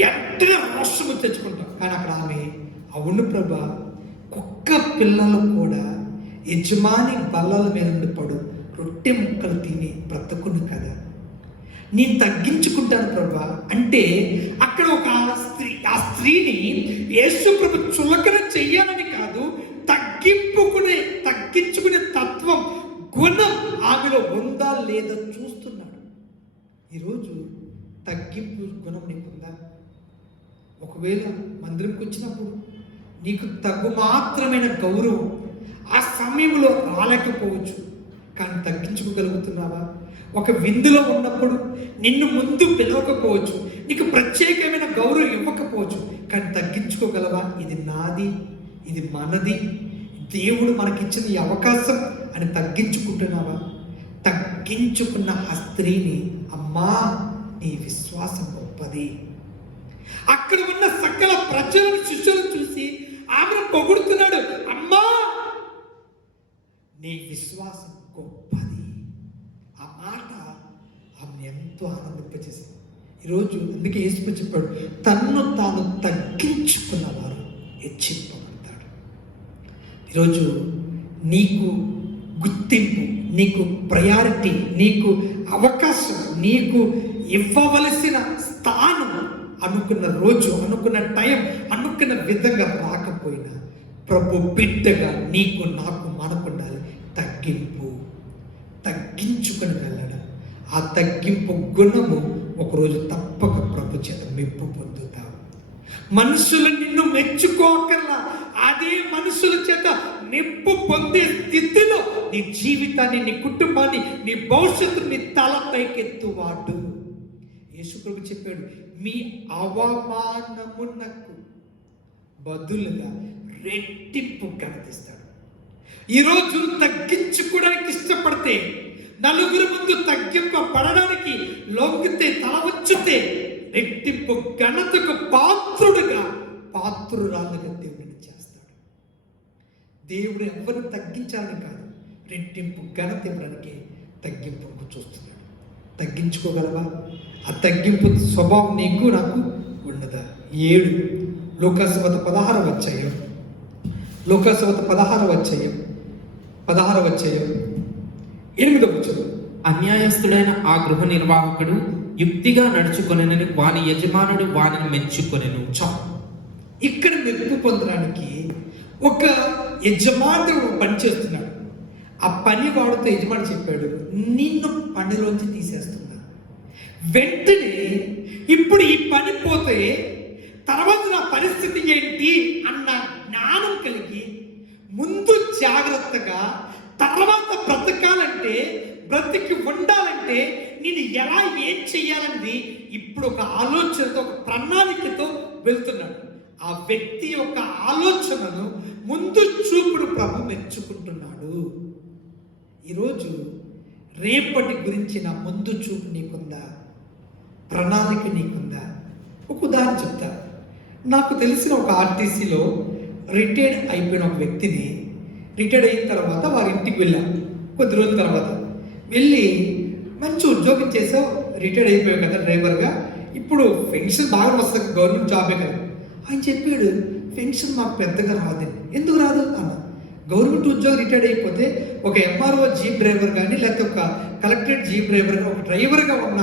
వెంటనే రోషం తెచ్చుకుంటాం. కానీ అక్కడ ఆమె, అవును ప్రభా, కుక్క పిల్లలు కూడా యజమాని బల్లల మీద నుండి పడు రొట్టె ముక్కలు తిని బ్రతకును కదా, నేను తగ్గించుకుంటాను ప్రభా. అంటే అక్కడ ఆ స్త్రీని యేసు ప్రభు చులకన చెయ్యాలని కాదు, తగ్గించుకునే తత్వం, గుణం ఆమెలో ఉందా లేదా చూస్తున్నాడు. ఈరోజు తగ్గింపు గుణం నీకుందా? ఒకవేళ మందిరంకి వచ్చినప్పుడు నీకు తగు మాత్రమైన గౌరవం ఆ సమయంలో రాలేకపోవచ్చు, కానీ తగ్గించుకోగలుగుతున్నావా? ఒక విందులో ఉన్నప్పుడు నిన్ను ముందు పిలవకపోవచ్చు, నీకు ప్రత్యేకమైన గౌరవం ఇవ్వకపోవచ్చు, కానీ తగ్గించుకోగలవా? ఇది నాది, ఇది మనది, దేవుడు మనకిచ్చిన ఈ అవకాశం అని తగ్గించుకుంటున్నావా? తగ్గించుకున్న ఆ స్త్రీని, అమ్మా, నీ విశ్వాసం గొప్పది. అక్కడ ఉన్న సకల ప్రజలను, శిష్యులను చూసి ఆమెను పొగుడుతున్నాడు, అమ్మా, నీ విశ్వాసం గొప్పది. ఆ మాట ఆమె ఎంతో ఆనందింపచేసింది. ఈరోజు అందుకే యేసు చెప్పాడు, తన్ను తాను తగ్గించుకున్నవారు హెచ్చింపబడతాడు. ఈరోజు నీకు గుర్తింపు, నీకు ప్రయారిటీ, నీకు అవకాశం, నీకు ఇవ్వవలసిన స్థానం అనుకున్న రోజు, అనుకున్న టైం, అనుకున్న విధంగా రాకపోయినా ప్రభు బిడ్డగా నీకు నాకు మనకుండాలి తగ్గించుకొని వెళ్ళడం. ఆ తగ్గింపు గుణము ఒకరోజు తప్పక ప్రభు చేత మెప్పు పొందుతావు. మనుషులు నిన్ను మెచ్చుకోకల్లా, అదే మనుషుల చేత మెప్పు పొందే స్థితిలో నీ జీవితాన్ని, నీ కుటుంబాన్ని, నీ భవిష్యత్తుని నీ తల పైకెత్తువాడు. యేసు ప్రభు చెప్పాడు, మీ అవమానమునకు బదులుగా రెట్టింపు కనిపిస్తాడు. ఈరోజు తగ్గించుకోవడానికి ఇష్టపడితే, నలుగురు ముందు తగ్గింపబడడానికి లొంగితే, తల వచ్చుతే రెట్టింపు ఘనతకు పాత్రురాలుగా దేవుడిని చేస్తాడు. దేవుడు ఎవరిని తగ్గించాలని కాదు, రెట్టింపు ఘనత ఇవ్వడానికి తగ్గింపుకు చూస్తున్నాడు. తగ్గించుకోగలవా? ఆ తగ్గింపు స్వభావం నీకు నాకు ఉండదా? 7 లూకాసువార్త 16వ అధ్యాయం, లూకాసువార్త 16వ అధ్యాయం 8వ వచనం. అన్యాయస్తుడైన ఆ గృహ నిర్వాహకుడు యుక్తిగా నడుచుకొనెనని వాని యజమానుడు వానిని మెచ్చుకొనెను. ఇక్కడ మెప్పు పొందడానికి ఒక యజమానుడు పనిచేస్తున్నాడు. ఆ పని వాడితో యజమాని చెప్పాడు, నిన్ను పనిలోంచి తీసేస్తున్నా. వెంటనే ఇప్పుడు ఈ పని పోతే తర్వాత నా పరిస్థితి ఏంటి అన్న జ్ఞానం కలిగి ముందు జాగ్రత్తగా తర్వాత బ్రతకాలంటే, బ్రతికి ఉండాలంటే నేను ఎలా ఏం చెయ్యాలన్నది ఇప్పుడు ఒక ఆలోచనతో, ఒక ప్రణాళికతో వెళ్తున్నాడు. ఆ వ్యక్తి యొక్క ఆలోచనను, ముందు చూపుడు ప్రభు మెచ్చుకుంటున్నాడు. ఈరోజు రేపటి గురించి నా ముందు చూపు నీకుందా? ప్రణాళిక నీకుందా? ఒక ఉదాహరణ చెప్తా. నాకు తెలిసిన ఒక ఆర్టీసీలో రిటైర్డ్ అయిపోయిన ఒక వ్యక్తిని, రిటైర్డ్ అయిన తర్వాత వారి ఇంటికి వెళ్ళాం. కొద్ది రోజుల తర్వాత వెళ్ళి, మంచి ఉద్యోగం చేసావు, రిటైర్డ్ అయిపోయావు కదా డ్రైవర్గా, ఇప్పుడు పెన్షన్ బాగా వస్తుంది, గవర్నమెంట్ జాబే కదా. ఆయన చెప్పాడు, పెన్షన్ మాకు పెద్దగా రాదండి. ఎందుకు రాదు అన్న, గవర్నమెంట్ ఉద్యోగం రిటైర్డ్ అయిపోతే ఒక ఎంఆర్ఓ జీప్ డ్రైవర్ కానీ, లేకపోతే ఒక కలెక్టరేట్ జీప్ డ్రైవర్గా, ఒక డ్రైవర్గా ఉన్న,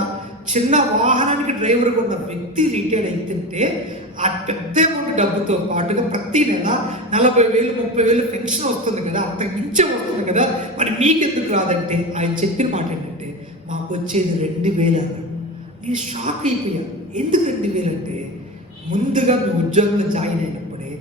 చిన్న వాహనానికి డ్రైవర్గా ఉన్న వ్యక్తి రిటైర్డ్ అవుతుంటే ఆ పెద్ద అమౌంట్ డబ్బుతో పాటుగా ప్రతి నెల 40,000 30,000 పెన్షన్ వస్తుంది కదా, అంత మించే వస్తుంది కదా, మరి మీకెందుకు రాదంటే ఆయన చెప్పిన మాట ఏంటంటే, మాకు వచ్చేది 2,000 అన్నాడు. నేను షాక్ అయిపోయాను. ఎందుకు 2,000 అంటే, ముందుగా మీ ఉద్యోగంలో జాయిన్ అయినప్పుడే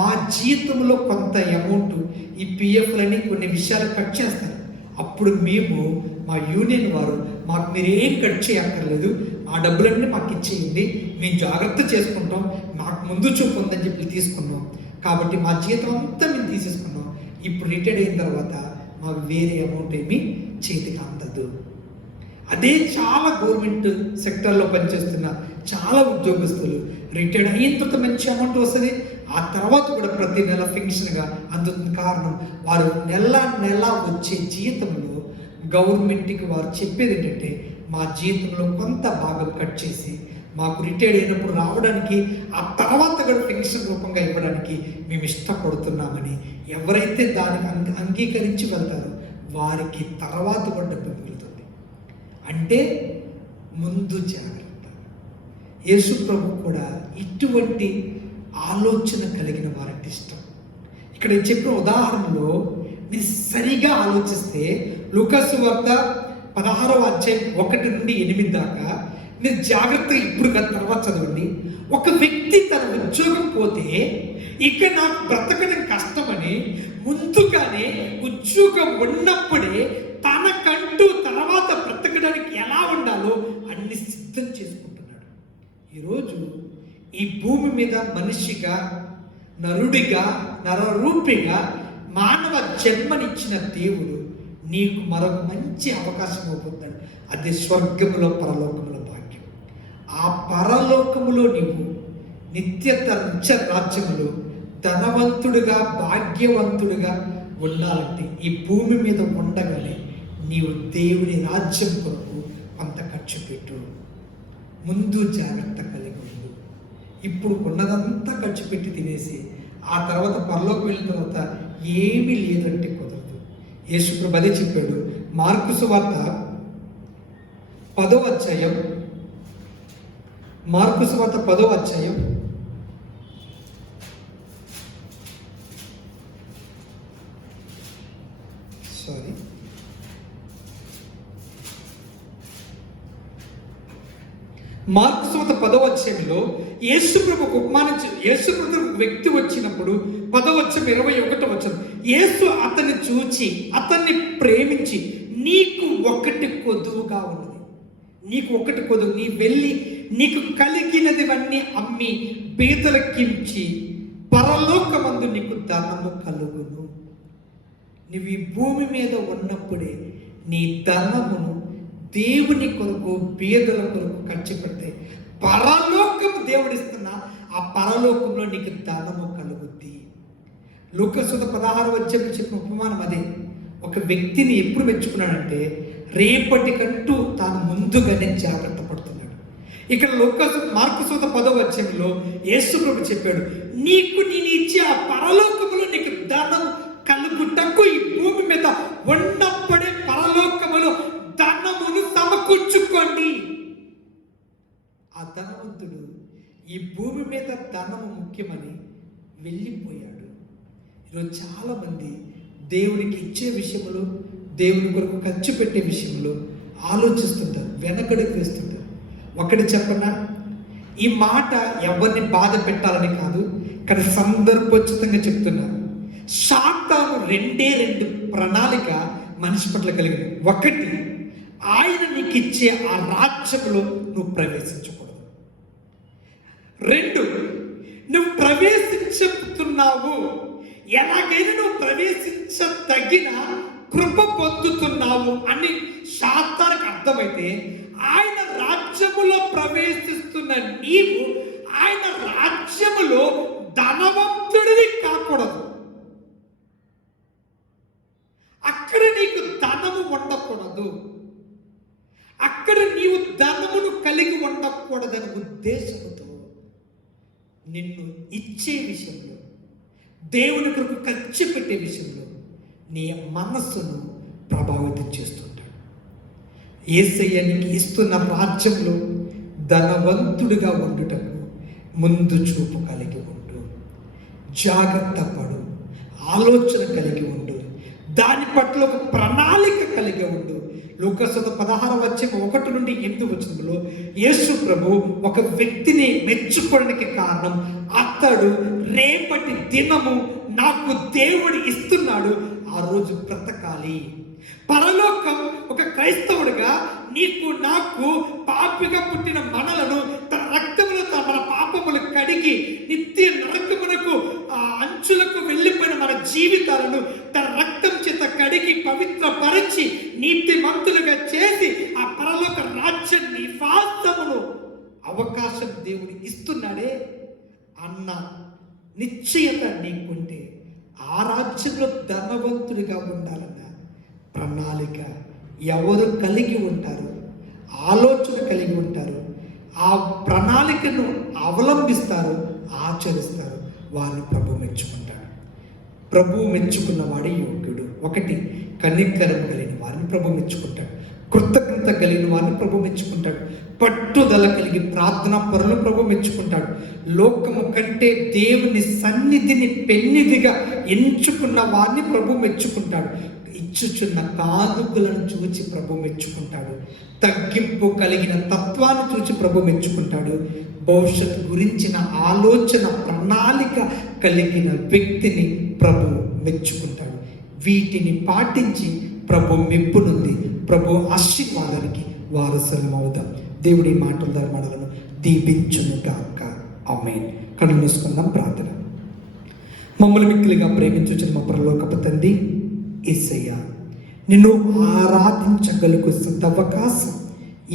మా జీతంలో కొంత అమౌంట్ ఈ పిఎఫ్లని కొన్ని విషయాలు కట్ చేస్తారు. అప్పుడు మేము, మా యూనియన్ వారు, మాకు మీరు ఏం కట్ చేయక్కర్లేదు, మా డబ్బులన్నీ మాకు ఇచ్చేయండి, మేము జాగ్రత్త చేసుకుంటాం, మాకు ముందు చూపు ఉందని చెప్పి తీసుకున్నాం. కాబట్టి మా జీతం అంతా మేము తీసేసుకున్నాం. ఇప్పుడు రిటైర్డ్ అయిన తర్వాత మాకు వేరే అమౌంట్ ఏమీ చేతికి అందదు. అదే చాలా గవర్నమెంట్ సెక్టర్లో పనిచేస్తున్న చాలా ఉద్యోగస్తులు రిటైర్డ్ అయిన తర్వాత మంచి అమౌంట్ వస్తుంది, ఆ తర్వాత కూడా ప్రతి నెల పెన్షన్గా అందుతుంది. కారణం, వారు నెల వచ్చే జీతంలో గవర్నమెంట్కి వారు చెప్పేది ఏంటంటే, మా జీతంలో కొంత భాగం కట్ చేసి మాకు రిటైర్డ్ అయినప్పుడు రావడానికి, ఆ తర్వాత కూడా పెన్షన్ రూపంగా ఇవ్వడానికి మేము ఇష్టపడుతున్నామని ఎవరైతే దానికి అంగీకరించి వెళ్తారో వారికి తర్వాత కూడా డబ్బు మిగులుతుంది. అంటే ముందు జాగ్రత్త. యేసు ప్రభు కూడా ఇటువంటి ఆలోచన కలిగిన వారికి ఇష్టం. ఇక్కడ చెప్పిన ఉదాహరణలో మీరు సరిగా ఆలోచిస్తే, లూకాసువార్త 16వ అధ్యాయం 1 నుండి 8 దాకా మీరు జాగ్రత్తగా ఇప్పుడు తర్వాత చదవండి. ఒక వ్యక్తి తన ఉద్యోగం పోతే ఇక నాకు బ్రతకడం కష్టమని ముందుగానే ఉద్యోగం ఉన్నప్పుడే తనకంటూ తర్వాత బ్రతకడానికి ఎలా ఉండాలో అన్ని సిద్ధం చేసుకుంటున్నాడు. ఈరోజు ఈ భూమి మీద మనిషిగా, నరుడిగా, నరరూపిగా మానవ జన్మనిచ్చిన దేవుడు నీకు మరొక మంచి అవకాశం ఇవ్వబోతున్నాడు. అది స్వర్గములో, పరలోకములో భాగ్యం. ఆ పరలోకములో నీవు నిత్య రాజ్యములో ధనవంతుడిగా, భాగ్యవంతుడిగా ఉండాలంటే ఈ భూమి మీద ఉండగానే నీవు దేవుని రాజ్యం కొరకు కొంత ఖర్చు పెట్టు. ముందు జాగ్రత్త కలిగి ఉండు. ఇప్పుడు ఉన్నదంతా ఖర్చు పెట్టి తినేసి ఆ తర్వాత పరలోకి వెళ్ళిన తర్వాత ఏమీ లేదంటే కుదరదు. యేసు ప్రభు అదే చెప్పాడు. మార్కు సువార్త 10వ అధ్యాయం, మార్కు సువార్త 10వ అధ్యాయం మార్కు సువార్త 10వ అధ్యాయంలో యేసు ప్రభుకు ఉపమానించి, యేసు ప్రభు ఒక వ్యక్తి వచ్చినప్పుడు 10వ అధ్యాయం 21వ వచనం, యేసు అతన్ని చూచి అతన్ని ప్రేమించి నీకు ఒకటి కొదువుగా ఉన్నది, నీకు ఒకటి కొదువు, నీ వెళ్ళి నీకు కలిగినదివన్నీ అమ్మి బీదలకించి పరలోకమందు నీకు ధనము కలుగును. నువ్వు ఈ భూమి మీద ఉన్నప్పుడే నీ ధనమును దేవుని కొరకు బీదల కొరకు ఖర్చు పెడితే పరలోకము దేవుడిస్తున్నా ఆ పరలోకంలో నీకు ధనము కలుగుద్ది. లూకాసు 16వ అధ్యాయంలో చెప్పిన ఉపమానం అదే. ఒక వ్యక్తిని ఎప్పుడు మెచ్చుకున్నాడంటే రేపటికంటూ తాను ముందుగానే జాగ్రత్త పడుతున్నాడు. ఇక్కడ మార్కు 10వ అధ్యాయంలో యేసు ప్రభు చెప్పాడు, నీకు నేను ఇచ్చే ఆ పరలోకములో నీకు ధనం కలుగుటకు ఈ భూమి మీద ఉన్నప్పుడే పరలోకములో ధనమును సమకూర్చుకోండి. ఆ ధనవంతుడు ఈ భూమి మీద ధనము ముఖ్యమని వెళ్ళిపోయాడు. ఈరోజు చాలా మంది దేవునికి ఇచ్చే విషయంలో, దేవుని కొరకు ఖర్చు పెట్టే విషయంలో ఆలోచిస్తుంటారు, వెనకడుగు వేస్తుంటారు. ఒకటి చెప్పనా, ఈ మాట ఎవరిని బాధ పెట్టాలని కాదు, కానీ సందర్భోచితంగా చెప్తున్నారు. సాతాను 2 ప్రణాళిక మనిషి పట్ల కలిగింది. ఒకటి, ఆయన నీకు ఇచ్చే ఆ రాజ్యంలో నువ్వు ప్రవేశించకూడదు. 2, నువ్వు ప్రవేశించుతున్నావు, ఎలాగైనా నువ్వు ప్రవేశించదగిన కృప పొందుతున్నావు అని సాతానుకు అర్థమైతే ఆయన రాజ్యములో ప్రవేశిస్తున్న నీవు ఆయన రాజ్యములో ధనవంతుడివి కాకూడదు. అక్కడ నీకు ధనము ఉండకూడదు, అక్కడ నీవు ధనమును కలిగి ఉండకూడదనే ఉద్దేశంతో నిన్ను ఇచ్చే విషయంలో, దేవుని కొరకు ఖర్చు పెట్టే విషయంలో నీ మనస్సును ప్రభావితం చేస్తుంటాడు. యేసయ్య నీకు ఇస్తున్న రాజ్యంలో ధనవంతుడిగా ఉండుటకు ముందు చూపు కలిగి ఉండు, జాగ్రత్త పడు, ఆలోచన కలిగి ఉండు, దాని పట్ల ఒక ప్రణాళిక కలిగి ఉండు. లూకాసు 16వ అధ్యాయం 1 నుండి 8 వచనంలో యేసు ప్రభు ఒక వ్యక్తిని మెచ్చుకోవడానికి కారణం, అతడు రేపటి దినము నాకు దేవుడు ఇస్తున్నాడు, ఆ రోజు బ్రతకాలి. పరలోకం ఒక క్రైస్తవుడిగా నీకు నాకు పాపిగా పుట్టిన మనలను తన రక్తములో మన పాపములు కడిగి నిత్య నరకమునకు అంచులకు వెళ్ళిపోయిన మన జీవితాలను తన రక్తం చేత కడిగి పవిత్రపరిచి నీతిమంతులుగా చేసి ఆ పరలోక రాజ్య నివాసమును అవకాశం దేవుడు ఇస్తున్నాడే అన్న నిశ్చయత నీకుంటే ఆ రాజ్యంలో ధనవంతుడిగా ఉండాలన్న ప్రణాళిక ఎవరు కలిగి ఉంటారు, ఆలోచన కలిగి ఉంటారు, ఆ ప్రణాళికను అవలంబిస్తారు, ఆచరిస్తారు, వారిని ప్రభు మెచ్చుకుంటాడు. ప్రభు మెచ్చుకున్న వాడే యోగ్యుడు. 1, కనికరం కలిగిన వారిని ప్రభు మెచ్చుకుంటాడు. కృతజ్ఞత కలిగిన వారిని ప్రభు మెచ్చుకుంటాడు. పట్టుదల కలిగి ప్రార్థన పరులు ప్రభు మెచ్చుకుంటాడు. లోకము కంటే దేవుని సన్నిధిని పెన్నిదిగా ఎంచుకున్న వారిని ప్రభు మెచ్చుకుంటాడు. ఇచ్చుచున్న కానుకలను చూచి ప్రభు మెచ్చుకుంటాడు. తగ్గింపు కలిగిన తత్వాన్ని చూచి ప్రభు మెచ్చుకుంటాడు. భవిష్యత్తు గురించిన ఆలోచన ప్రణాళిక కలిగిన వ్యక్తిని ప్రభు మెచ్చుకుంటాడు. వీటిని పాటించి ప్రభు మెప్పు నుండి ప్రభు ఆశీర్వాదానికి వారసులం అవుదాం. దేవుడి మాటల ద్వారా మనలను దీపించును గాక. ఆమేన్. కళ్ళు మూసుకుందాం, ప్రార్థన. మమ్మల్ని మిక్కిలిగా ప్రేమించుచున్న మా పరలోకపు తండ్రి యేసయ్య, నిన్ను ఆరాధించగలుగు సదవకాశం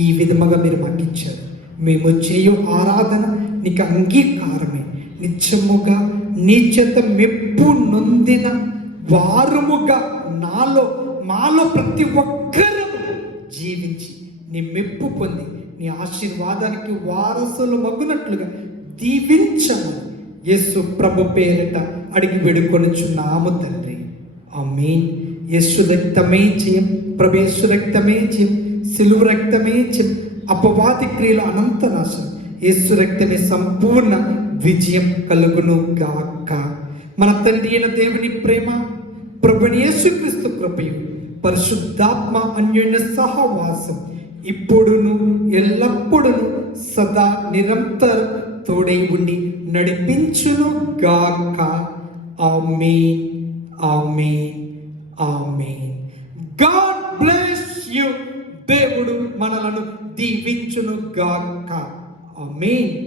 ఈ విధముగా మీరు మాకు ఇచ్చారు. మేము చేయు ఆరాధన నీకు అంగీకారమే. నిత్యముగా నీ చేత మెప్పు నొందిన వారముగా నాలో మాలో ప్రతి ఒక్కరూ జీవించి నీ మెప్పు పొంది నీ ఆశీర్వాదానికి వారసులు మగ్గునట్లుగా దీవించమని యేసు ప్రభు పేరిట అడిగి వేడుకొనుచున్నాము తండ్రి. ఆమేన్. యేసు రక్తమే జయం, ప్రభు యేసు రక్తమే జయం, సిలువ రక్తమే జయం, అపవాది క్రియల అనంత నాశనం, యేసు రక్తమే సంపూర్ణ విజయం కలుగును గాక. మన తండ్రి అయిన దేవుని ప్రేమ, ప్రభుని యేసుక్రీస్తు కృపయు, పరిశుద్ధాత్మ అన్యోన్య సహవాసం ఇప్పుడును ఎల్లప్పుడును సదా నిరంతరం తోడై ఉండి నడిపించును గాక. Amen, amen, amen. God bless you. దేవుడు మనలను దీవించును గాక. ఆమేన్.